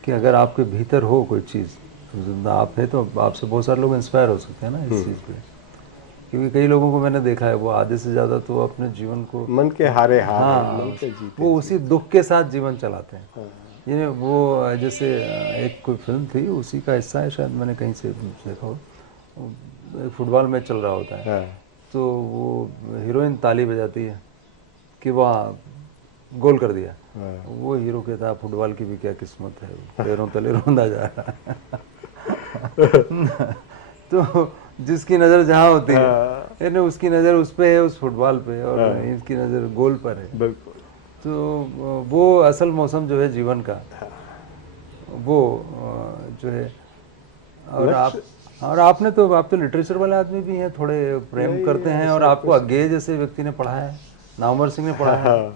कि अगर आपके भीतर हो कोई चीज़, जिंदा आप है तो आपसे बहुत सारे लोग इंस्पायर हो सकते हैं ना इस चीज़ पे। क्योंकि कई लोगों को मैंने देखा है, वो आधे से ज़्यादा तो अपने जीवन को मन के हारे हार, हाँ, मन के जीते वो उसी दुख के साथ जीवन चलाते हैं। ये वो जैसे एक कोई फिल्म थी, उसी का हिस्सा है शायद, मैंने कहीं से देखा हो, एक फुटबॉल मैच चल रहा होता है। हाँ। तो वो हीरोइन ताली बजाती है कि वह गोल कर दिया। वो हीरो कहता है फुटबॉल की भी क्या किस्मत है, पैरों तले रोंदा जा रहा है। तो जिसकी नज़र जहाँ होती है, यानी उसकी नज़र उस पे है, उस फुटबॉल पे, और इसकी नज़र गोल पर है। बिल्कुल। तो वो असल मौसम जो है जीवन का, वो जो है। और आप तो लिटरेचर वाले आदमी भी हैं, थोड़े प्रेम करते हैं, और आपको अज्ञेय जैसे व्यक्ति ने पढ़ा है, नामवर सिंह ने पढ़ा है।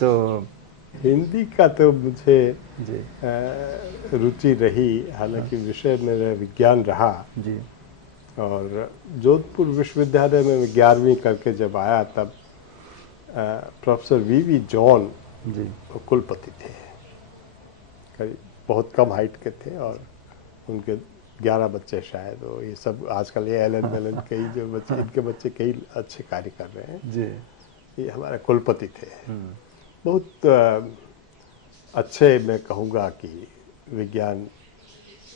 तो हिंदी का तो मुझे जी रुचि रही, हालांकि विषय मेरा विज्ञान रहा जी। और जोधपुर विश्वविद्यालय में मैं 11वीं करके जब आया, तब प्रोफेसर वी जॉन जी कुलपति थे। करीब बहुत कम हाइट के थे, और उनके 11 बच्चे शायद, और ये सब आजकल ये एलन मेलन कई जो बच्चे, इनके बच्चे कई अच्छे कार्य कर रहे हैं जी। ये हमारे कुलपति थे। बहुत अच्छे, मैं कहूँगा कि विज्ञान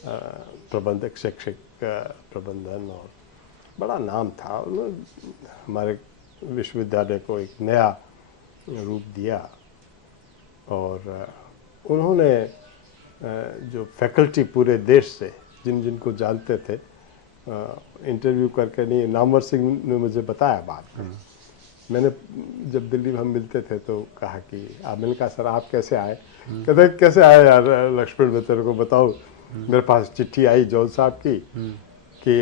प्रबंधक, शैक्षिक प्रबंधन, और बड़ा नाम था। उन्होंने हमारे विश्वविद्यालय को एक नया रूप दिया, और उन्होंने जो फैकल्टी पूरे देश से जिनको जानते थे इंटरव्यू करके, नहीं, नामवर सिंह ने मुझे बताया बात में। मैंने जब दिल्ली में हम मिलते थे तो कहा कि मैंने कहा सर आप कैसे आए? कहते कैसे आए यार लक्ष्मण, मैं तेरे को बताऊँ, मेरे पास चिट्ठी आई जॉन साहब की कि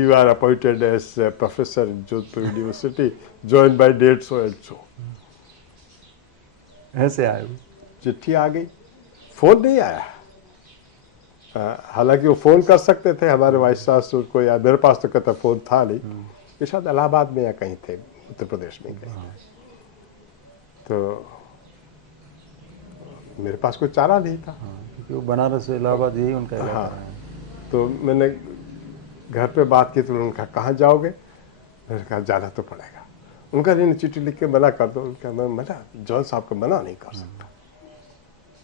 you are appointed as professor in Jodhpur university, join by date so and so. ऐसे आए वो? चिट्ठी आ गई, फोन नहीं आया। हालांकि वो फोन कर सकते थे हमारे वाइस चांसलर को, या मेरे पास तो कहता फोन था नहीं, ये शायद इलाहाबाद में या कहीं थे, उत्तर प्रदेश में कहीं। तो मेरे पास कोई चारा नहीं था, क्योंकि वो बनारस इलाहाबाद यही उनका इलाका है। तो मैंने घर पे बात की, तो उन्होंने कहा कहाँ जाओगे? मैंने कहा जाना तो पड़ेगा। उनका नहीं, चिट्ठी लिख के मना कर दो। उनका मैं मना, जॉन साहब को मना नहीं कर सकता।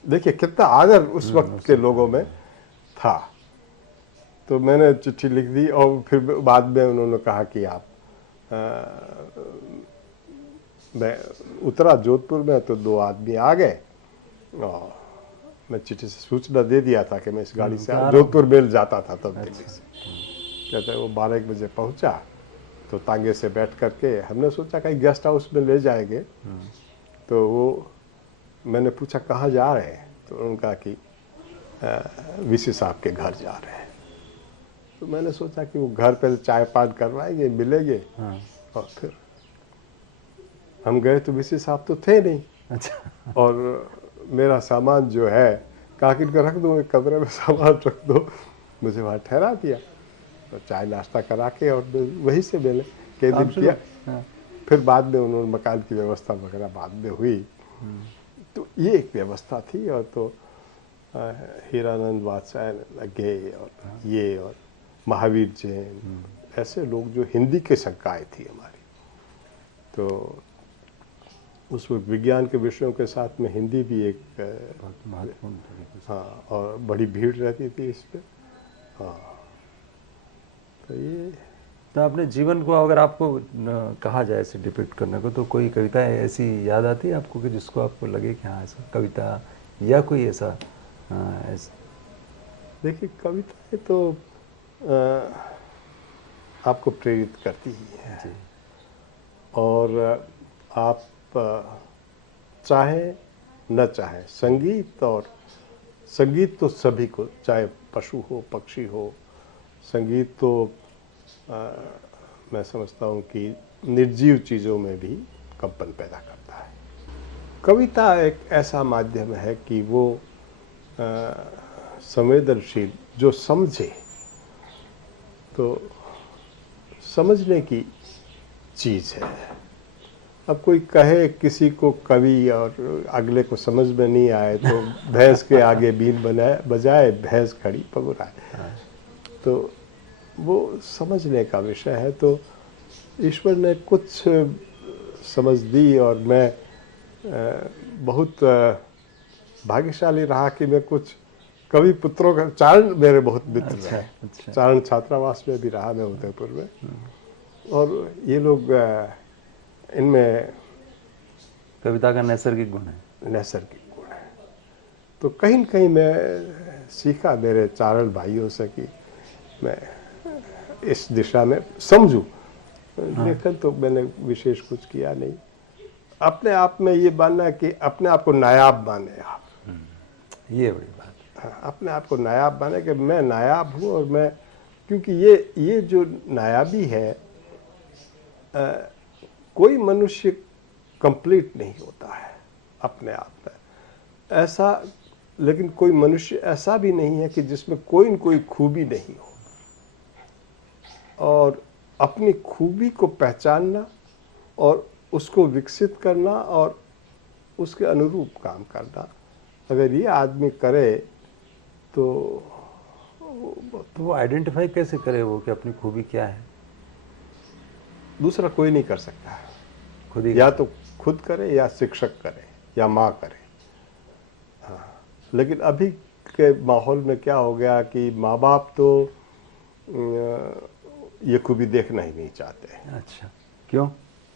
देखिए कितना आदर उस वक्त के लोगों में था। तो मैंने चिट्ठी लिख दी, और फिर बाद में उन्होंने कहा कि आप मैं उतरा जोधपुर में, तो 2 आदमी आ गए, और मैं चिट्ठी से सूचना दे दिया था कि मैं इस गाड़ी से जोधपुर मेल जाता था तब दिल्ली से। कहते हैं वो 12 बजे पहुंचा, तो तांगे से बैठ करके हमने सोचा कहीं गेस्ट हाउस में ले जाएंगे। तो वो मैंने पूछा कहाँ जा रहे हैं? तो उन्होंने कहा कि वीसी साहब के घर जा रहे हैं। तो मैंने सोचा कि वो घर पे चाय पान करवाएंगे, मिलेंगे, और फिर हम गए तो वीसी साहब तो थे नहीं। अच्छा। और मेरा सामान जो है, कहा कि इनको रख दो, एक कमरे में सामान रख दो। मुझे वहाँ ठहरा दिया, तो चाय नाश्ता करा के, और वहीं से मैंने कई दिन किया। फिर बाद में उन्होंने मकान की व्यवस्था वगैरह बाद में हुई। तो ये एक व्यवस्था थी। और तो हीरानंद वात्स्यायन गे, और ये, और महावीर जैन, ऐसे लोग जो हिंदी के संकाय थी हमारी। तो उसमें विज्ञान के विषयों के साथ में हिंदी भी एक बहुत महत्वपूर्ण तरीके से। हाँ, और बड़ी भीड़ रहती थी इस पे। हाँ, तो ये तो अपने जीवन को अगर आपको कहा जाए ऐसे डिपिक्ट करने को, तो कोई कविता ऐसी याद आती है आपको कि जिसको आपको लगे कि हाँ ऐसा कविता या कोई ऐसा देखिए, कविताएं तो आपको प्रेरित करती ही है जी। और आप चाहें न चाहें, संगीत तो सभी को, चाहे पशु हो पक्षी हो, संगीत तो मैं समझता हूँ कि निर्जीव चीज़ों में भी कंपन पैदा करता है। कविता एक ऐसा माध्यम है कि वो संवेदनशील, जो समझे तो समझने की चीज़ है। अब कोई कहे किसी को कवि और अगले को समझ में नहीं आए तो भैंस के आगे बीन बजाए भैंस खड़ी पगुराए, तो वो समझने का विषय है। तो ईश्वर ने कुछ समझ दी और मैं बहुत भाग्यशाली रहा कि मैं कुछ कवि पुत्रों का, चारण मेरे बहुत मित्र रहे। अच्छा। चारण छात्रावास में भी रहा मैं उदयपुर में, और ये लोग इनमें कविता का नैसर्गिक गुण है। नैसर्गिक गुण है। तो कहीं न कहीं मैं सीखा मेरे चारण भाइयों से कि मैं इस दिशा में समझूं। लेखन तो मैंने विशेष कुछ किया नहीं। अपने आप में ये मानना है कि अपने आप को नायाब माने आप। ये बड़ी बात है। हाँ, अपने आप को नायाब माने कि मैं नायाब हूँ, और मैं, क्योंकि ये जो नायाबी है, कोई मनुष्य कंप्लीट नहीं होता है अपने आप में ऐसा, लेकिन कोई मनुष्य ऐसा भी नहीं है कि जिसमें कोई न कोई खूबी नहीं हो। और अपनी खूबी को पहचानना और उसको विकसित करना और उसके अनुरूप काम करना, अगर ये आदमी करे तो वो आइडेंटिफाई कैसे करे वो कि अपनी खूबी क्या है? दूसरा कोई नहीं कर सकता है। खुद ही या तो खुद करे, या शिक्षक करे, या माँ करे। हाँ, लेकिन अभी के माहौल में क्या हो गया कि माँ बाप तो ये खूबी देखना ही नहीं चाहते। अच्छा, क्यों?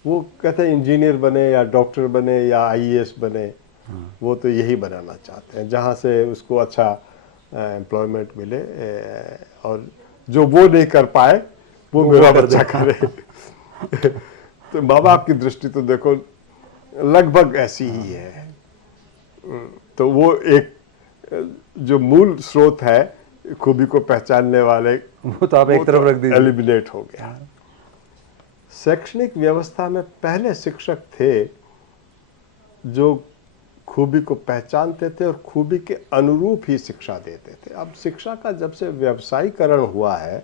वो कहते हैं इंजीनियर बने या डॉक्टर बने या आईएएस बने, वो तो यही बनाना चाहते हैं जहाँ से उसको अच्छा एम्प्लॉयमेंट मिले, और जो वो नहीं कर पाए वो मेरा बच्चा करे। तो माँ बाप की दृष्टि तो देखो लगभग ऐसी ही है। तो वो एक जो मूल स्रोत है खूबी को पहचानने वाले, वो तो आप एक तरफ रख दीजिए, एलिमिनेट हो गया। शैक्षणिक व्यवस्था में पहले शिक्षक थे जो खूबी को पहचानते थे और खूबी के अनुरूप ही शिक्षा देते थे। अब शिक्षा का जब से व्यवसायीकरण हुआ है,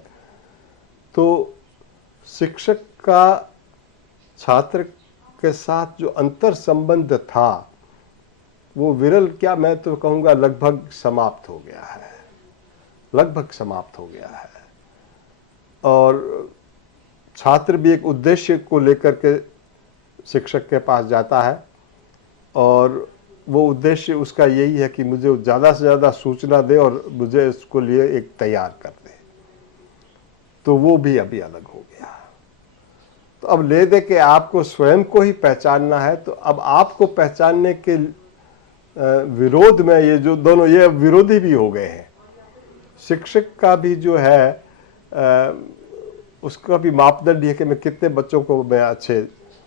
तो शिक्षक का छात्र के साथ जो अंतर संबंध था वो विरल, क्या मैं तो कहूँगा लगभग समाप्त हो गया है, लगभग समाप्त हो गया है। और छात्र भी एक उद्देश्य को लेकर के शिक्षक के पास जाता है, और वो उद्देश्य उसका यही है कि मुझे ज़्यादा से ज़्यादा सूचना दे और मुझे इसको लिए एक तैयार कर दे। तो वो भी अभी अलग हो गया। तो अब ले दे के आपको स्वयं को ही पहचानना है, तो अब आपको पहचानने के विरोध में ये जो दोनों, ये विरोधी भी हो गए हैं। शिक्षक का भी जो है उसका भी मापदंड है कि मैं कितने बच्चों को मैं अच्छे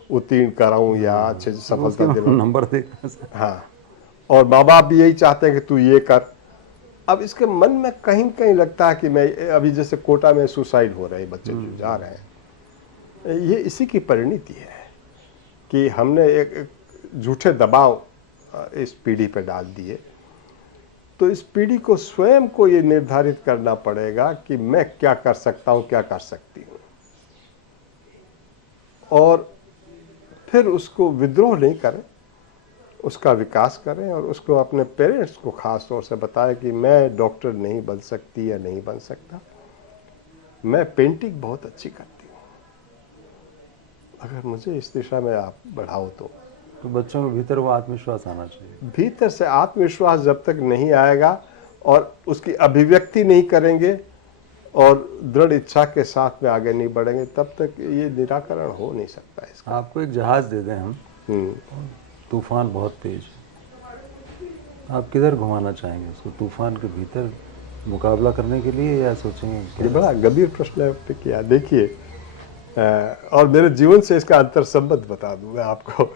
उत्तीर्ण कराऊं या अच्छे सफलता दिलाऊं, नंबर दे। हाँ, और माँ बाप भी यही चाहते हैं कि तू ये कर। अब इसके मन में कहीं न कहीं लगता है कि मैं अभी जैसे कोटा में सुसाइड हो रहे बच्चे जो जा रहे हैं, ये इसी की परिणति है कि हमने एक झूठे दबाव इस पीढ़ी पर डाल दिए। तो इस पीढ़ी को स्वयं को ये निर्धारित करना पड़ेगा कि मैं क्या कर सकता हूँ, क्या कर सकती हूँ, और फिर उसको विद्रोह नहीं करें, उसका विकास करें, और उसको अपने पेरेंट्स को खास तौर से बताएं कि मैं डॉक्टर नहीं बन सकती या नहीं बन सकता, मैं पेंटिंग बहुत अच्छी करती हूँ, अगर मुझे इस दिशा में आप बढ़ाओ तो तो बच्चों के भीतर वो आत्मविश्वास आना चाहिए। भीतर से आत्मविश्वास जब तक नहीं आएगा और उसकी अभिव्यक्ति नहीं करेंगे और दृढ़ इच्छा के साथ में आगे नहीं बढ़ेंगे, तब तक ये निराकरण हो नहीं सकता है इसका। आपको एक जहाज दे दें हम, तूफान बहुत तेज, आप किधर घुमाना चाहेंगे उसको, तूफान के भीतर मुकाबला करने के लिए, या सोचेंगे ये बड़ा गंभीर प्रश्न है आपने किया। देखिए, और मेरे जीवन से इसका अंतर संबंध बता दूं मैं आपको।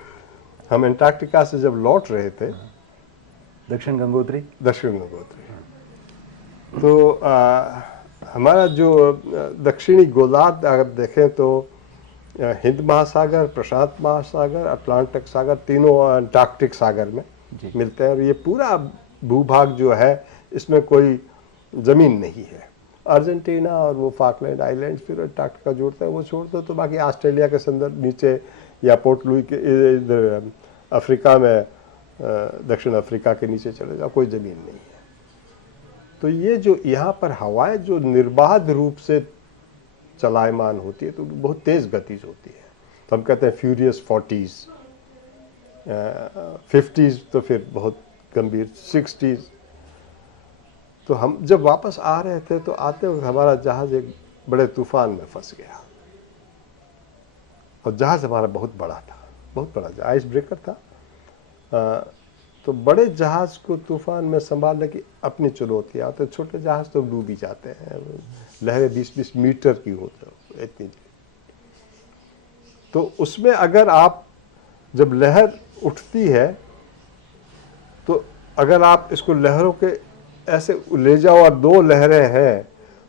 हम अंटार्कटिका से जब लौट रहे थे, दक्षिण गंगोत्री, तो हमारा जो दक्षिणी गोलार्ध अगर देखें तो हिंद महासागर, प्रशांत महासागर, अटलांटिक सागर, तीनों अंटार्कटिक सागर में मिलते हैं। और ये पूरा भूभाग जो है इसमें कोई ज़मीन नहीं है। अर्जेंटीना और वो फाकलैंड आइलैंड फिर अंटार्कटिका जोड़ता है, वो छोड़ दो तो बाकी ऑस्ट्रेलिया के संदर्भ नीचे, या पोर्ट लुई के इधर अफ्रीका में, दक्षिण अफ्रीका के नीचे चले जाओ, कोई ज़मीन नहीं है। तो ये जो यहाँ पर हवाएं जो निर्बाध रूप से चलायमान होती है तो बहुत तेज़ गतिज होती है। तो हम कहते हैं फ्यूरियस 40s, 50s तो फिर बहुत गंभीर 60s। तो हम जब वापस आ रहे थे तो आते वक्त हमारा जहाज़ एक बड़े तूफान में फंस गया, और जहाज़ हमारा बहुत बड़ा था, बहुत बड़ा आइस ब्रेकर था। तो बड़े जहाज़ को तूफान में संभालने की अपनी चुनौतियाँ आती है। छोटे जहाज़ तो डूब ही जाते हैं, लहरें 20-20 मीटर की होती इतनी। तो उसमें अगर आप जब लहर उठती है तो अगर आप इसको लहरों के ऐसे ले जाओ और दो लहरें हैं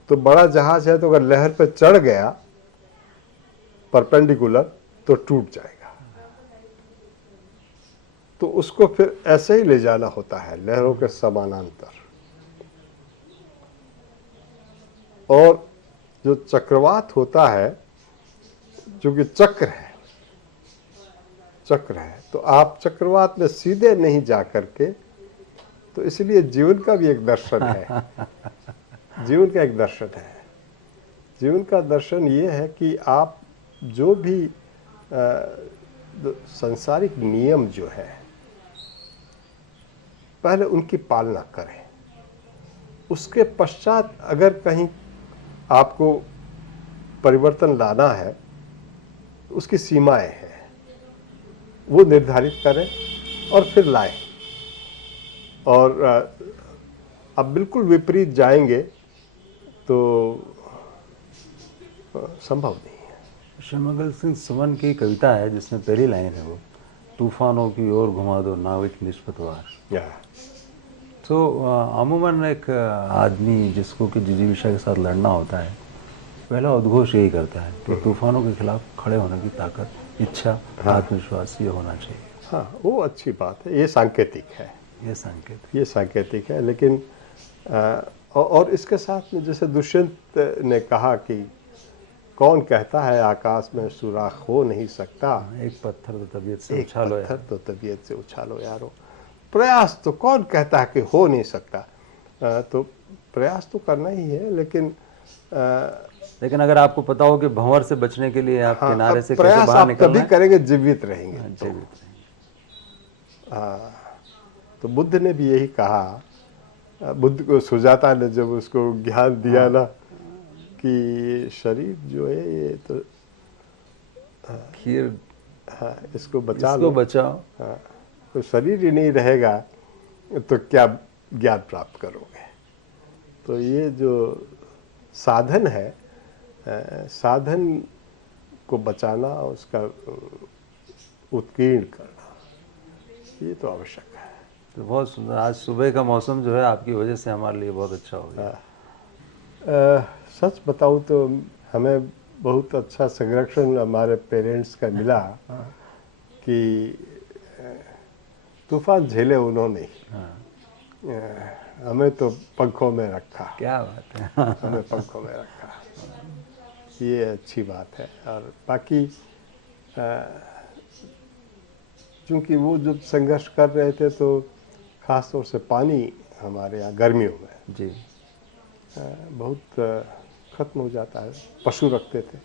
तो बड़ा जहाज है, तो अगर लहर पे चढ़ गया परपेंडिकुलर तो टूट जाएगा। तो उसको फिर ऐसे ही ले जाना होता है लहरों के समानांतर। और जो चक्रवात होता है, जो कि चक्र है, तो आप चक्रवात में सीधे नहीं जा करके, तो इसलिए जीवन का भी एक दर्शन है। जीवन का एक दर्शन है। जीवन का दर्शन ये है कि आप जो भी सांसारिक नियम जो है पहले उनकी पालना करें। उसके पश्चात अगर कहीं आपको परिवर्तन लाना है, उसकी सीमाएं हैं, वो निर्धारित करें और फिर लाएं। और अब बिल्कुल विपरीत जाएंगे तो संभव नहीं है। श्यामंगल सिंह सुमन की कविता है जिसमें पहली लाइन है वो, तूफानों की ओर घुमा दो नाविक निष्पतवार। तो अमूमन एक आदमी जिसको कि जिजीविषा के साथ लड़ना होता है, पहला उद्घोष यही करता है कि तूफानों के खिलाफ खड़े होने की ताकत, इच्छा, आत्मविश्वास ये होना चाहिए। हाँ, वो अच्छी बात है। ये सांकेतिक है, ये सांकेतिक है। लेकिन और इसके साथ में जैसे दुष्यंत ने कहा कि कौन कहता है आकाश में सुराख हो नहीं सकता, एक पत्थर तो तबीयत से उछालो, एक पत्थर तो तबीयत से उछालो यारो। प्रयास तो कौन कहता है कि हो नहीं सकता, तो प्रयास तो करना ही है। लेकिन अगर आपको पता हो कि भंवर से बचने के लिए आप किनारे से कैसे बाहर निकलना है, तभी करेंगे जीवित रहेंगे। तो बुद्ध ने भी यही कहा। बुद्ध को सुजाता ने जब उसको ज्ञान दिया ना कि शरीर जो है ये तो खीर, इसको बचाओ, तो शरीर ही नहीं रहेगा तो क्या ज्ञान प्राप्त करोगे। तो ये जो साधन है, साधन को बचाना, उसका उत्कीर्ण करना, ये तो आवश्यक है। तो बहुत सुंदर। आज सुबह का मौसम जो है आपकी वजह से हमारे लिए बहुत अच्छा हो गया। सच बताऊं तो हमें बहुत अच्छा संरक्षण हमारे पेरेंट्स का मिला कि तूफान झेले उन्होंने। हमें तो पंखों में रखा। क्या बात है। हमें पंखों में रखा, ये अच्छी बात है। और बाकी चूँकि वो जब संघर्ष कर रहे थे तो ख़ास तौर से पानी हमारे यहाँ गर्मियों में जी बहुत ख़त्म हो जाता है। पशु रखते थे,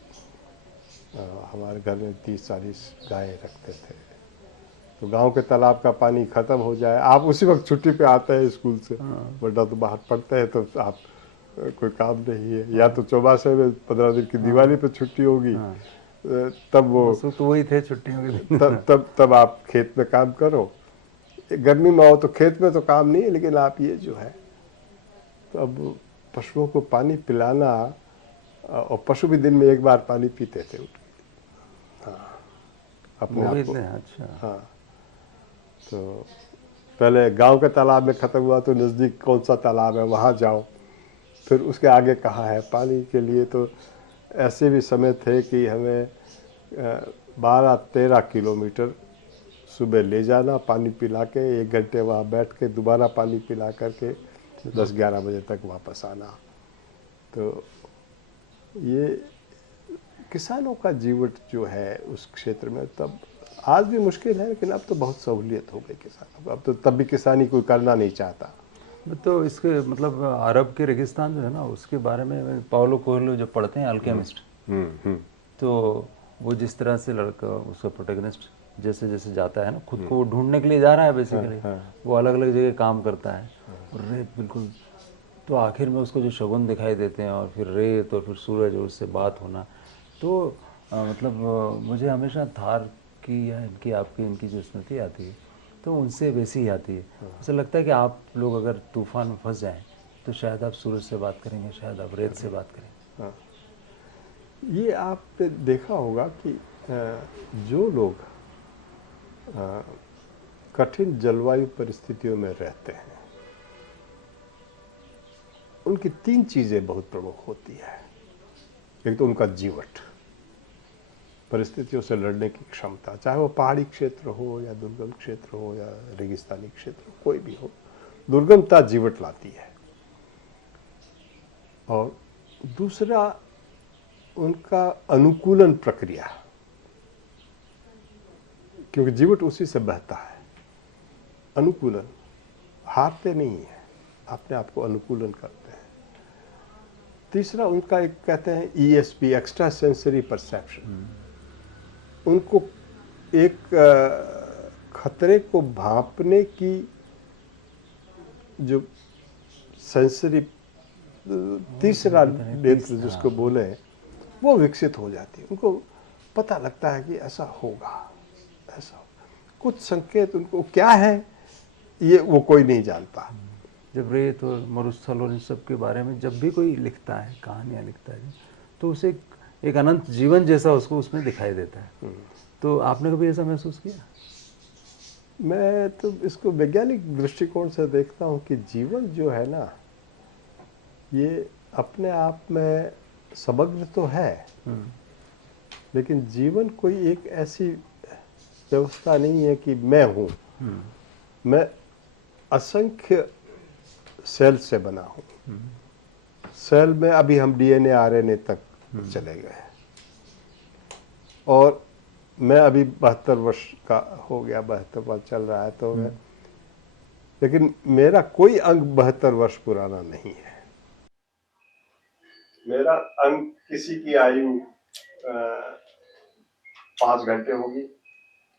हमारे घर में 30-40 गायें रखते थे, तो गांव के तालाब का पानी खत्म हो जाए, आप उसी वक्त छुट्टी पे आते हैं स्कूल से, वरना तो बाहर पढ़ते हैं तो आप कोई काम नहीं है, या तो चौमासे में 15 दिन की दिवाली पे छुट्टी होगी, तब वो तो वही थे छुट्टियों के दिन। तब आप खेत में काम करो। गर्मी में हो तो खेत में तो काम नहीं है, लेकिन आप ये जो है, तो अब पशुओं को पानी पिलाना, और पशु भी दिन में एक बार पानी पीते थे अपने आप को। अच्छा। हाँ, तो पहले गांव के तालाब में ख़त्म हुआ तो नज़दीक कौन सा तालाब है वहाँ जाओ, फिर उसके आगे कहाँ है पानी के लिए। तो ऐसे भी समय थे कि हमें 12-13 किलोमीटर सुबह ले जाना, पानी पिला के 1 घंटे वहाँ बैठ के दोबारा पानी पिला करके 10-11 बजे तक वापस आना। तो ये किसानों का जीवन जो है उस क्षेत्र में, तब आज भी मुश्किल है, लेकिन अब तो बहुत सहूलियत हो गई किसानों को। अब तो तब भी किसानी कोई करना नहीं चाहता। तो इसके मतलब अरब के रेगिस्तान जो है ना, उसके बारे में पाउलो कोएल्हो जब पढ़ते हैं अल्केमिस्ट, तो वो जिस तरह से लड़का उसका प्रोटैगनिस्ट जैसे जैसे जाता है ना, खुद को वो ढूंढने के लिए जा रहा है बेसिकली, वो अलग अलग जगह काम करता है और रेत बिल्कुल, तो आखिर में उसको जो शगुन दिखाई देते हैं और फिर रेत और फिर सूरज और उससे बात होना, तो मतलब मुझे हमेशा थार की या इनकी आपकी इनकी जो स्मृति आती है तो उनसे वैसी ही आती है। ऐसा लगता है कि आप लोग अगर तूफान में फंस जाएं तो शायद आप सूरज से बात करेंगे, शायद आप रेत से बात करेंगे। हाँ, ये आपने देखा होगा कि जो लोग कठिन जलवायु परिस्थितियों में रहते हैं, उनकी 3 चीज़ें बहुत प्रमुख होती है। एक तो उनका जीवट, परिस्थितियों से लड़ने की क्षमता, चाहे वो पहाड़ी क्षेत्र हो या दुर्गम क्षेत्र हो या रेगिस्तानी क्षेत्र हो, कोई भी हो, दुर्गमता जीवट लाती है। और दूसरा उनका अनुकूलन प्रक्रिया, क्योंकि जीवट उसी से बहता है। अनुकूलन, हारते नहीं है, अपने आप को अनुकूलन करते हैं। तीसरा उनका एक कहते हैं ESP, एक्स्ट्रा सेंसरी परसेप्शन। उनको एक खतरे को भांपने की जो सेंसरी तीसरा नेत्र जिसको बोले, वो विकसित हो जाती है। उनको पता लगता है कि ऐसा होगा, ऐसा कुछ संकेत उनको क्या है ये वो कोई नहीं जानता। जब रेत और मरुस्थल और इन सब के बारे में जब भी कोई लिखता है, कहानियाँ लिखता है, तो उसे एक अनंत जीवन जैसा उसको उसमें दिखाई देता है। तो आपने कभी ऐसा महसूस किया? मैं तो इसको वैज्ञानिक दृष्टिकोण से देखता हूँ कि जीवन जो है ना, ये अपने आप में समग्र तो है, लेकिन जीवन कोई एक ऐसी व्यवस्था नहीं है कि मैं हूँ। मैं असंख्य सेल से बना हूँ। सेल में अभी हम DNA RNA तक चले गए हैं, और मैं अभी 72 वर्ष का हो गया, 72 वर्ष चल रहा है, तो मैं, लेकिन मेरा कोई अंग 72 वर्ष पुराना नहीं है। मेरा अंग, किसी की आयु 5 घंटे होगी,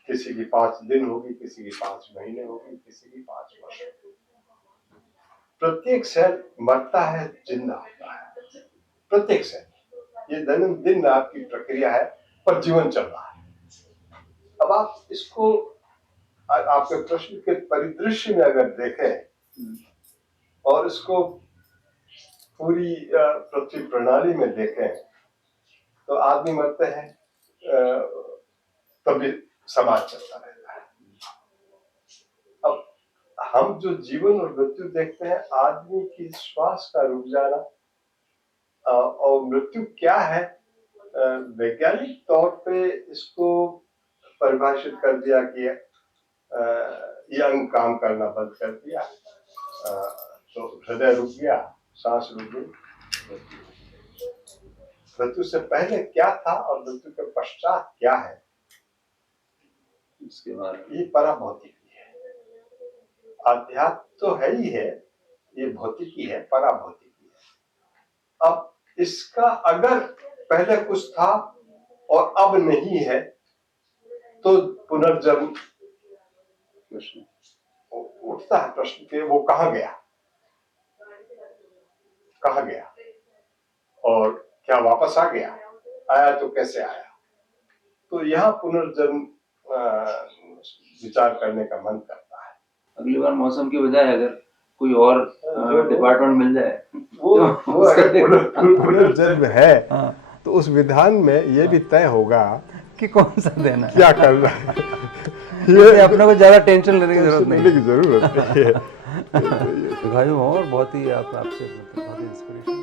किसी की 5 दिन होगी, किसी की 5 महीने होगी, किसी की 5 वर्ष होगी। प्रत्येक सेल मरता है, जिंदा होता है, प्रत्येक सेल। ये दैनंदिन आपकी प्रक्रिया है, पर जीवन चल रहा है। अब आप इसको आपके प्रश्न के परिदृश्य में अगर देखें और इसको पूरी पृथ्वी प्रणाली में देखें, तो आदमी मरते हैं, तभी समाज चलता रहता है। अब हम जो जीवन और मृत्यु देखते हैं, आदमी की श्वास का रुक जाना, और मृत्यु क्या है, वैज्ञानिक तौर पे इसको परिभाषित कर दिया कि ये अंग काम करना बंद कर दिया, तो हृदय रुक गया, सांस रुक गई। मृत्यु से पहले क्या था और मृत्यु के पश्चात क्या है, इसके बारे में ये पराभौतिकी है। अध्यात्म तो है ही है, ये भौतिकी है, पराभौतिकी है। अब इसका अगर पहले कुछ था और अब नहीं है, तो पुनर्जन्म प्रश्न। उठता है प्रश्न कि वो कहाँ गया, कहाँ गया और क्या वापस आ गया, आया तो कैसे आया। तो यहाँ पुनर्जन्म विचार करने का मन करता है। अगली बार मौसम की बजाय अगर कोई और डिपार्टमेंट मिल जाए वो अगर पुनर्जन्म है हाँ। तो उस विधान में ये भी तय होगा कि कौन सा देना है, क्या करना है। ये अपने को ज्यादा टेंशन लेने की जरूरत नहीं लेने की जरूरत नहीं है। है। भाई और बहुत ही आपसे बहुत ही इंस्पिरेशन